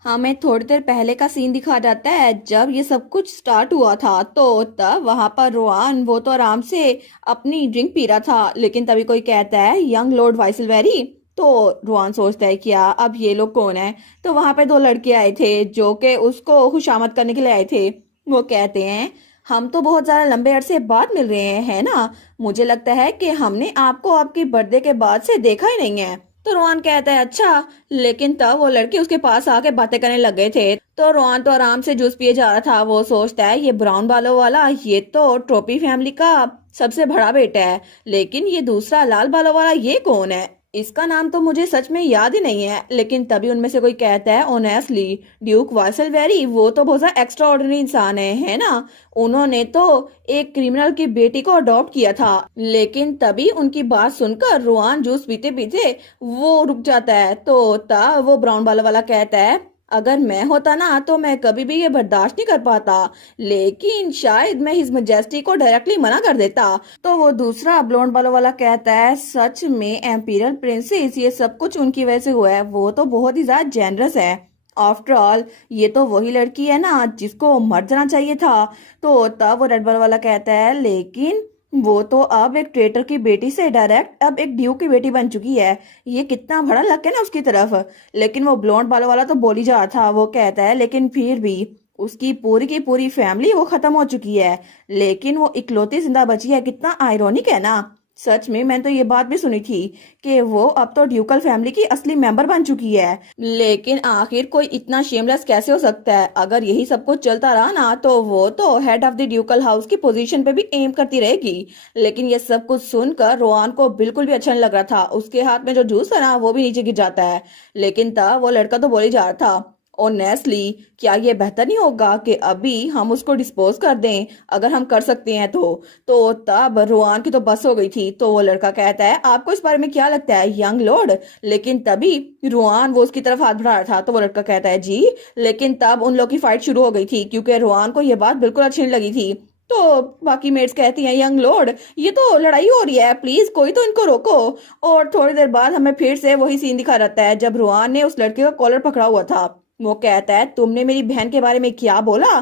हमें थोड़ी देर पहले का सीन दिखा जाता है जब ये सब कुछ स्टार्ट हुआ था। तो तब वहां पर रोआन वो तो आराम से अपनी ड्रिंक पी रहा था, लेकिन तभी कोई कहता है यंग लॉर्ड वाइसलवेरी। तो रोआन सोचता है क्या अब ये लोग कौन है? तो वहां पे दो लड़के आए थे जो कि उसको खुशामद करने के लिए आए थे। वो कहते हैं हम तो बहुत ज्यादा लंबे अरसे बाद मिल रहे हैं, है ना? मुझे लगता है कि हमने आपको आपकी बर्थडे के बाद से देखा ही नहीं है। तो रोहन कहता है अच्छा, लेकिन तब वो लड़के उसके पास आके बातें करने लग गए थे। तो रोहन तो आराम से जूस पिए जा रहा था। वो सोचता है ये ब्राउन बालों वाला ये तो ट्रोपी फैमिली का सबसे बड़ा बेटा है, लेकिन ये दूसरा लाल बालों वाला ये कौन है? इसका नाम तो मुझे सच में याद ही नहीं है। लेकिन तभी उनमें से कोई कहता है ऑनेस्टली ड्यूक वाइसलवेरी वो तो बहुत एक्स्ट्रा ऑर्डिनरी इंसान है ना? उन्होंने तो एक क्रिमिनल की बेटी को अडॉप्ट किया था। लेकिन तभी उनकी बात सुनकर रोआन जूस पीते पीते वो रुक जाता है। तो तब वो ब्राउन बालों वाला कहता है अगर मैं होता ना तो मैं कभी भी ये बर्दाश्त नहीं कर पाता, लेकिन शायद मैं हिज मजेस्टी को डायरेक्टली मना कर देता। तो वो दूसरा ब्लोंड बालों वाला कहता है सच में एम्पीरियल प्रिंसेस ये सब कुछ उनकी वजह से हुआ है, वो तो बहुत ही ज्यादा जेनरस है। आफ्टर ऑल ये तो वही लड़की है ना जिसको मर जाना चाहिए था। तो तब वो रेड बाल वाला कहता है लेकिन वो तो अब एक ट्रेटर की बेटी से डायरेक्ट अब एक ड्यूक की बेटी बन चुकी है, ये कितना बड़ा लक है ना उसकी तरफ। लेकिन वो ब्लॉन्ड बालों वाला तो बोली जा रहा था। वो कहता है लेकिन फिर भी उसकी पूरी की पूरी फैमिली वो खत्म हो चुकी है, लेकिन वो इकलौती जिंदा बची है। कितना आयरॉनिक है ना? सच में मैंने तो ये बात भी सुनी थी कि वो अब तो ड्यूकल फैमिली की असली मेंबर बन चुकी है, लेकिन आखिर कोई इतना शेमलेस कैसे हो सकता है? अगर यही सब कुछ चलता रहा ना तो वो तो हेड ऑफ द ड्यूकल हाउस की पोजीशन पे भी एम करती रहेगी। लेकिन ये सब कुछ सुनकर रोआन को बिल्कुल भी अच्छा नहीं लग रहा था। उसके हाथ में जो जूस है ना वो भी नीचे गिर जाता है। लेकिन तब वो लड़का तो बोली जा रहा था ऑनेस्टली क्या ये बेहतर नहीं होगा कि अभी हम उसको डिस्पोज कर दें, अगर हम कर सकते हैं तो तब रोआन की तो बस हो गई थी। तो वो लड़का कहता है आपको इस बारे में क्या लगता है यंग लॉर्ड? लेकिन तभी रोआन वो उसकी तरफ हाथ बढ़ा रहा था। तो वो लड़का कहता है जी। लेकिन तब उन लोगों की फाइट शुरू हो गई थी, क्योंकि रोआन को ये बात बिल्कुल अच्छी नहीं लगी थी। तो बाकी मेट्स कहती हैं यंग लॉर्ड ये तो लड़ाई हो रही है, प्लीज कोई तो इनको रोको। और थोड़ी देर बाद हमें फिर से वही सीन दिखा रहता है जब रोआन ने उस लड़के का कॉलर पकड़ा हुआ था। वो कहता है तुमने मेरी बहन के बारे में क्या बोला?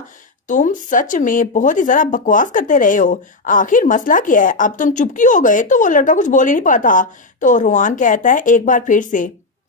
तुम सच में बहुत ही ज्यादा बकवास करते रहे हो। आखिर मसला क्या है? अब तुम चुप क्यों हो गए? तो वो लड़का कुछ बोल ही नहीं पाता। तो रोआन कहता है एक बार फिर से,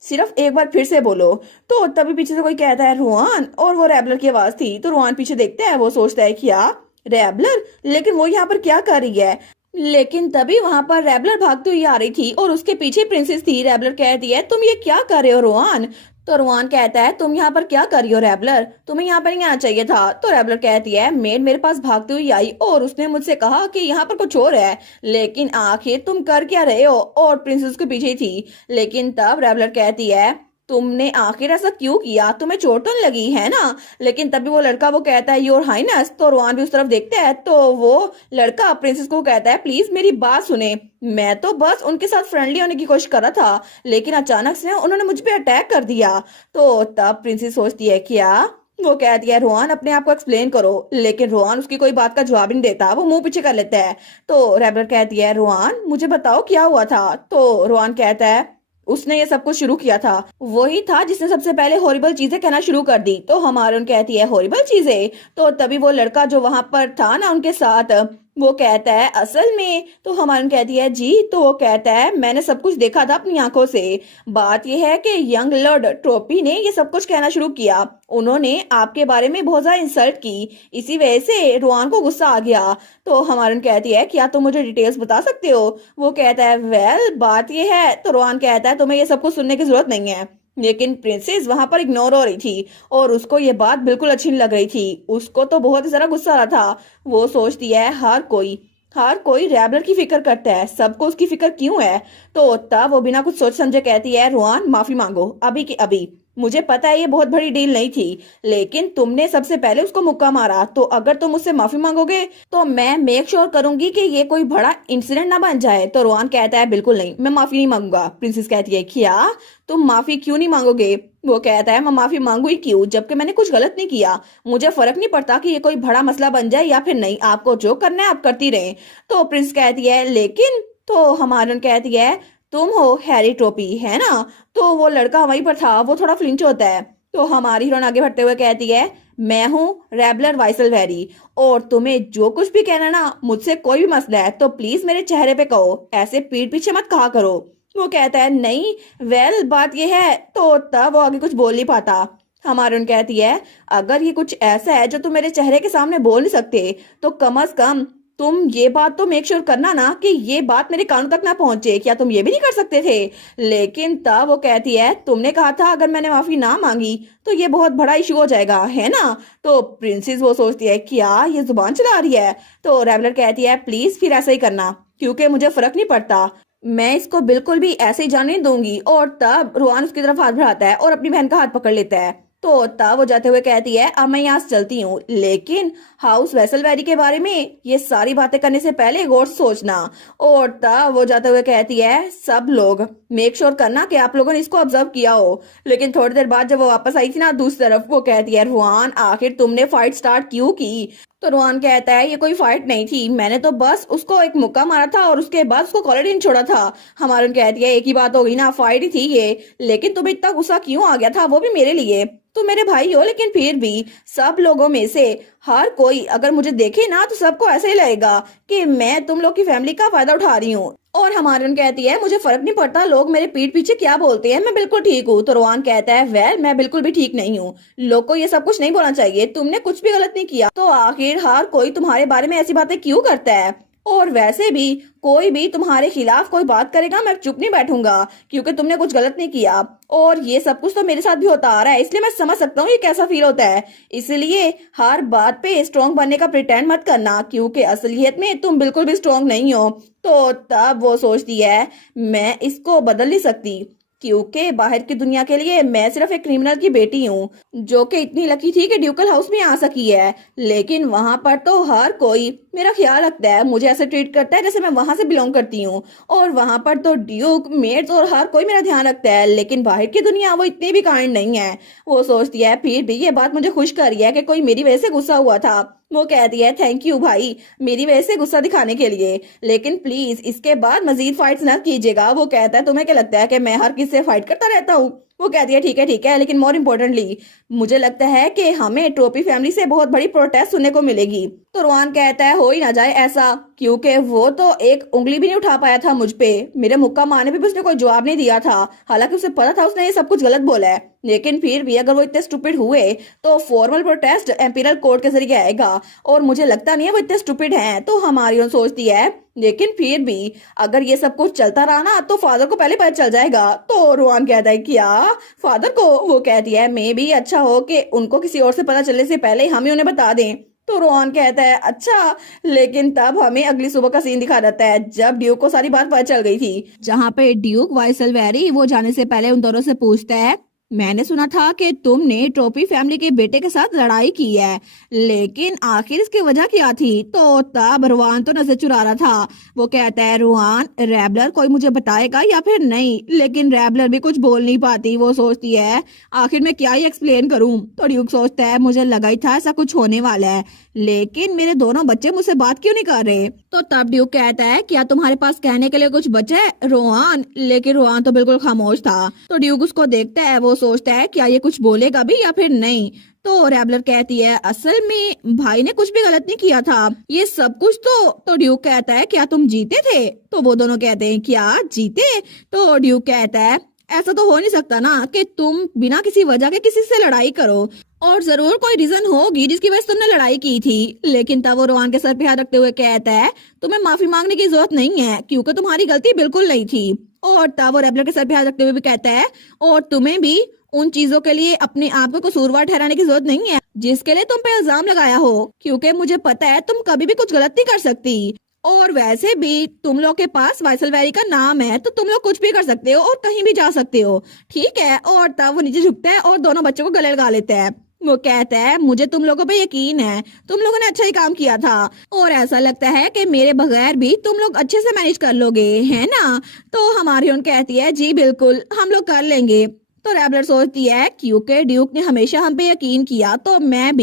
सिर्फ एक बार फिर से बोलो। तो तभी पीछे से कोई कहता है रोआन, और वो रैबलर की आवाज थी। तो रोआन पीछे देखता है। वो सोचता है क्या रैबलर? लेकिन वो यहाँ पर क्या कर रही है? लेकिन तभी वहां पर रैबलर भागती हुई आ रही थी और उसके पीछे प्रिंसेस थी। रैबलर कहती है तुम ये क्या कर रहे हो रोआन? तो रोहान कहता है तुम यहाँ पर क्या कर रही हो रेबलर, तुम्हें यहाँ पर नहीं आना चाहिए था। तो रेबलर कहती है मेड मेरे पास भागती हुई आई और उसने मुझसे कहा कि यहाँ पर कुछ और है, लेकिन आखिर तुम कर क्या रहे हो, और प्रिंसेस के पीछे ही थी। लेकिन तब रेबलर कहती है तुमने आखिर ऐसा क्यों किया, तुम्हें चोट तो नहीं लगी है ना। लेकिन तभी वो लड़का वो कहता है योर हाइनेस। तो रोहान भी उस तरफ देखता है तो वो लड़का प्रिंसेस को कहता है प्लीज मेरी बात सुने, मैं तो बस उनके साथ फ्रेंडली होने की कोशिश कर रहा था, लेकिन अचानक से उन्होंने मुझ पे अटैक कर दिया। तो तब प्रिंसेस सोचती है क्या, वो कहती है रोहान अपने आप को एक्सप्लेन करो। लेकिन रोहान उसकी कोई बात का जवाब नहीं देता, वो मुंह पीछे कर लेता है। तो रेबलर कहती है रोहान मुझे बताओ क्या हुआ था। तो रोहान कहता है उसने ये सब कुछ शुरू किया था, वही था जिसने सबसे पहले हॉरिबल चीजें कहना शुरू कर दी। तो हमारे कहती है हॉरिबल चीजें। तो तभी वो लड़का जो वहां पर था ना उनके साथ, वो कहता है असल में। तो हमारे कहती है जी। तो वो कहता है मैंने सब कुछ देखा था अपनी आंखों से। बात यह है कि यंग लॉर्ड ट्रोपी ने ये सब कुछ कहना शुरू किया, उन्होंने आपके बारे में बहुत ज्यादा इंसल्ट की, इसी वजह से रोहान को गुस्सा आ गया। तो हमारे कहती है क्या तुम मुझे डिटेल्स बता सकते हो। वो कहता है वेल बात यह है। तो रोहान कहता है तुम्हें ये सब कुछ सुनने की जरूरत नहीं है। लेकिन प्रिंसेस वहां पर इग्नोर हो रही थी और उसको ये बात बिल्कुल अच्छी नहीं लग रही थी, उसको तो बहुत ही सारा गुस्सा आ रहा था। वो सोचती है हर कोई रैबलर की फिक्र करता है, सबको उसकी फिक्र क्यों है। तो तब वो बिना कुछ सोच समझे कहती है रोहान माफी मांगो अभी के अभी, मुझे पता है ये बहुत बड़ी डील नहीं थी, लेकिन तुमने सबसे पहले उसको मुक्का मारा, तो अगर तुम मुझसे माफी मांगोगे तो मैं मेक श्योर करूंगी कि ये कोई बड़ा इंसिडेंट ना बन जाए। तो रोहान कहता है बिल्कुल नहीं, मैं माफी नहीं मांगूंगा। प्रिंसेस कहती है क्या तुम माफी क्यों नहीं मांगोगे। वो कहता है मैं माफी मांगू ही क्यों, जबकि मैंने कुछ गलत नहीं किया, मुझे फर्क नहीं पड़ता कि ये कोई बड़ा मसला बन जाए या फिर नहीं, आपको जो करना है आप करती रहे। तो प्रिंस कहती है लेकिन। तो हमारन कहती है तुम हो हैरी टोपी है ना। तो वो लड़का वहीं पर था, वो थोड़ा फ्लिंच होता है। तो हमारी हीरोइन आगे बढ़ते हुए कहती है मैं हूँ रेबलर वाइसलवेरी, और तुम्हें जो कुछ भी कहना ना मुझसे कोई भी मसला है तो प्लीज मेरे चेहरे पे कहो, ऐसे पीठ पीछे मत कहा करो। वो कहता है नहीं वेल बात ये है। तो तब वो आगे कुछ बोल नहीं पाता। हमारी कहती है अगर ये कुछ ऐसा है जो तुम मेरे चेहरे के सामने बोल नहीं सकते तो कम अज कम तुम ये बात तो मेक श्योर करना ना कि ये बात मेरे कानों तक ना पहुंचे, क्या तुम ये भी नहीं कर सकते थे। लेकिन तब वो कहती है तुमने कहा था अगर मैंने माफी ना मांगी तो ये बहुत बड़ा इशू हो जाएगा है ना। तो प्रिंसेस वो सोचती है क्या ये जुबान चला रही है। तो रेबलर कहती है प्लीज फिर ऐसा ही करना, क्योंकि मुझे फर्क नहीं पड़ता, मैं इसको बिल्कुल भी ऐसे ही जाने नहीं दूंगी। और तब रोहान उसकी तरफ हाथ बढ़ाता है और अपनी बहन का हाथ पकड़ लेता है। तो तब वो जाते हुए कहती है अब मैं यहाँ से चलती हूँ, लेकिन हाउस वेसलवेरी के बारे में ये सारी बातें करने से पहले गौर से सोचना। और तब वो जाते हुए कहती है सब लोग मेक श्योर करना कि आप लोगों ने इसको ऑब्जर्व किया हो। लेकिन थोड़ी देर बाद जब वो वापस आई थी ना दूसरी तरफ, वो कहती है रोहान आखिर तुमने फाइट स्टार्ट क्यों की। तो रोहान कहता है ये कोई फाइट नहीं थी, मैंने तो बस उसको एक मुक्का मारा था और उसके बाद उसको कॉलर नहीं छोड़ा था। हमारे कहती है एक ही बात हो गई ना, फाइट ही थी ये, लेकिन तुम्हें इतना गुस्सा क्यों आ गया था, वो भी मेरे लिए। तुम मेरे भाई हो, लेकिन फिर भी सब लोगों में से हर कोई अगर मुझे देखे ना तो सबको ऐसे ही लगेगा कि मैं तुम लोग की फैमिली का फायदा उठा रही हूँ। और हमारन कहती है मुझे फर्क नहीं पड़ता लोग मेरे पीठ पीछे क्या बोलते हैं, मैं बिल्कुल ठीक हूँ। तो रोहान कहता है वेल मैं बिल्कुल भी ठीक नहीं हूँ, लोग को ये सब कुछ नहीं बोलना चाहिए, तुमने कुछ भी गलत नहीं किया, तो आखिर हर कोई तुम्हारे बारे में ऐसी बातें क्यों करता है। और वैसे भी कोई भी तुम्हारे खिलाफ कोई बात करेगा मैं चुप नहीं बैठूंगा, क्योंकि तुमने कुछ गलत नहीं किया। और ये सब कुछ तो मेरे साथ भी होता आ रहा है, इसलिए मैं समझ सकता हूँ ये कैसा फील होता है। इसलिए हर बात पे स्ट्रांग बनने का प्रिटेंड मत करना, क्योंकि असलियत में तुम बिल्कुल भी स्ट्रांग नहीं हो। तो तब वो सोचती है मैं इसको बदल नहीं सकती, क्योंकि बाहर की दुनिया के लिए मैं सिर्फ एक क्रिमिनल की बेटी हूँ जो कि इतनी लकी थी कि ड्यूकल हाउस में आ सकी है। लेकिन वहां पर तो हर कोई मेरा ख्याल रखता है, मुझे ऐसे ट्रीट करता है जैसे मैं वहां से बिलोंग करती हूँ, और वहां पर तो ड्यूक मेड्स और हर कोई मेरा ध्यान रखता है। लेकिन बाहर की दुनिया वो इतनी भी काइंड नहीं है। वो सोचती है फिर भी ये बात मुझे खुश कर रही है कि कोई मेरी वजह से गुस्सा हुआ था। वो कहती है थैंक यू भाई मेरी वजह से गुस्सा दिखाने के लिए, लेकिन प्लीज इसके बाद मजीद फाइट्स न कीजिएगा। वो कहता है तुम्हें क्या लगता है कि मैं हर किसी से फाइट करता रहता हूँ। वो कहती है ठीक है, लेकिन मोर इम्पोर्टेंटली मुझे लगता है कि हमें ट्रोपी फैमिली से बहुत बड़ी प्रोटेस्ट सुनने को मिलेगी। तो रोहान कहता है हो ही ना जाए ऐसा, क्योंकि वो तो एक उंगली भी नहीं उठा पाया था मुझ पे, मेरे मुक्का मारने पे भी उसने कोई जवाब नहीं दिया था, हालांकि उसे पता था उसने ये सब कुछ गलत बोला है। लेकिन फिर भी अगर वो इतने स्टूपिड हुए तो फॉर्मल प्रोटेस्ट एम्पीरियल कोर्ट के जरिए आएगा, और मुझे लगता नहीं है वो इतने स्टूपिड हैं। तो हमारी सोचती है लेकिन फिर भी अगर ये सब कुछ चलता रहा ना तो फादर को पहले पता चल जाएगा। तो रोहन कहता है क्या फादर को? वो कहती है मे भी अच्छा हो कि उनको किसी और से पता चलने से पहले हम ही उन्हें बता दें। तो रोहन कहता है अच्छा, लेकिन तब हमें अगली सुबह का सीन दिखा जाता है जब ड्यूक को सारी बात पता चल गई थी, जहाँ पे ड्यूक वाइसलवेरी वो जाने से पहले उन दोनों से पूछता है मैंने सुना था कि तुमने ट्रोपी फैमिली के बेटे के साथ लड़ाई की है, लेकिन आखिर इसकी वजह क्या थी? तो तब रुआन तो नजर चुरा रहा था। वो कहता है रुआन रैबलर कोई मुझे बताएगा या फिर नहीं, लेकिन रैबलर भी कुछ बोल नहीं पाती। वो सोचती है आखिर मैं क्या ही एक्सप्लेन करूं। तो ड्यूक सोचता है मुझे लगा ही था ऐसा कुछ होने वाला है, लेकिन मेरे दोनों बच्चे मुझसे बात क्यों नहीं कर रहे? तो तब ड्यूक कहता है क्या तुम्हारे पास कहने के लिए कुछ बचा है रोहान? लेकिन रोहान तो बिल्कुल खामोश था। तो ड्यूक उसको देखता है, वो सोचता है क्या ये कुछ बोलेगा भी या फिर नहीं। तो रैबलर कहती है असल में भाई ने कुछ भी गलत नहीं किया था, ये सब कुछ तो ड्यूक कहता है क्या तुम जीते थे? तो वो दोनों कहते हैं क्या जीते? तो ड्यूक कहता है ऐसा तो हो नहीं सकता ना कि तुम बिना किसी वजह के किसी से लड़ाई करो, और जरूर कोई रीजन होगी जिसकी वजह से तुमने लड़ाई की थी। लेकिन तब वो रोहन के सर पे हाथ रखते हुए कहता है तुम्हें माफी मांगने की जरूरत नहीं है क्योंकि तुम्हारी गलती बिल्कुल नहीं थी। और तब वो रैबलर के सर पे हाथ रखते हुए भी कहता है और तुम्हें भी उन चीजों के लिए अपने आप को कसूरवार ठहराने की जरूरत नहीं है जिसके लिए तुम पे इल्जाम लगाया हो, क्योंकि मुझे पता है तुम कभी भी कुछ गलत नहीं कर सकती। और वैसे भी तुम लोग के पास वाइसलवेरी का नाम है तो तुम लोग कुछ भी कर सकते हो और कहीं भी जा सकते हो, ठीक है? और तब वो नीचे झुकता है और दोनों बच्चों को गले लगा लेता है। वो कहता है मुझे तुम लोगों पे यकीन है, तुम लोगों ने अच्छा ही काम किया था और ऐसा लगता है कि मेरे बगैर भी तुम लोग अच्छे से मैनेज कर लोगे, है ना? तो हमारी उन कहती है जी बिल्कुल हम लोग कर लेंगे। तो रैबलर सोचती है क्योंकि ड्यूक ने हमेशा हम पे यकीन किया तो मैं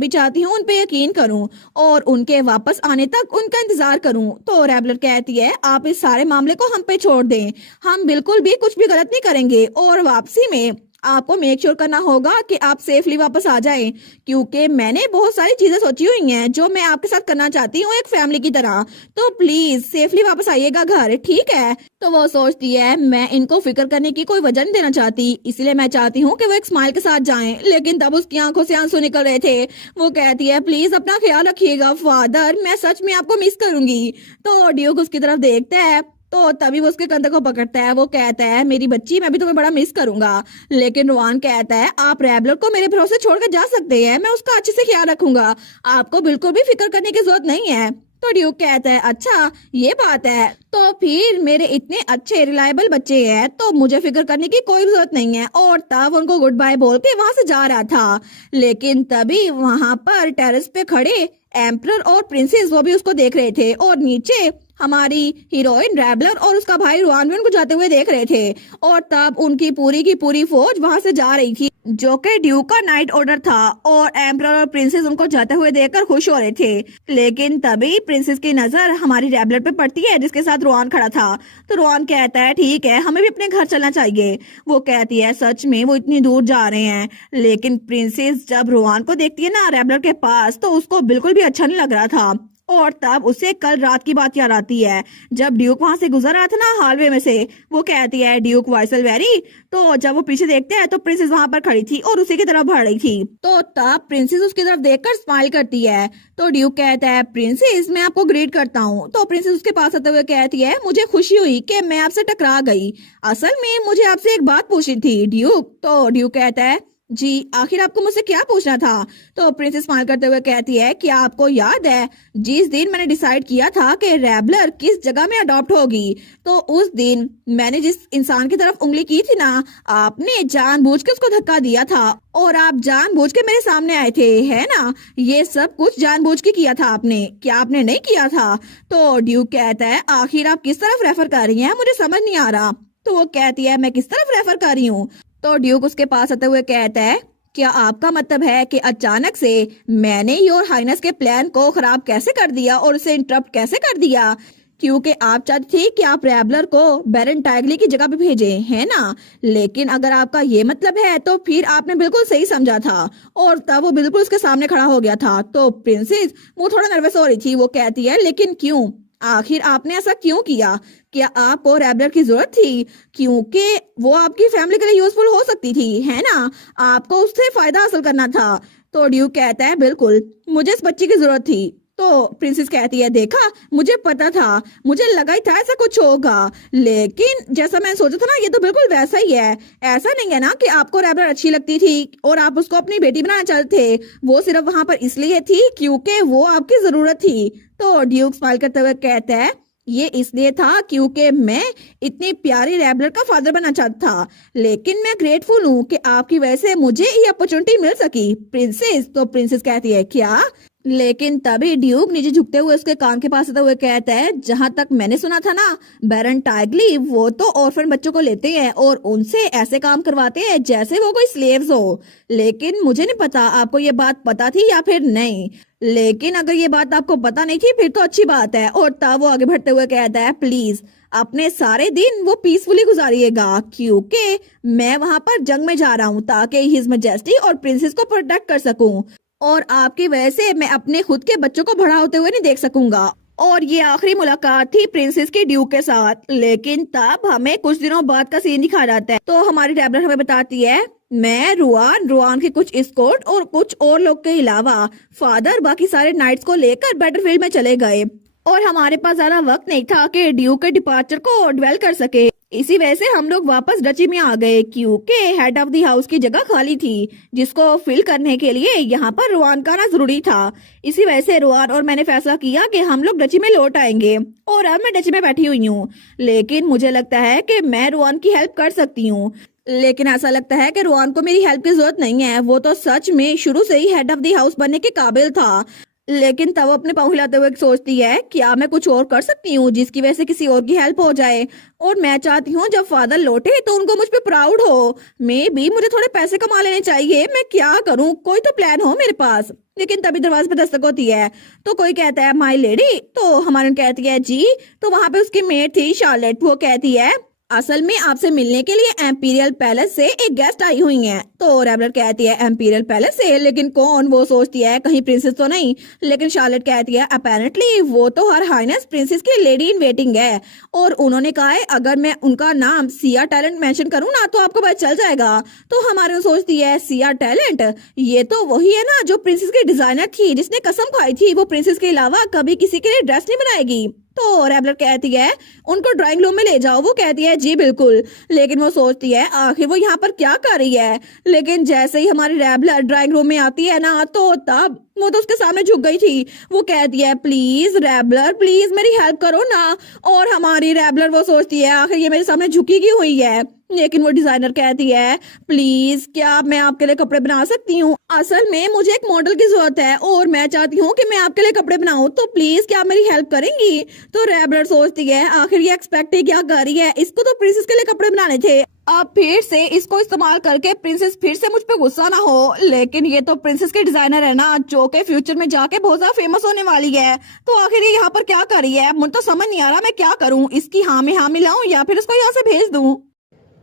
भी चाहती हूँ उन पे यकीन करूँ और उनके वापस आने तक उनका इंतजार करूँ। तो रैबलर कहती है आप इस सारे मामले को हम पे छोड़ दें, हम बिल्कुल भी कुछ भी गलत नहीं करेंगे और वापसी में आपको मेक श्योर करना होगा कि आप सेफली वापस आ जाएं, क्योंकि मैंने बहुत सारी चीजें सोची हुई हैं जो मैं आपके साथ करना चाहती हूँ एक फैमिली की तरह। तो प्लीज सेफली वापस आइएगा घर, ठीक है? तो वो सोचती है मैं इनको फिक्र करने की कोई वजह नहीं देना चाहती, इसलिए मैं चाहती हूँ कि वो एक स्माइल के साथ जाएं। लेकिन तब उसकी आंखों से आंसू निकल रहे थे। वो कहती है प्लीज अपना ख्याल रखिएगा फादर, मैं सच में आपको मिस करूंगी। तो ड्यूक उसकी तरफ देखता है तो तभी वो उसके कंधे को पकड़ता है। वो कहता है मेरी बच्ची मैं भी तुम्हें बड़ा मिस करूंगा। लेकिन रोहन कहता है आप रैबलर को मेरे भरोसे छोड़कर जा सकते हैं, मैं उसका अच्छे से ख्याल रखूंगा, आपको बिल्कुल भी फिक्र करने की जरूरत नहीं है। तो ड्यूक कहता है अच्छा ये बात है, तो फिर मेरे इतने अच्छे रिलायबल बच्चे हैं तो मुझे फिक्र करने की कोई जरूरत नहीं है। और तब उनको गुड बाय बोल के वहां से जा रहा था, लेकिन तभी वहां पर टेरेस पे खड़े एम्परर और प्रिंसेस वो भी उसको देख रहे थे और नीचे हमारी हीरोइन रैबलर और उसका भाई रुआन भी उनको जाते हुए देख रहे थे। और तब उनकी की पूरी फौज वहां से जा रही थी जो कि ड्यूक का नाइट ऑर्डर था और एम्परर और प्रिंसेस उनको जाते हुए देखकर खुश हो रहे थे। लेकिन तभी प्रिंसेस की नजर हमारी रैबलर पे पड़ती है जिसके साथ रुआन खड़ा था। तो रुआन कहता है ठीक है हमें भी अपने घर चलना चाहिए। वो कहती है सच में वो इतनी दूर जा रहे हैं। लेकिन प्रिंसेस जब रुआन को देखती है ना रैबलर के पास तो उसको बिल्कुल भी अच्छा नहीं लग रहा था। और तब उसे कल रात की बात याद आती है जब ड्यूक वहां से गुजर रहा था ना हालवे में से। वो कहती है ड्यूक वाइसलवेरी। तो जब वो पीछे देखते हैं तो प्रिंसेस वहां पर खड़ी थी और उसी की तरफ बढ़ रही थी। तो तब प्रिंसेस उसकी तरफ देखकर स्माइल करती है। तो ड्यूक कहता है प्रिंसेस मैं आपको ग्रीट करता हूँ। तो प्रिंसेस उसके पास आते हुए कहती है मुझे खुशी हुई कि मैं आपसे टकरा गई, असल में मुझे आपसे एक बात पूछनी थी ड्यूक। तो ड्यूक कहता है जी आखिर आपको मुझसे क्या पूछना था? तो प्रिंसेस स्माइल करते हुए कहती है क्या आपको याद है जिस दिन मैंने डिसाइड किया था कि रैबलर किस जगह में अडॉप्ट होगी, तो उस दिन मैंने जिस इंसान की तरफ उंगली की थी ना आपने जानबूझ के उसको धक्का दिया था और आप जानबूझ के मेरे सामने आए थे, है ना? ये सब कुछ जानबूझ के किया था आपने, क्या आपने नहीं किया था? तो ड्यूक कहता है आखिर आप किस तरफ रेफर कर रही हैं, मुझे समझ नहीं आ रहा। तो वो कहती है मैं किस तरफ रेफर कर रही हूँ? तो ड्यूक उसके पास आते हुए कहता है क्या आपका मतलब है कि अचानक से मैंने योर हाइनेस के प्लान को खराब कैसे कर दिया और उसे इंटरप्ट कैसे कर दिया, क्योंकि आप चाहती थी कि आप रैबलर को बैरन टाइगली की जगह पे भेजे, है ना? लेकिन अगर आपका ये मतलब है तो फिर आपने बिल्कुल सही समझा था। और तब वो बिल्कुल उसके सामने खड़ा हो गया था। तो प्रिंसेस वो थोड़ा नर्वस हो रही थी। वो कहती है लेकिन क्यों, आखिर आपने ऐसा क्यों किया? क्या आपको रैबलर की जरूरत थी? क्योंकि वो आपकी फैमिली के लिए यूजफुल हो सकती थी, है ना? आपको उससे फायदा हासिल करना था। तो ड्यूक कहता है बिल्कुल मुझे इस बच्ची की जरूरत थी, तो प्रिंसेस कहती है, देखा, मुझे पता था, मुझे लगा ही था ऐसा कुछ होगा, लेकिन जैसा मैंने सोचा था ना, ये तो बिल्कुल वैसा ही है। ऐसा नहीं है ना कि आपको रैबलर अच्छी लगती थी और आप उसको अपनी बेटी बनाना चाहते थे। वो सिर्फ वहां पर इसलिए थी क्योंकि वो आपकी जरूरत थी। तो ड्यूक स्माइल करते हुए कहता है, ये इसलिए था क्योंकि मैं इतनी प्यारी रैबलर का फादर बनना चाहता था, लेकिन मैं ग्रेटफुल हूँ कि आपकी वजह से मुझे ये अपॉर्चुनिटी मिल सकी प्रिंसेस। तो प्रिंसेस कहती है, क्या? लेकिन तभी ड्यूक नीचे झुकते हुए उसके कान के पास आते हुए कहता है, जहां तक मैंने सुना था ना, बैरन टाइगली वो तो ऑर्फन बच्चों को लेते हैं और उनसे ऐसे काम करवाते हैं जैसे वो कोई स्लेव्स हो। लेकिन मुझे नहीं पता आपको ये बात पता थी या फिर नहीं, लेकिन अगर ये बात आपको पता नहीं थी फिर तो अच्छी बात है। और तब वो आगे बढ़ते हुए कहता है, प्लीज अपने सारे दिन वो पीसफुली गुजारिएगा, क्योंकि मैं वहां पर जंग में जा रहा हूँ ताकि हिज मैजेस्टी और प्रिंसेस को प्रोटेक्ट कर सकूं, और आपकी वजह से मैं अपने खुद के बच्चों को बड़ा होते हुए नहीं देख सकूंगा। और ये आखिरी मुलाकात थी प्रिंसेस की ड्यूक के साथ। लेकिन तब हमें कुछ दिनों बाद का सीन दिखाया जाता है। तो हमारी रैबलर हमें बताती है, मैं रुआन के कुछ एस्कॉर्ट और कुछ और लोग के अलावा फादर बाकी सारे नाइट्स को लेकर बैटलफील्ड में चले गए, और हमारे पास ज्यादा वक्त नहीं था कि ड्यूक के डिपार्चर को डवेल कर सके। इसी वजह से हम लोग वापस डची में आ गए, क्योंकि हेड ऑफ द हाउस की जगह खाली थी जिसको फिल करने के लिए यहाँ पर रुआन का आना जरूरी था। इसी वजह से रुआन और मैंने फैसला किया कि हम लोग डची में लौट आएंगे, और अब मैं डची में बैठी हुई हूँ। लेकिन मुझे लगता है कि मैं रुआन की हेल्प कर सकती हूँ, लेकिन ऐसा लगता है कि रुआन को मेरी हेल्प की जरूरत नहीं है। वो तो सच में शुरू से ही हेड ऑफ द हाउस बनने के काबिल था। लेकिन तब अपने पाँव हिलाते हुए सोचती है, क्या मैं कुछ और कर सकती हूँ जिसकी वजह से किसी और की हेल्प हो जाए। और मैं चाहती हूँ जब फादर लौटे तो उनको मुझ पे प्राउड हो। मे भी मुझे थोड़े पैसे कमा लेने चाहिए। मैं क्या करूँ, कोई तो प्लान हो मेरे पास। लेकिन तभी दरवाजे पे दस्तक होती है, तो कोई कहता है, माय लेडी। तो हमारी कहती है, जी। तो वहां पे उसकी मेट थी शार्लेट। वो कहती है, असल में आपसे मिलने के लिए एम्पीरियल पैलेस से एक गेस्ट आई हुई हैं। तो रैबलर कहती है, एम्पीरियल पैलेस से? लेकिन कौन? वो सोचती है कहीं प्रिंसेस तो नहीं। लेकिन शार्लेट कहती है, अपेरेंटली वो तो हर हाइनेस प्रिंसेस की लेडी इन वेटिंग है, और उन्होंने कहा है अगर मैं उनका नाम सिया टैलेंट मेंशन करूँ ना तो आपको पता चल जाएगा। तो हमारे सोचती है, सिया टैलेंट? ये तो वही है ना जो प्रिंसेस की डिजाइनर थी, जिसने कसम खाई थी वो प्रिंसेस के अलावा कभी किसी के लिए ड्रेस नहीं बनाएगी। तो रैबलर कहती है, उनको ड्राइंग रूम में ले जाओ। वो कहती है, जी बिल्कुल। लेकिन वो सोचती है आखिर वो यहाँ पर क्या कर रही है। लेकिन जैसे ही हमारी रैबलर ड्राइंग रूम में आती है ना, तो तब वो तो उसके सामने झुक गई थी। वो कहती है, प्लीज रैबलर, प्लीज मेरी हेल्प करो ना। और हमारी रैबलर वो सोचती है आखिर ये मेरे सामने झुकी क्यों हुई है। लेकिन वो डिजाइनर कहती है, प्लीज क्या मैं आपके लिए कपड़े बना सकती हूँ? असल में मुझे एक मॉडल की जरूरत है और मैं चाहती हूँ कि मैं आपके लिए कपड़े बनाऊं, तो प्लीज क्या आप मेरी हेल्प करेंगी? तो रैबलर सोचती है आखिर ये एक्सपेक्ट क्या कर रही है, इसको तो प्रिंसेस के लिए कपड़े बनाने थे। अब फिर से इसको इस्तेमाल करके प्रिंसेस फिर से मुझ पे गुस्सा ना हो। लेकिन ये तो प्रिंसेस के डिजाइनर है ना, जो के फ्यूचर में जाके बहुत ज्यादा फेमस होने वाली है। तो आखिर ये यहाँ पर क्या कर रही है? मुझे तो समझ नहीं आ रहा मैं क्या करूँ। इसकी हाँ में हाँ मिलाऊं या फिर इसको यहाँ से भेज दूं।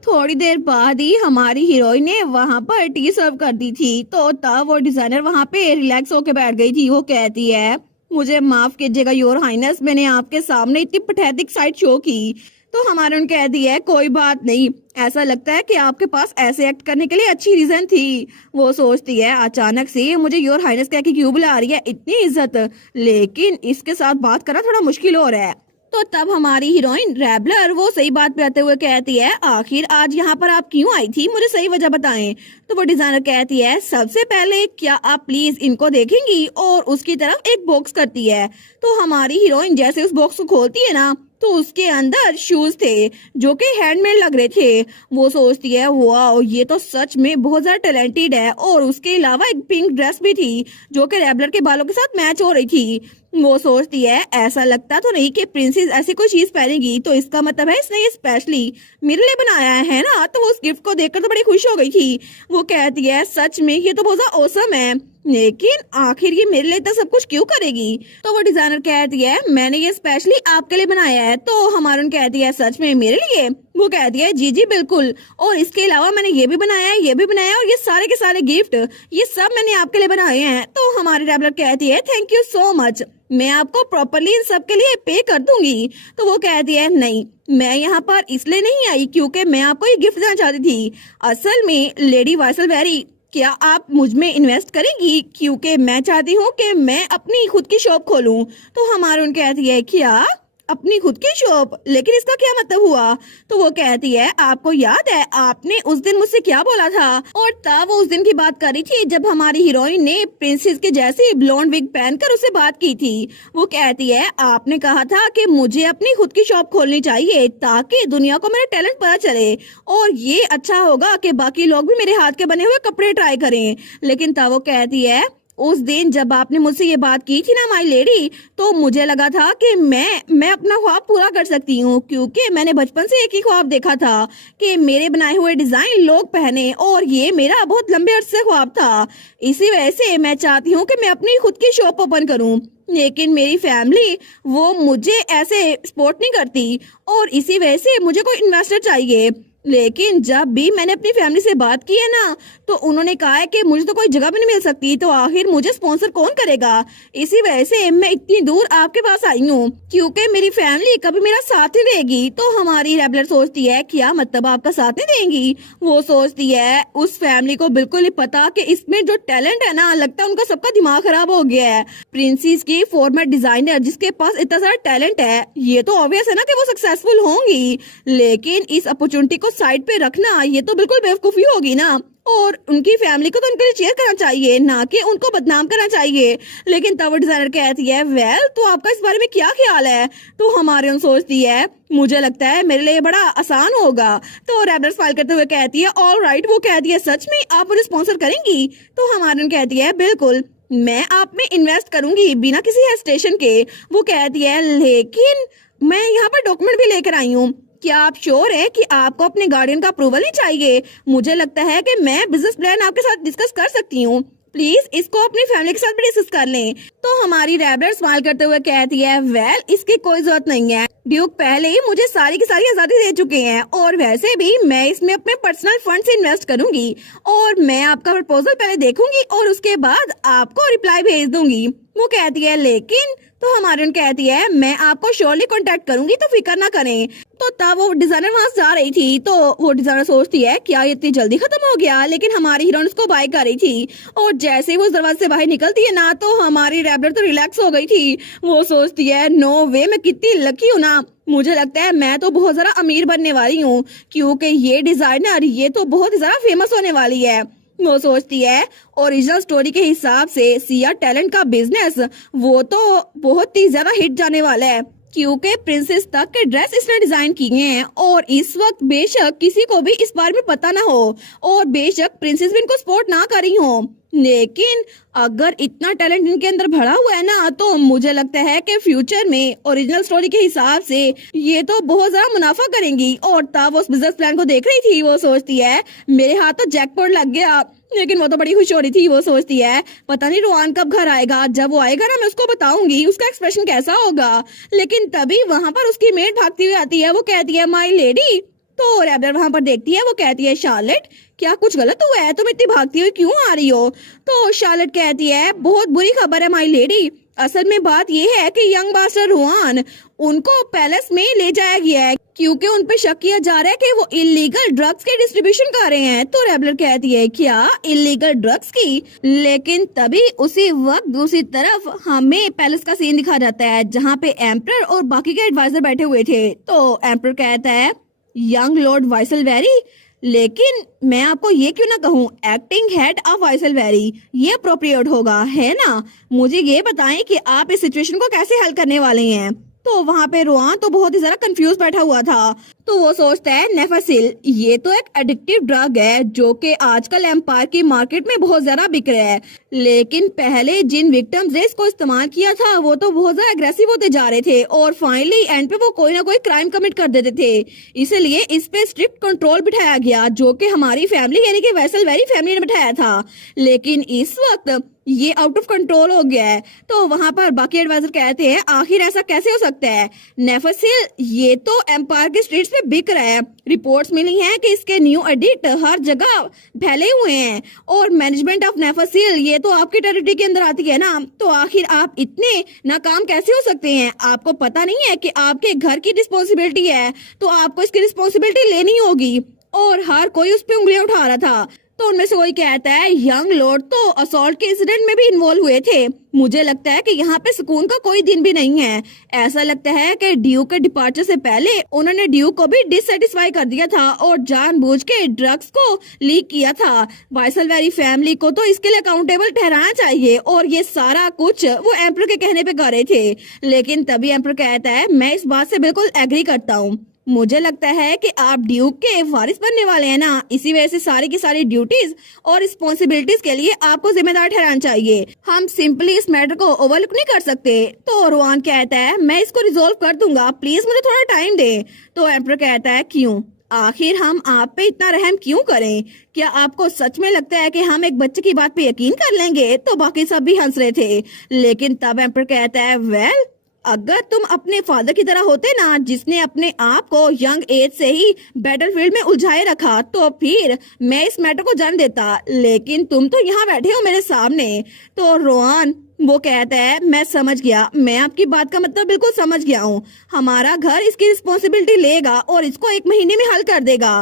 थोड़ी देर बाद ही हमारी हीरोइन ने वहां पर टी सर्व कर दी थी। तो तब वो डिजाइनर वहां पे रिलैक्स होके बैठ गई थी। वो कहती है, मुझे माफ कीजिएगा योर हाइनेस, मैंने आपके सामने इतनी पथेटिक साइड शो की। तो हमारे उन कहती है, कोई बात नहीं, ऐसा लगता है कि आपके पास ऐसे एक्ट करने के लिए अच्छी रीजन थी। वो सोचती है अचानक से मुझे योर हाइनेस कह के क्यों बुला रही है, इतनी इज्जत, लेकिन इसके साथ बात करना थोड़ा मुश्किल हो रहा है। तो तब हमारी हीरोइन रैबलर वो सही बात पे आते हुए कहती है, आखिर आज यहाँ पर आप क्यों आई थी, मुझे सही वजह बताएं। तो वो डिजाइनर कहती है, सबसे पहले क्या आप प्लीज इनको देखेंगी? और उसकी तरफ एक बॉक्स करती है। तो हमारी हीरोइन जैसे उस बॉक्स को खोलती है ना, तो उसके अंदर शूज थे जो कि हैंडमेड लग रहे थे। वो सोचती है, वाह ये तो सच में बहुत ज्यादा टैलेंटेड है। और उसके अलावा एक पिंक ड्रेस भी थी जो कि रैबलर के बालों के साथ मैच हो रही थी। वो सोचती है, ऐसा लगता तो नहीं कि प्रिंसेस ऐसी कोई चीज पहनेगी, तो इसका मतलब है इसने ये स्पेशली मेरे लिए बनाया है ना। तो वो उस गिफ्ट को देखकर तो बड़ी खुश हो गई थी। वो कहती है, सच में ये तो बहुत ज्यादा औसम है, लेकिन आखिर ये मेरे लिए तो सब कुछ क्यों करेगी? तो वो डिजाइनर कहती है, मैंने ये स्पेशली आपके लिए बनाया है। तो हमारे कहती है, सच में मेरे लिए? वो कहती है, जी जी बिल्कुल, और इसके अलावा मैंने ये भी बनाया है, ये भी बनाया है, और ये सारे के सारे गिफ्ट ये सब मैंने आपके लिए बनाए हैं। तो हमारी रैबलर कहती है, थैंक यू सो मच, मैं आपको प्रॉपरली इन सब के लिए पे कर दूंगी। तो वो कहती है, नहीं, मैं यहाँ पर इसलिए नहीं आई क्योंकि मैं आपको ये गिफ्ट देना चाहती थी। असल में लेडी वाइसलबेरी क्या आप मुझ में इन्वेस्ट करेंगी, क्योंकि मैं चाहती हूँ कि मैं अपनी खुद की शॉप खोलूं। तो हमारून कहती है क्या अपनी खुद की शॉप, लेकिन इसका क्या मतलब हुआ। तो वो कहती है आपको याद है आपने उस दिन मुझसे क्या बोला था। और तब वो उस दिन की बात करी थी जब हमारी हीरोइन ने प्रिंसेस के जैसी ब्लॉन्ड विग पहनकर उससे बात की थी। वो कहती है आपने कहा था कि मुझे अपनी खुद की शॉप खोलनी चाहिए ताकि दुनिया को मेरा टैलेंट पता चले और ये अच्छा होगा कि बाकी लोग भी मेरे हाथ के बने हुए कपड़े ट्राई करें। लेकिन तब वो कहती है उस दिन जब आपने मुझसे ये बात की थी ना माई लेडी, तो मुझे लगा था कि मैं अपना ख्वाब पूरा कर सकती हूँ, क्योंकि मैंने बचपन से एक ही ख्वाब देखा था कि मेरे बनाए हुए डिजाइन लोग पहने, और ये मेरा बहुत लंबे अरसे से ख्वाब था। इसी वजह से मैं चाहती हूँ कि मैं अपनी खुद की शॉप ओपन करूँ, लेकिन मेरी फैमिली वो मुझे ऐसे सपोर्ट नहीं करती और इसी वजह से मुझे कोई इन्वेस्टर चाहिए। लेकिन जब भी मैंने अपनी फैमिली से बात की है ना, तो उन्होंने कहा है कि मुझे तो कोई जगह भी नहीं मिल सकती, तो आखिर मुझे स्पॉन्सर कौन करेगा। इसी वजह से मैं इतनी दूर आपके पास आई हूँ, क्योंकि मेरी फैमिली कभी मेरा साथ नहीं देगी। तो हमारी रेबलर सोचती है क्या मतलब आपका साथ नहीं देंगी। वो सोचती है उस फैमिली को बिल्कुल नहीं पता कि इसमें जो टैलेंट है ना, लगता है उनका सबका दिमाग खराब हो गया है। प्रिंसेस की फॉर्मर डिजाइनर जिसके पास इतना सारा टैलेंट है, ये तो ऑब्वियस है ना कि वो सक्सेसफुल होंगी, लेकिन इस अपॉर्चुनिटी को साइड पे रखना ये तो बिल्कुल बेवकूफी होगी ना। और उनकी फैमिली को तो उनके लिए चेयर करना चाहिए, ना कि उनको बदनाम करना चाहिए। लेकिन तब वो डिजाइनर कहती है वेल तो आपका इस बारे में क्या ख्याल है। तो हमारे उन सोचती है मुझे लगता है मेरे लिए बड़ा आसान होगा। तो रेबलर स्माइल करते हुए कहती है ऑल राइट। वो कहती है सच में आप मुझे स्पॉन्सर करेंगी। तो हमारे उन कहती है बिल्कुल मैं आप में इन्वेस्ट करूंगी बिना किसी हेजिटेशन के। वो कहती है लेकिन मैं यहाँ पर डॉक्यूमेंट भी लेकर आई हूँ, क्या आप श्योर है कि आपको अपने गार्डियन का अप्रूवल नहीं चाहिए। मुझे लगता है कि मैं बिजनेस प्लान आपके साथ डिस्कस कर सकती हूँ, प्लीज इसको अपनी फैमिली के साथ भी डिस्कस कर लें। तो हमारी रेबलर स्माइल करते हुए कहती है वेल इसकी कोई जरूरत नहीं है, ड्यूक पहले ही मुझे सारी की सारी आजादी दे चुके हैं, और वैसे भी मैं इसमें अपने पर्सनल फंड से इन्वेस्ट करूंगी, और मैं आपका प्रपोजल पहले देखूंगी और उसके बाद आपको रिप्लाई भेज दूंगी। वो कहती है लेकिन, तो हमारी उन कहती है मैं आपको श्योरली कांटेक्ट करूंगी, तो फिक्र ना करें। तो तब वो डिजाइनर वहां से जा रही थी, तो वो डिजाइनर सोचती है क्या ये इतनी जल्दी खत्म हो गया, लेकिन हमारी हीरोइन उसको बाय कर रही थी। और जैसे ही वो उस दरवाजे से बाहर निकलती है ना, तो हमारी रेबलर तो रिलैक्स हो गई थी। वो सोचती है नो वे, मैं कितनी लकी हूँ ना, मुझे लगता है मैं तो बहुत ज्यादा अमीर बनने वाली हूँ, क्योंकि ये डिजाइनर ये तो बहुत ही ज्यादा फेमस होने वाली है। वो सोचती है ओरिजिनल स्टोरी के हिसाब से सिया टैलेंट का बिजनेस वो तो बहुत ही ज्यादा हिट जाने वाला है, क्योंकि प्रिंसेस तक के ड्रेस इसने डिजाइन किए हैं, और इस वक्त बेशक किसी को भी इस बारे में पता ना हो, और बेशक प्रिंसेस भी इनको सपोर्ट ना करी हो, लेकिन अगर इतना टैलेंट इनके अंदर भरा हुआ है ना, तो मुझे लगता है कि फ्यूचर में ओरिजिनल स्टोरी के हिसाब से ये तो बहुत ज्यादा मुनाफा करेंगी। और तब वो उस बिजनेस प्लान को देख रही थी, वो सोचती है मेरे हाथ तो जैकपॉट लग गया, लेकिन वो तो बड़ी खुश हो रही थी। वो सोचती है पता नहीं रोहान कब घर आएगा, जब वो आएगा ना मैं उसको बताऊंगी उसका एक्सप्रेशन कैसा होगा। लेकिन तभी वहां पर उसकी मेड भागती हुई आती है। वो कहती है माई लेडी। तो रेबलर वहां पर देखती है, वो कहती है शार्लेट क्या कुछ गलत हुआ है, तुम इतनी भागती हुई क्यों आ रही हो। तो शार्लेट कहती है बहुत बुरी खबर है माई लेडी, असल में बात यह है कि यंग मास्टर रोहान उनको पैलेस में ले जाया गया है, क्योंकि उन पे शक किया जा रहा है कि वो इलीगल ड्रग्स के डिस्ट्रीब्यूशन कर रहे हैं। तो रेबलर कहती है क्या इलीगल ड्रग्स की, लेकिन तभी उसी वक्त दूसरी तरफ हमें पैलेस का सीन दिखा जाता है जहाँ पे एम्परर और बाकी के एडवाइजर बैठे हुए थे। तो एम्परर कहता है यंग लॉर्ड वाइसलवेरी, लेकिन मैं आपको ये क्यों ना कहूँ एक्टिंग हेड ऑफ वाइसलवेरी, ये अप्रोप्रिएट होगा है ना। मुझे ये बताएं कि आप इस सिचुएशन को कैसे हल करने वाले हैं। तो वहाँ पे रोहान तो बहुत ही ज्यादा कंफ्यूज बैठा हुआ था। तो वो सोचता है नेफासिल ये तो एक एडिक्टिव ड्रग है जो कि आजकल एम्पायर की मार्केट में बहुत ज्यादा बिक रहा है, लेकिन पहले जिन विक्टिम्स ने इसको इस्तेमाल किया था वो तो बहुत ज्यादा एग्रेसिव होते जा रहे थे, और फाइनली एंड पे वो कोई ना कोई क्राइम कमिट कर देते थे। इसलिए इस पे स्ट्रिक्ट कंट्रोल बिठाया गया, जो कि हमारी फैमिली यानी कि वाइसलवेरी फैमिली ने बिठाया था। लेकिन इस वक्त ये आउट ऑफ कंट्रोल हो गया है। तो वहां पर बाकी एडवाइजर कहते हैं आखिर ऐसा कैसे हो सकता है नेफासिल, ये तो एम्पायर के स्ट्रीट्स में बिक रहा है। रिपोर्ट्स मिली हैं कि इसके न्यू एडिक्ट हर जगह फैले हुए हैं, और मैनेजमेंट ऑफ नेफासिल ये तो आपकी टेरिटरी के अंदर आती है ना। तो आखिर आप इतने नाकाम कैसे हो सकते हैं, आपको पता नहीं है कि आपके घर की रिस्पॉन्सिबिलिटी है, तो आपको इसकी रिस्पॉन्सिबिलिटी लेनी होगी। और हर कोई उस पर उंगलियां उठा रहा था। तो उनमें से कोई कहता है यंग लॉर्ड तो असॉल्ट के इंसिडेंट में भी इन्वॉल्व हुए थे। मुझे लगता है कि यहाँ पे सुकून का कोई दिन भी नहीं है। ऐसा लगता है कि ड्यूक के डिपार्चर से पहले उन्होंने ड्यूक को भी डिससेटिस्फाई कर दिया था और जानबूझ के ड्रग्स को लीक किया था। वाइसलवेरी फैमिली को तो इसके लिए अकाउंटेबल ठहराना चाहिए और ये सारा कुछ वो एम्पर के कहने पे कर रहे थे। लेकिन तभी एम्पर कहता है मैं इस बात से बिल्कुल एग्री करता हूँ। मुझे लगता है कि आप ड्यूक के वारिस बनने वाले हैं ना, इसी वजह से सारी की सारी ड्यूटीज और रिस्पॉन्सिबिलिटीज के लिए आपको जिम्मेदार ठहराना चाहिए। हम सिंपली इस मैटर को ओवरलुक नहीं कर सकते। तो रोआन कहता है मैं इसको रिजोल्व कर दूंगा, प्लीज मुझे थोड़ा टाइम दे। तो एम्पर कहता है क्यों, आखिर हम आप पे इतना रहम क्यों करें? क्या आपको सच में लगता है कि हम एक बच्चे की बात पे यकीन कर लेंगे? तो बाकी सब भी हंस रहे थे। लेकिन तब एम्पर कहता है वेल, अगर तुम अपने फादर की तरह होते ना, जिसने अपने आप को यंग एज से ही बैटलफील्ड में उलझाए रखा, तो फिर मैं इस मैटर को जान देता। लेकिन तुम तो यहाँ बैठे हो मेरे सामने। तो रोआन वो कहता है मैं समझ गया, मैं आपकी बात का मतलब बिल्कुल समझ गया हूँ। हमारा घर इसकी रिस्पॉन्सिबिलिटी लेगा और इसको 1 महीने में हल कर देगा।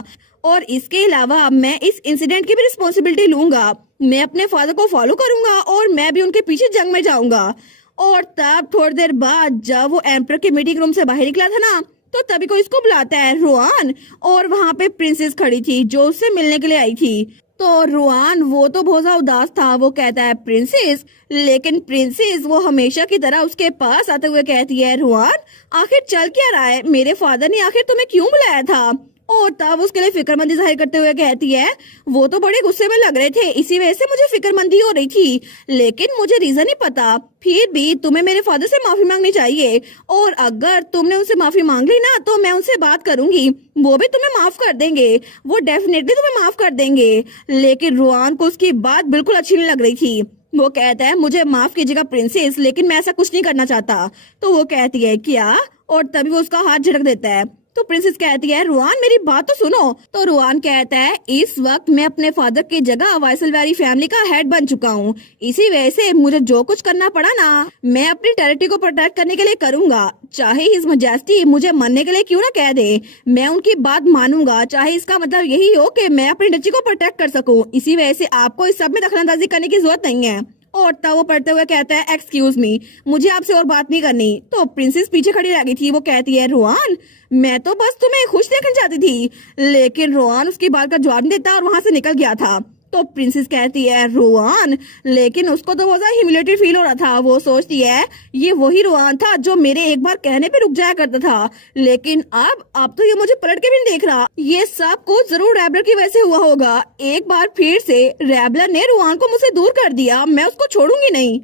और इसके अलावा मैं इस इंसिडेंट की भी रिस्पॉन्सिबिलिटी लूंगा। मैं अपने फादर को फॉलो करूंगा और मैं भी उनके पीछे जंग में जाऊंगा। और तब थोड़ी देर बाद जब वो एम्पर के मीटिंग रूम से बाहर निकला था ना, तो तभी कोई इसको बुलाता है रोआन। और वहां पे प्रिंसेस खड़ी थी जो उससे मिलने के लिए आई थी। तो रोआन वो तो बहुत ज्यादा उदास था। वो कहता है प्रिंसेस, लेकिन प्रिंसेस वो हमेशा की तरह उसके पास आते हुए कहती है रोआन आखिर चल क्या रहा है, मेरे फादर ने आखिर तुम्हें क्यों बुलाया था? और तब उसके लिए फिक्रमंदी जाहिर करते हुए कहती है वो तो बड़े गुस्से में लग रहे थे, इसी वजह से मुझे फिक्रमंदी हो रही थी, लेकिन मुझे रीजन नहीं पता। फिर भी तुम्हें मेरे फादर से माफी मांगनी चाहिए और अगर तुमने उनसे माफी मांग ली ना तो मैं उनसे बात करूंगी, वो भी तुम्हें माफ कर देंगे, वो डेफिनेटली तुम्हें माफ कर देंगे। लेकिन रोआन को उसकी बात बिल्कुल अच्छी नहीं लग रही थी। वो कहता है मुझे माफ कीजिएगा प्रिंसेस, लेकिन मैं ऐसा कुछ नहीं करना चाहता। तो वो कहती है क्या? और तभी वो उसका हाथ झटक देता है। तो प्रिंसेस कहती है रुआन मेरी बात तो सुनो। तो रुआन कहता है इस वक्त मैं अपने फादर की जगह वाइसलवेरी फैमिली का हेड बन चुका हूँ, इसी वजह से मुझे जो कुछ करना पड़ा ना मैं अपनी टेरिटरी को प्रोटेक्ट करने के लिए करूंगा। चाहे हिज मजेस्टी मुझे मरने के लिए क्यों ना कह दे, मैं उनकी बात मानूंगा, चाहे इसका मतलब यही हो कि मैं अपनी डची को प्रोटेक्ट कर सकूं। इसी वजह से आपको इस सब में दखलंदाजी करने की जरूरत नहीं है। और तब वो पढ़ते हुए कहता है एक्सक्यूज मी, मुझे आपसे और बात नहीं करनी। तो प्रिंसेस पीछे खड़ी रह गई थी। वो कहती है रोआन मैं तो बस तुम्हें खुश देखना चाहती थी। लेकिन रोआन उसकी बात का जवाब नहीं देता और वहां से निकल गया था। तो प्रिंसेस कहती है रोआन, लेकिन उसको तो बहुत ह्यूमिलेटेड फील हो रहा था। वो सोचती है ये वही रोआन था जो मेरे एक बार कहने पे रुक जाया करता था, लेकिन अब तो ये मुझे पलट के भी नहीं देख रहा। ये सब कुछ जरूर रैबलर की वजह से हुआ होगा। एक बार फिर से रैबलर ने रोआन को मुझसे दूर कर दिया, मैं उसको छोड़ूंगी नहीं।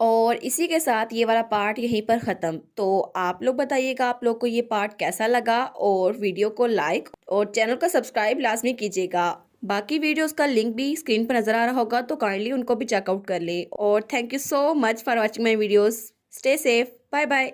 और इसी के साथ ये वाला पार्ट यहीं पर ख़त्म। तो आप लोग बताइएगा आप लोग को ये पार्ट कैसा लगा, और वीडियो को लाइक और चैनल को सब्सक्राइब लाजमी कीजिएगा। बाकी वीडियोस का लिंक भी स्क्रीन पर नज़र आ रहा होगा, तो काइंडली उनको भी चेकआउट कर ले। और thank you so much for watching my videos. Stay safe, bye bye.